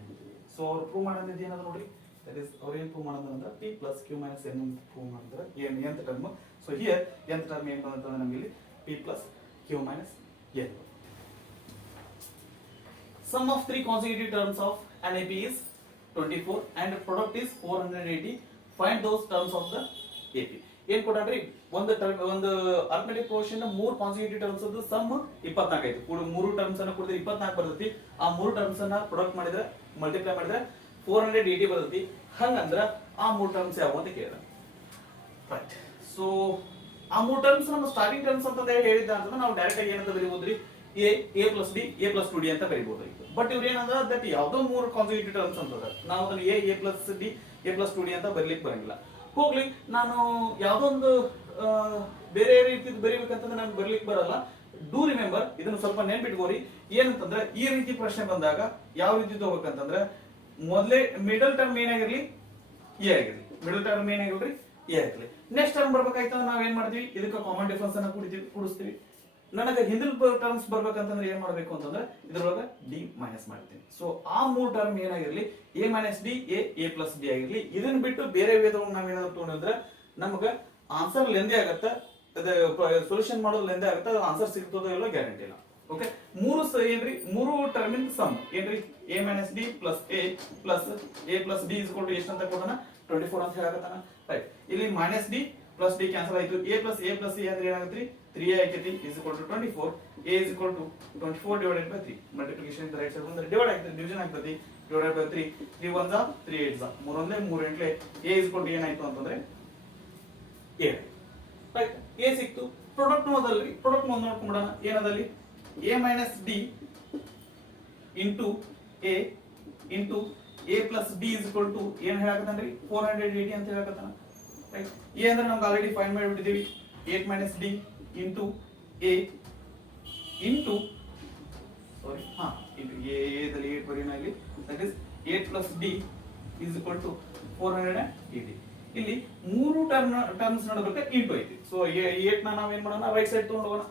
n. So ಅವ್ರು prove ಮಾಡೋದು ಏನಾದ್ರು ನೋಡ್ರಿ, that is ಅವ್ರು ಏನು ಪ್ರೂವ್ ಮಾಡೋದು ಅಂದ್ರೆ p plus q minus n prove ಮಾಡಿದ್ರೆ ಏನು nth term. So here nth term ಏನು ಬಂತಂದ್ರೆ ನಮಗೆ ಇಲ್ಲಿ p plus q minus n. Sum of three consecutive terms of an AP is 24 and product is 480. Find those terms of the AP. ಏನ್ ಕೊಟ್ಟಾನ್ರಿ ಒಂದು arithmetic progression ಮೂರು consecutive terms ಅದು some 24 ಆಯ್ತು. ಮೂರು ಟರ್ಮ್ಸ್ ಅನ್ನ ಕೊಡಿದ್ರೆ 24 ಬರ್ತೈತಿ. ಆ ಮೂರು ಟರ್ಮ್ಸ್ ಅನ್ನ ಪ್ರೊಡಕ್ಟ್ ಮಾಡಿದ್ರೆ ಮಲ್ಟಿಪ್ಲೈ ಮಾಡಿದ್ರೆ 480 ಬರ್ತೈತಿ. ಹಂಗಂದ್ರ ಆ ಮೂರು ಟರ್ಮ್ಸ್ ಯಾವ ಅಂತ ಕೇಳಿದ, ರೈಟ್. ಸೊ ಆ ಮೂರು ಟರ್ಮ್ಸ್ ನಮ್ಮ ಸ್ಟಾರ್ಟಿಂಗ್ ಟರ್ಮ್ಸ್ ಅಂತ ಹೇಳಿದ್ದ ಅಂತಂದ್ರೆ ನಾವು ಡೈರೆಕ್ಟ್ ಆಗಿ ಏನಂತ ಬರೀಬೋದ್ರಿ a plus d a plus 2d ಅಂತ ಬರೀಬಹುದಾಗಿತ್ತು. ಬಟ್ ಇವ್ರು ಏನಂದ್ರ ದಟ್ ಯಾವ್ದೋ ಮೂರು ಕಾನ್ಸಿಕ್ಯೂಟಿವ್ ಟರ್ಮ್ಸ್ ಅಂತದ, ನಾವು ಅದನ್ನ a plus d a plus 2d ಅಂತ ಬರೀಲಿಕ್ಕೆ ಬರಂಗಿಲ್ಲ. ಹೋಗ್ಲಿ, ನಾನು ಯಾವ್ದೊಂದು ಬೇರೆ ರೀತಿ ಬರೀಬೇಕಂತಂದ್ರೆ ನನ್ಗೆ ಬರ್ಲಿಕ್ಕೆ ಬರಲ್ಲ. ಡೂ ರಿಮೆಂಬರ್, ಇದನ್ನ ಸ್ವಲ್ಪ ನೆನ್ಪಿಟ್ಕೋರಿ. ಏನಂತಂದ್ರೆ ಈ ರೀತಿ ಪ್ರಶ್ನೆ ಬಂದಾಗ ಯಾವ ರೀತಿ ತಗೋಬೇಕಂತಂದ್ರೆ ಮೊದಲೇ ಮಿಡಲ್ ಟರ್ಮ್ ಏನಾಗಿರ್ಲಿ ಎ ಆಗಿರ್ಲಿ, ಮಿಡಲ್ ಟರ್ಮ್ ಏನಾಗಿರ್ಲಿ ಎ ಆಗಿರ್ಲಿ. ನೆಕ್ಸ್ಟ್ ಟರ್ಮ್ ಬರ್ಬೇಕಾಯ್ತಂದ್ರೆ ನಾವ್ ಏನ್ ಮಾಡ್ತೀವಿ, ಇದಕ್ಕೆ ಕಾಮನ್ ಡಿಫರೆನ್ಸ್ ಅನ್ನ ಕೂಡಿಸ್ತೀವಿ. ನನಗೆ ಹಿಂದಿನ ಟರ್ಮ್ಸ್ ಬರ್ಬೇಕಂತಂದ್ರೆ ಏನ್ ಮಾಡ್ಬೇಕು ಅಂತಂದ್ರೆ ಇದ್ರೊಳಗೆ ಡಿ ಮೈನಸ್ ಮಾಡ್ತೀನಿ. ಸೊ ಆ ಮೂರು ಟರ್ಮ್ ಏನಾಗಿರ್ಲಿ A minus D A plus D ಆಗಿರ್ಲಿ. ಇದನ್ನ ಬಿಟ್ಟು ಬೇರೆ ವೇದವನ್ನು ನಾವ್ ಏನಾದ್ರು ತಗೊಂಡ್ರೆ ನಮ್ಗೆ ಆನ್ಸರ್ ಲೆಂದಿ ಆಗತ್ತೆ, ಸೊಲ್ಯೂಷನ್ ಮಾಡೋದು ಲೆಂದಿ ಆಗತ್ತೆ. ಆನ್ಸರ್ ಸಿಗ್ತದೋ ಇಲ್ಲೋ ಗ್ಯಾರಂಟಿ ಇಲ್ಲ. ಓಕೆ, ಏನ್ರಿ ಮೂರು ಟರ್ಮಿನ್ ಸಮ್ ಏನ್ರಿ A minus D plus A plus D is ಕೊಟ್ಟು ಎಷ್ಟು ಅಂತ ಕೊಡೋಣ 24 ಅಂತ ಹೇಳಕತ್ತಾನ, ರೈಟ್. ಇಲ್ಲಿ minus D plus D cancel ಆಯ್ತು. ಎ ಪ್ಲಸ್ ಎ ಅಂದ್ರೆ ಏನಾಗುತ್ತೆ 3a ಆಯ್ತೈತಿ is equal to 24. a is equal to 24 divided by 3. Multiplication ಇಂದ ರೈಟ್ ಸೈಡ್ ಬಂದ್ರೆ ಡಿವೈಡ್ ಆಗ್ತದೆ, ಡಿವಿಷನ್ ಆಗ್ತದೆ. ಡಿವೈಡೆಡ್ ಬೈ 3, 3 1 जा 3 8 जा 3 1 3 8 a is equal to ಏನಾಯ್ತು ಅಂತಂದ್ರೆ a, ರೈಟ್. a ಸಿಕ್ತು. ಪ್ರಾಡಕ್ಟ್ ನೋಡಲ್ರಿ, ಪ್ರಾಡಕ್ಟ್ ನೋಡ್ಕೊಂಡ್ಬಿಡೋಣ. ಏನದಲ್ಲಿ a minus d into a into a plus d is equal to ಏನು ಹೇಳಕತ್ತಾನ್ರಿ 480 ಅಂತ ಹೇಳಕತ್ತಾನ, ರೈಟ್. a ಅಂದ್ರೆ ನಮ್ಗೆ ಆಲ್ರೆಡಿ ಫೈಂಡ್ ಮಾಡಿಬಿಟ್ಟಿದ್ದೀವಿ. 8 minus d into a into sorry ಇದು ಎದಲ್ಲಿ 8 ಬರೀನ ಇಲ್ಲಿ that is 8 plus D is equal to 480. ಇಲ್ಲಿ ಮೂರು ಟರ್ಮ್ಸ್ ನಡುವೆ ಇಂಟು ಐತಿ. ಸೊ 8 ನ ನಾವೇನ್ ಮಾಡೋಣ ರೈಟ್ ಸೈಡ್ ತಗೊಂಡು ಹೋಗೋಣ.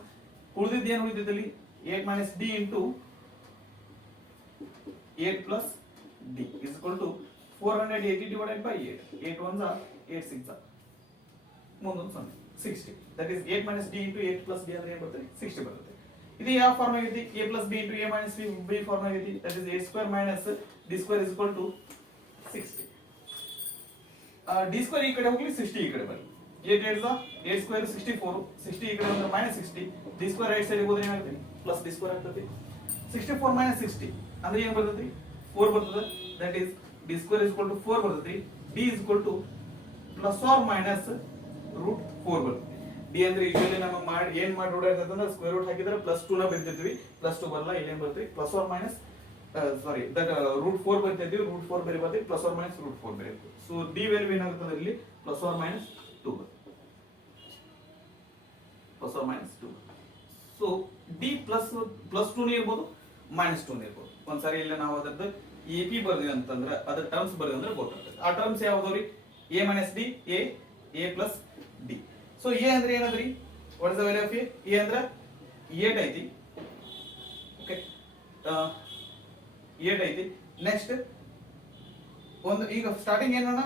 ಉಳಿದಿದ್ದು ಏನು ಉಳಿದಿದ್ದಲ್ಲಿ 8 minus D into 8 plus d is equal to 480 divided by 8. 8 ones are 8 six are. ಮುಂದೊಂದು 60. That is 8 minus d into 8 plus d ಅಂದ್ರೆ ಏನು ಬರುತ್ತೆ 60 ಬರುತ್ತೆ. ಇದು ಯಾವ ಫಾರ್ಮ್ ಆಗೈತಿ a plus b into a minus b form ಆಗೈತಿ. That is a square minus d square is equal to 60. d square ಈ ಕಡೆ ಹೋಗ್ಲಿ 60 ಈ ಕಡೆ ಬರಲಿ. 8 8 8 square 64. 60 ಈ ಕಡೆ ಬಂದ್ರೆ minus 60. d square right side ಹೋದ್ರೆ ಏನಾಗುತ್ತೆ ಪ್ಲಸ್ d square ಆಗ್ತದೆ. 64 minus 60 ಅಂದ್ರೆ ಏನು ಬರ್ತೈತಿ 4 ಬರ್ತದೆ. That is d square is equal to 4 ಬರ್ತೈತಿ. d is equal to plus R minus root 4 ಬರ್ತದೆ. d ಅಂದ್ರೆ ಯೂಶುವಲಿ ನಮ್ಮ ಏನ್ ಮಾಡಿ ರೂಟ್ ಆಗ್ತದೆ ಅಂದ್ರೆ ಸ್ಕ್ವೇರ್ ರೂಟ್ ಹಾಕಿದ್ರೆ ಪ್ಲಸ್ 2 ನ ಬರೀತಿದ್ವಿ. ಪ್ಲಸ್ 2 ಬರಲ್ಲ, ಇಲ್ಲಿ ಏನು ಬರ್ತದೆ plus R minus sorry that root 4 ಬರೀತಿದ್ವಿ. ರೂಟ್ 4 ಬೇರೆ ಬರ್ತದೆ, ಪ್ಲಸ್ ಆರ್ ಮೈನಸ್ ರೂಟ್ 4 ಬೇರೆ ಇರ್ತದೆ. ಸೊ d ವ್ಯಾಲ್ಯೂ ಏನಾಗುತ್ತದೆ ಇಲ್ಲಿ ಪ್ಲಸ್ ಆರ್ ಮೈನಸ್ 2 ಬರ್ತದೆ. Plus R minus 2. So d plus 2 ನೇ ಇರಬಹುದು, ಮೈನಸ್ 2 ನೇ ಇರಬಹುದು. ಒಂದ್ಸಾರಿ ಇಲ್ಲ ನಾವು ಅದಕ್ಕೆ ಎ ಪಿ ಬರ್ದಿವಿ ಅಂತಂದ್ರೆ ಅದರ ಟರ್ಮ್ಸ್ ಬರ್ದಿವಿ ಅಂದ್ರೆ ಗೊತ್ತಾಗ್ತದೆ. ಆ ಟರ್ಮ್ಸ್ ಯಾವ್ದವ್ರಿ a minus D a plus D. So a ಅಂದ್ರೆ ಏನದ್ರಿ what is the value of a ಅಂದ್ರೆ 8 ಐತಿ. ಓಕೆ 8 ಐತಿ. ನೆಕ್ಸ್ಟ್ ಒಂದು ಈಗ ಸ್ಟಾರ್ಟಿಂಗ್ ಏನೋಣ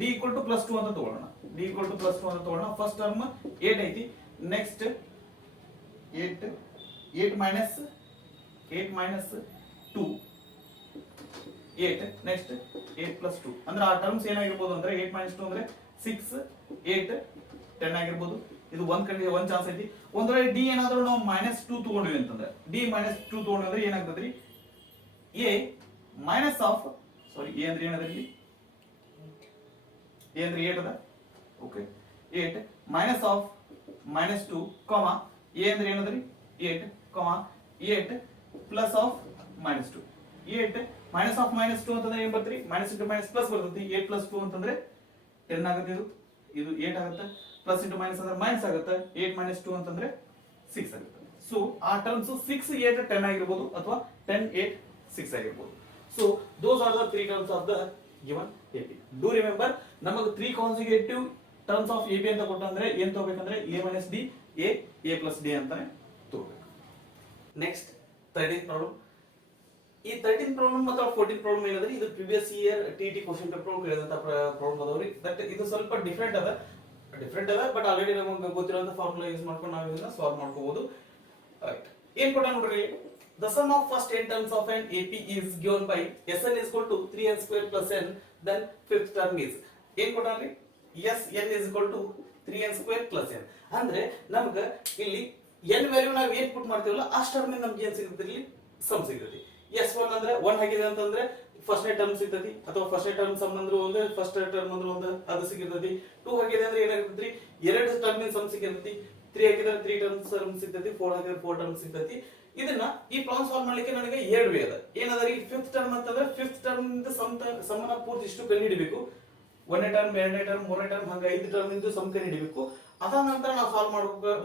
d ಈಕ್ವಲ್ ಟು ಪ್ಲಸ್ 2 ಅಂತ ತಗೊಳ್ಳೋಣ. d ಈಕ್ವಲ್ ಟು ಪ್ಲಸ್ 2 ಅಂತ ತಗೊಳ್ಳೋಣ. ಫಸ್ಟ್ ಟರ್ಮ್ 8 ಐತಿ. ನೆಕ್ಸ್ಟ್ 8 ಮೈನಸ್ 2 8 ನೆಕ್ಸ್ಟ್ 8 ಪ್ಲಸ್ 2 ಅಂದ್ರೆ ಆ ಟರ್ಮ್ಸ್ ಏನಾಗಿರ್ಬೋದು ಅಂದ್ರೆ 8 ಮೈನಸ್ 2 ಅಂದ್ರೆ 6 8 10 ಆಗಿರ್ಬೋದು. ಇದು ಒಂದ್ ಚಾನ್ಸ್ ಐತಿ. ಒಂದ್ ವೇಳೆ ಡಿ ಏನಾದ್ರೂ ನಾವು ಮೈನಸ್ 2 ತಗೊಂಡ್ವಿ ಅಂತಂದ್ರೆ ಡಿ ಮೈನಸ್ 2 ತಗೊಂಡ್ರೆ ಏನಾಗ್ತದ್ರಿ A minus of sorry A ಅಂದ್ರೆ ಏನದ್ರಿ ಎ ಅಂದ್ರೆ 8 ಅದ. Okay 8 minus of minus 2 comma A ಅಂದ್ರೆ ಏನದ್ರಿ 8 comma 8 plus of minus 2. 8 minus of minus 2 ಅಂತಂದ್ರೆ ಏನ್ ಬರ್ತರಿ ಮೈನಸ್ ಇಂಟು ಮೈನಸ್ ಪ್ಲಸ್ ಬರ್ತೈತಿ. 8 ಪ್ಲಸ್ 2 ಅಂತಂದ್ರೆ 10 ಆಗುತ್ತೆ. ಇದು 8 ಆಗುತ್ತೆ. ಪ್ಲಸ್ ಇಂಟು ಮೈನಸ್ ಅಂದ್ರೆ ಮೈನಸ್ ಆಗುತ್ತೆ. 8 ಮೈನಸ್ 2 ಅಂತಂದ್ರೆ 6 ಆಗುತ್ತೆ. ಸೊ ಆ ಟರ್ಮ್ಸ್ 6 8 10 ಆಗಿರಬಹುದು ಅಥವಾ 10 8 6 ಆಗಿರಬಹುದು. So those are the 3 terms of the given AP. Do remember ನಮಗೆ 3 ಕಾನ್ಸಿಕ್ಯೂಟಿವ್ ಟರ್ಮ್ಸ್ ಆಫ್ ಎಪಿ ಅಂತ ಕೊಟ್ಟಂದ್ರೆ ಏನ್ ತಗೋಬೇಕಂದ್ರೆ a minus D a plus d ಅಂತಾನೆ ತಗೋಬೇಕು. Next 13th problem. ಈ 13th ಪ್ರಾಬ್ಲಮ್ ಮತ್ತು 14th ಪ್ರಾಬ್ಲಮ್ ಏನಂದ್ರೆ ಇದು previous year TT question paper ಒಳಗೆ ಕೇಳಿದಂತ ಪ್ರಾಬ್ಲಮ್ ಅದಾವ್ರಿ. ದಟ್ ಇದು ಸ್ವಲ್ಪ ಡಿಫರೆಂಟ್ ಅದ ಬಟ್ ಆಲ್ರೆಡಿ ನಮಗೆ ಗೊತ್ತಿರೋಂತ ಫಾರ್ಮುಲಾ ಯೂಸ್ ಮಾಡ್ಕೊಂಡು ನಾವು ಇದನ್ನ ಸಾಲ್ವ್ ಮಾಡ್ಕೋಬಹುದು. ರೈಟ್ ಏನ್ ಕೊಟ್ಟ ನೋಡ್ರಿ the sum of first n terms of an AP is given by Sn is equal to 3n square plus n, then fifth term is ಏನ್ ಕೊಟ್ಟಾನ್ರಿ Sn is equal to 3n square plus n. ಅಂದ್ರೆ ನಮಗೆ ಇಲ್ಲಿ n value ನಾವು ಏನ್ ಪುಟ್ ಮಾಡ್ತೀವಲ್ಲ ಆ term ನಮಗೆ ಏನ್ ಸಿಗುತ್ತೆ ಇಲ್ಲಿ ಸಮ್ ಸಿಗುತ್ತೆ. S1 ಅಂದ್ರೆ 1 ಆಗಿದೆ ಅಂತಂದ್ರೆ ಫಸ್ಟ್ ನೇ ಟರ್ಮ್ ಸಿಗ್ತೈತಿ ಅಥವಾ ಫಸ್ಟ್ ನೇ ಟರ್ಮ್ ಸಮ್ ಅಂದ್ರೆ ಒಂದು ಫಸ್ಟ್ ಟರ್ಮ್ ಅಂದ್ರೆ ಒಂದು ಅದು ಸಿಗಿರ್ತೈತಿ. 2 ಆಗಿದೆ ಅಂದ್ರೆ ಏನಾಗಿರ್ತೈತಿ ಎರಡು ಟರ್ಮ್ ಇನ್ ಸಮ್ ಸಿಗಿರ್ತೈತಿ. 3 ಹಾಕಿದ್ರೆ 3 ಟರ್ಮ್ಸ್ ಸಮ್ ಸಿಗ್ತೈತಿ. 4 ಹಾಕಿದ್ರೆ 4 ಟರ್ಮ್ ಸಿಗ್ತೈತಿ. ಇದನ್ನ ಈ ಪ್ರಾಬ್ಲಮ್ ಸಾಲ್ವ್ ಮಾಡ್ಲಿಕ್ಕೆ ನನಗೆ ಎರಡು ವೇ ಅದ. ಏನದರಿ ಫಿಫ್ತ್ ಟರ್ಮ್ ಅಂತಂದ್ರೆ ಫಿಫ್ತ್ ಟರ್ಮ್ ಇಂದ ಸಮನ ಪೂರ್ತಿ ಇಷ್ಟು ಕಂಡುಹಿಡಿಬೇಕು. 1ನೇ ಟರ್ಮ್ 2ನೇ ಟರ್ಮ್ 3ನೇ ಟರ್ಮ್ ಹಂಗ 5 ಟರ್ಮ್ ಇಂದ ಸಮ್ ಕಂಡುಹಿಡಿಬೇಕು. ಅದಾದ ನಂತರ ನಾವು ಸಾಲ್ವ್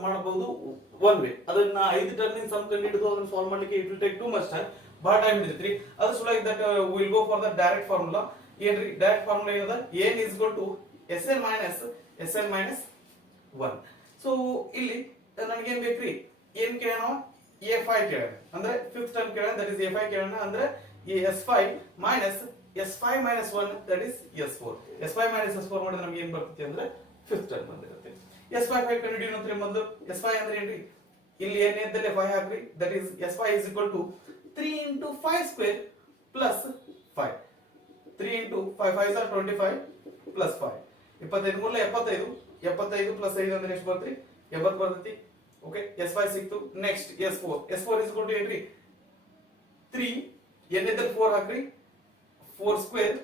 ಮಾಡಬಹುದು ಒನ್ ವೇ. ಅದನ್ನ 5 ಟರ್ಮ್ ಇಂದ ಸಮ್ ಕಂಡುಹಿಡಿದು ಅದನ್ನ ಸಾಲ್ವ್ ಮಾಡ್ಲಿಕ್ಕೆ it will take too much time, ಬಹಳ ಟೈಮ್ ಹಿಡಿತೈತ್ರಿ. ಅದು ಸಲುವಾಗಿ that will go for the direct formula. ಏನ್ರಿ ಡೈರೆಕ್ಟ್ ಫಾರ್ಮುಲಾ ಏನದ n is equal to sn minus 1. So ಇಲ್ಲಿ ನನಗೆ ಏನ್ ಬೇಕ್ರಿ ಏನ್ ಕೇಳೋಣ a5 ಕೇಳೋಣ ಅಂದ್ರೆ ಫಿಫ್ತ್ ಟರ್ಮ್ ಕೇಳೋಣ ದಟ್ ಇಸ್ a5 ಕೇಳೋಣ ಅಂದ್ರೆ ಈ s5 minus 1 that is s4. s5 minus s4 ಮಾಡಿದ್ರೆ ನಮಗೆ ಏನ್ ಬರ್ತೈತಿ ಅಂದ್ರೆ ಫಿಫ್ತ್ ಟರ್ಮ್ ಬಂದಿರುತ್ತೆ. s5 ಕಂಡುಹಿಡಿಯೋಣ ಅಂದ್ರೆ ಮೊದಲು s5 ಅಂದ್ರೆ ಏನ್ರಿ ಇಲ್ಲಿ ಏನಿದ್ದಲ್ಲಿ 5 ಹಾಕ್ರಿ that is s5 is equal to 3 into 5 square plus 5. 3 into 5 5 are 25 plus 5 25 ಮೂಲ 75 75 plus 5 ಅಂದ್ರೆ ಎಷ್ಟು ಬರ್ತೈತಿ 80 ಬರ್ತೈತಿ. ಓಕೆ s5 ಸಿಕ್ತು. Next s4 is equal to ಏನ್ರಿ 3 ಏನಿದ್ದಲ್ಲಿ 4 ಹಾಕ್ರಿ 4 ಸ್ಕ್ವೇರ್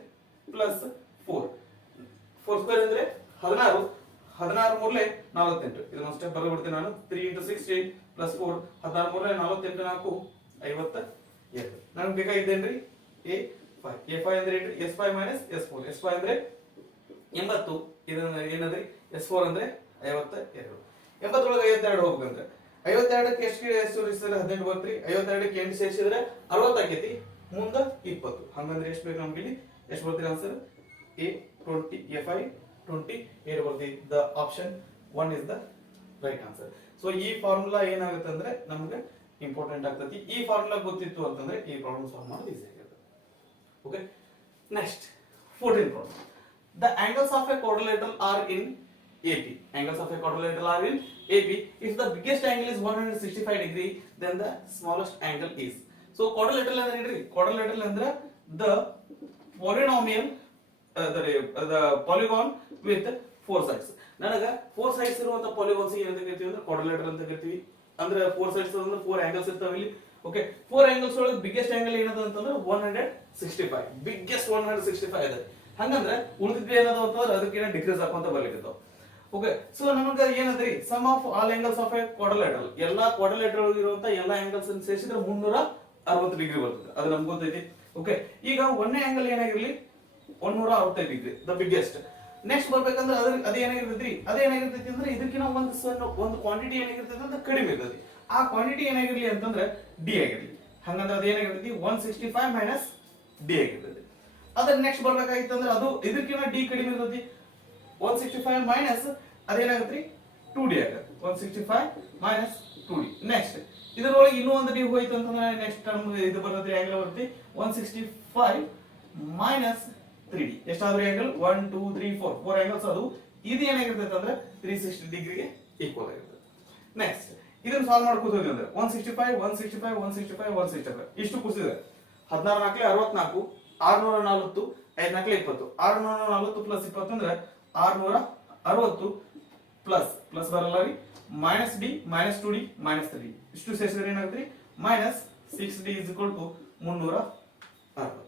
ಪ್ಲಸ್ 4 ಸ್ಕ್ವೇರ್ ಅಂದ್ರೆ 16 ಮೂಲೆ 48. ಇದನ್ನ ಸ್ಟೆಪ್ ಬರೆದು ನಾನು 3 into 16 plus 4 16 ಮೂಲೆ 48 4 52. ನನಗೆ ಬೇಕಾಗಿದ್ದೇನ್ರಿ a5 ಅಂದ್ರೆ s5 minus s4. s5 ಅಂದ್ರೆ 80. ಇದನ್ನ ಏನಂದ್ರಿ s4 ಅಂದ್ರೆ 52. 80 ಒಳಗೆ 52 ಹೋಗ್ಬೇಕಂದ್ರೆ 52ಕ್ಕೆ ಎಷ್ಟು ಸೇರಿಸಿದ್ರೆ 18 ಬರ್ತ್ರಿ 52ಕ್ಕೆ 8 ಸೇರಿಸಿದ್ರೆ 60 ಆಗೈತಿ ಮುಂದ 20 ಹಂಗಂದ್ರೆ ಎಷ್ಟು ಬೇಕು ನಮ್ಗೆ ಇಲ್ಲಿ ಎಷ್ಟು ಬರ್ತೀರಿ ಆನ್ಸರ್ A20 A5 20 8 ಬರ್ತಿ the option 1 is the right answer so ಈ ಫಾರ್ಮುಲಾ ಏನಾಗುತ್ತೆ ಅಂದ್ರೆ ನಮಗೆ ಇಂಪಾರ್ಟೆಂಟ್ ಆಗ್ತತಿ ಈ ಫಾರ್ಮುಲಾ ಗೊತ್ತಿತ್ತು ಅಂತಂದ್ರೆ ಈ ಪ್ರಾಬ್ಲಮ್ ಸಾಲ್ವ್ ಮಾಡೋದು ಈಸಿ ಆಗುತ್ತೆ okay next 14th problem the angles of a quadrilateral are in AP angles of a quadrilateral are in AP if the biggest angle is 165 degree then the smallest angle is so quadrilateral ಅಂದ್ರೆ ಏನ್ರಿ quadrilateral ಅಂದ್ರೆ the polynomial the polygon with four sides ನನಗ four sides ಇರುವಂತ polygons ಏನಂತ ಕರಿತೀವಿ ಅಂದ್ರೆ quadrilateral ಅಂತ ಕರಿತೀವಿ ಅಂದ್ರೆ four sides ಅಂದ್ರೆ four angles ಇರ್ತಾವೆ ಇಲ್ಲಿ ಓಕೆ four angles ಒಳಗೆ biggest angle ಏನದ ಅಂತಂದ್ರೆ 165 biggest 165 ಇದೆ ಹಂಗಂದ್ರೆ ಉಳಿದಿದ್ದು ಏನದ ಅಂತಂದ್ರೆ ಅದಕ್ಕೆ ಡಿಕ್ರೀಸ್ ಆಕೊಂತ ಬರ್ಲಿಕ್ಕತ್ತಾವ ಓಕೆ ಸೊ ನಮಗೆ ಏನಂದ್ರಿ sum of all angles of a quadrilateral ಎಲ್ಲಾ ಕ್ವಾಡ್ರಿಲೇಟರಲ್ ಇರುವಂತ ಎಲ್ಲಾ ಆಂಗಲ್ಸ್ ಅನ್ನು ಸೇರಿಸಿದ್ರೆ 360 ಡಿಗ್ರಿ ಬರ್ತದೆ ಅದು ನಮ್ಗೆ ಗೊತ್ತೈತಿ ಓಕೆ ಈಗ ಒಂದೇ ಆಂಗಲ್ ಏನಾಗಿರ್ಲಿ 165 ಡಿಗ್ರಿ ದ ಬಿಗ್ಗೆಸ್ಟ್ ನೆಕ್ಸ್ಟ್ ಬರ್ಬೇಕಂದ್ರೆ ಅದೇನಾಗಿರ್ತೈತಿ ಅಂದ್ರೆ ಇದಕ್ಕಿಂತ ಒಂದು ಕ್ವಾಂಟಿಟಿ ಏನಾಗಿರ್ತೈತಿ ಅಂದ್ರೆ ಕಡಿಮೆ ಇರ್ತೈತಿ ಆ ಕ್ವಾಂಟಿಟಿ ಏನಾಗಿರ್ಲಿ ಅಂತಂದ್ರೆ ಡಿ ಆಗಿರ್ಲಿ ಹಂಗಂದ್ರೆ ಅದೇನಾಗಿರ್ತೈತಿ 165 ಮೈನಸ್ ಡಿ ಆಗಿರ್ತೈತಿ ಅದ್ರ ನೆಕ್ಸ್ಟ್ ಬರ್ಬೇಕಾಗಿತ್ತು ಅಂದ್ರೆ ಅದು ಇದಕ್ಕಿಂತ ಡಿ ಕಡಿಮೆ ಇರ್ತೈತಿ 165 ಮೈನಸ್ ಅದೇನಾಗುತ್ತೆ 2d ಆಗುತ್ತೆ 165 ಮೈನಸ್ 2d ನೆಕ್ಸ್ಟ್ ಇದರೊಳಗೆ ಇನ್ನೂ ಒಂದು ಡಿ ಹೋಯ್ತು ಅಂತಂದ್ರೆ ನೆಕ್ಸ್ಟ್ ಟರ್ಮ್ ಇದು ಬರುತ್ತೆ ಆಂಗಲ್ ಬರುತ್ತೆ 165 ಮೈನಸ್ 3d ಎಷ್ಟಾದ್ರೂ ಆಂಗಲ್ 1 2 3 4 4 ಆಂಗಲ್ಸ್ ಅದು ಇದು ಏನಾಗಿರ್ತೈತೆ ಅಂದ್ರೆ 360 ಡಿಗ್ರಿಗೆ ಈಕ್ವಲ್ ಆಗಿರ್ತದೆ ನೆಕ್ಸ್ಟ್ ಇದನ್ನ ಸಾಲ್ವ್ ಮಾಡ್ಕೋತ ಹೋಗಿ ಅಂದ್ರೆ 165 165 165 165 ಇಷ್ಟು ಕೂಸಿದ್ರೆ 16 ನಾಲ್ಕಲೆ 64 640 5 ನಾಲ್ಕಲೆ 20 640 ಪ್ಲಸ್ 20 ಅಂದ್ರೆ 660 ಪ್ಲಸ್ ಬರಲ್ಲ ರೀ minus D minus 2d minus 3d ಇಷ್ಟು ಸೇರಿಸಿದ್ರೆ ಏನಾಗುತ್ತೆ minus 6d is equal to 360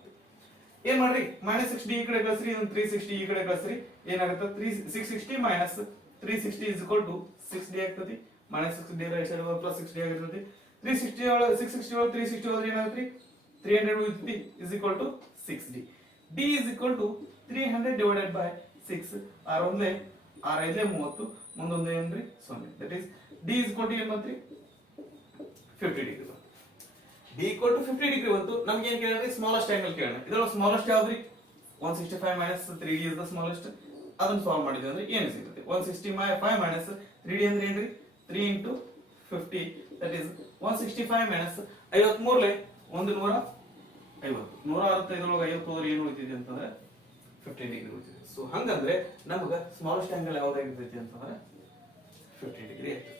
ಏನ್ ಮಾಡ್ರಿ ಮೈನಸ್ 6d ಈ ಕಡೆ ಕಳಿಸ್ರಿ ಇದನ್ನ 360 ಈ ಕಡೆ ಕಳಿಸ್ರಿ ಏನಾಗುತ್ತೆ 660 minus 360 is equal to 6d ಆಗ್ತತಿ minus 6d right side plus 6d ಆಗಿರ್ತತಿ 360 ಒಳಗೆ 660 ಒಳಗೆ 360 ಹೋದ್ರೆ ಏನಾಗುತ್ತೆ 300 ಉಳಿತೈತಿ is equal to 6d d is equal to 300 divided by 6 r ಒಂದೇ r 5 30 ಮುಂದೊಂದು ಏನ್ರಿ 0 that is d is equal to ಏನು ಬಂತ್ರಿ 50 degree d equal to 50 degree ಬಂತು ನಮಗೆ ಏನು ಕೇಳಿದ್ರೆ ಸ್ಮಾಲೆಸ್ಟ್ ಆಂಗಲ್ ಕೇಳೋಣ ಇದರಲ್ಲಿ ಸ್ಮಾಲೆಸ್ಟ್ ಯಾವ್ದ್ರಿ 165 minus 3d is the smallest ಅದನ್ನ ಸಾಲ್ವ್ ಮಾಡಿದ್ವಿ ಅಂದ್ರೆ ಏನು ಸಿಗುತ್ತೆ 165 minus 3d ಅಂದ್ರೆ ಏನ್ರಿ 3 into 50 that is 165 minus 53 ಲೆ 150 165 ಒಳಗೆ 50 ಹೋದ್ರೆ ಏನು ಉಳಿತಿದೆ ಅಂತಂದ್ರೆ 15 ಡಿಗ್ರಿ ಉಳಿತಿದೆ ಸೊ ಹಂಗಂದ್ರೆ ನಮಗೆ ಸ್ಮಾಲೆಸ್ಟ್ ಆಂಗಲ್ ಯಾವ್ದಾಗಿರ್ತೈತಿ ಅಂತಂದ್ರೆ 15 ಡಿಗ್ರಿ ಆಗ್ತದೆ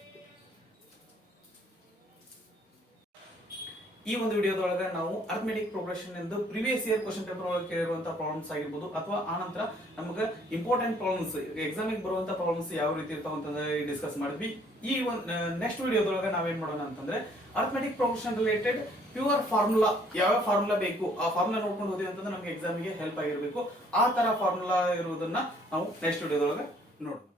ಈ ಒಂದು ವಿಡಿಯೋದೊಳಗೆ ನಾವು ಅರ್ಥಮೆಟಿಕ್ ಪ್ರೋಗ್ರೆಷನ್ ಎಂದು ಪ್ರೀವಿಯಸ್ ಇಯರ್ ಕ್ವೆಶ್ಚನ್ ಪೇಪರ್ ಒಳಗೆ ಕೇಳಿರುವಂತಹ ಪ್ರಾಬ್ಲಮ್ಸ್ ಆಗಿರ್ಬೋದು ಅಥವಾ ಆನಂತರ ನಮಗೆ ಇಂಪಾರ್ಟೆಂಟ್ ಪ್ರಾಬ್ಲಮ್ಸ್ ಎಕ್ಸಾಮಿಗೆ ಬರುವಂತಹ ಪ್ರಾಬ್ಲಮ್ಸ್ ಯಾವ ರೀತಿ ಇರ್ತಾವ ಅಂತಂದ್ರೆ ಡಿಸ್ಕಸ್ ಮಾಡಿದ್ವಿ ಈ ಒಂದು ನೆಕ್ಸ್ಟ್ ವಿಡಿಯೋದೊಳಗೆ ನಾವೇನ್ ಮಾಡೋಣ ಅಂತಂದ್ರೆ arithmetic progression related pure formula ಯಾವ ಫಾರ್ಮುಲಾ ಬೇಕು ಆ ಫಾರ್ಮುಲಾ ನೋಡ್ಕೊಂಡು ಹೋದ್ವಿ ಅಂತಂದ್ರೆ ನಮಗೆ ಎಕ್ಸಾಮಿಗೆ ಹೆಲ್ಪ್ ಆಗಿರಬೇಕು ಆ ತರ ಫಾರ್ಮುಲಾ ಇರುವುದನ್ನ ನಾವು ನೆಕ್ಸ್ಟ್ ವಿಡಿಯೋದೊಳಗೆ ನೋಡೋಣ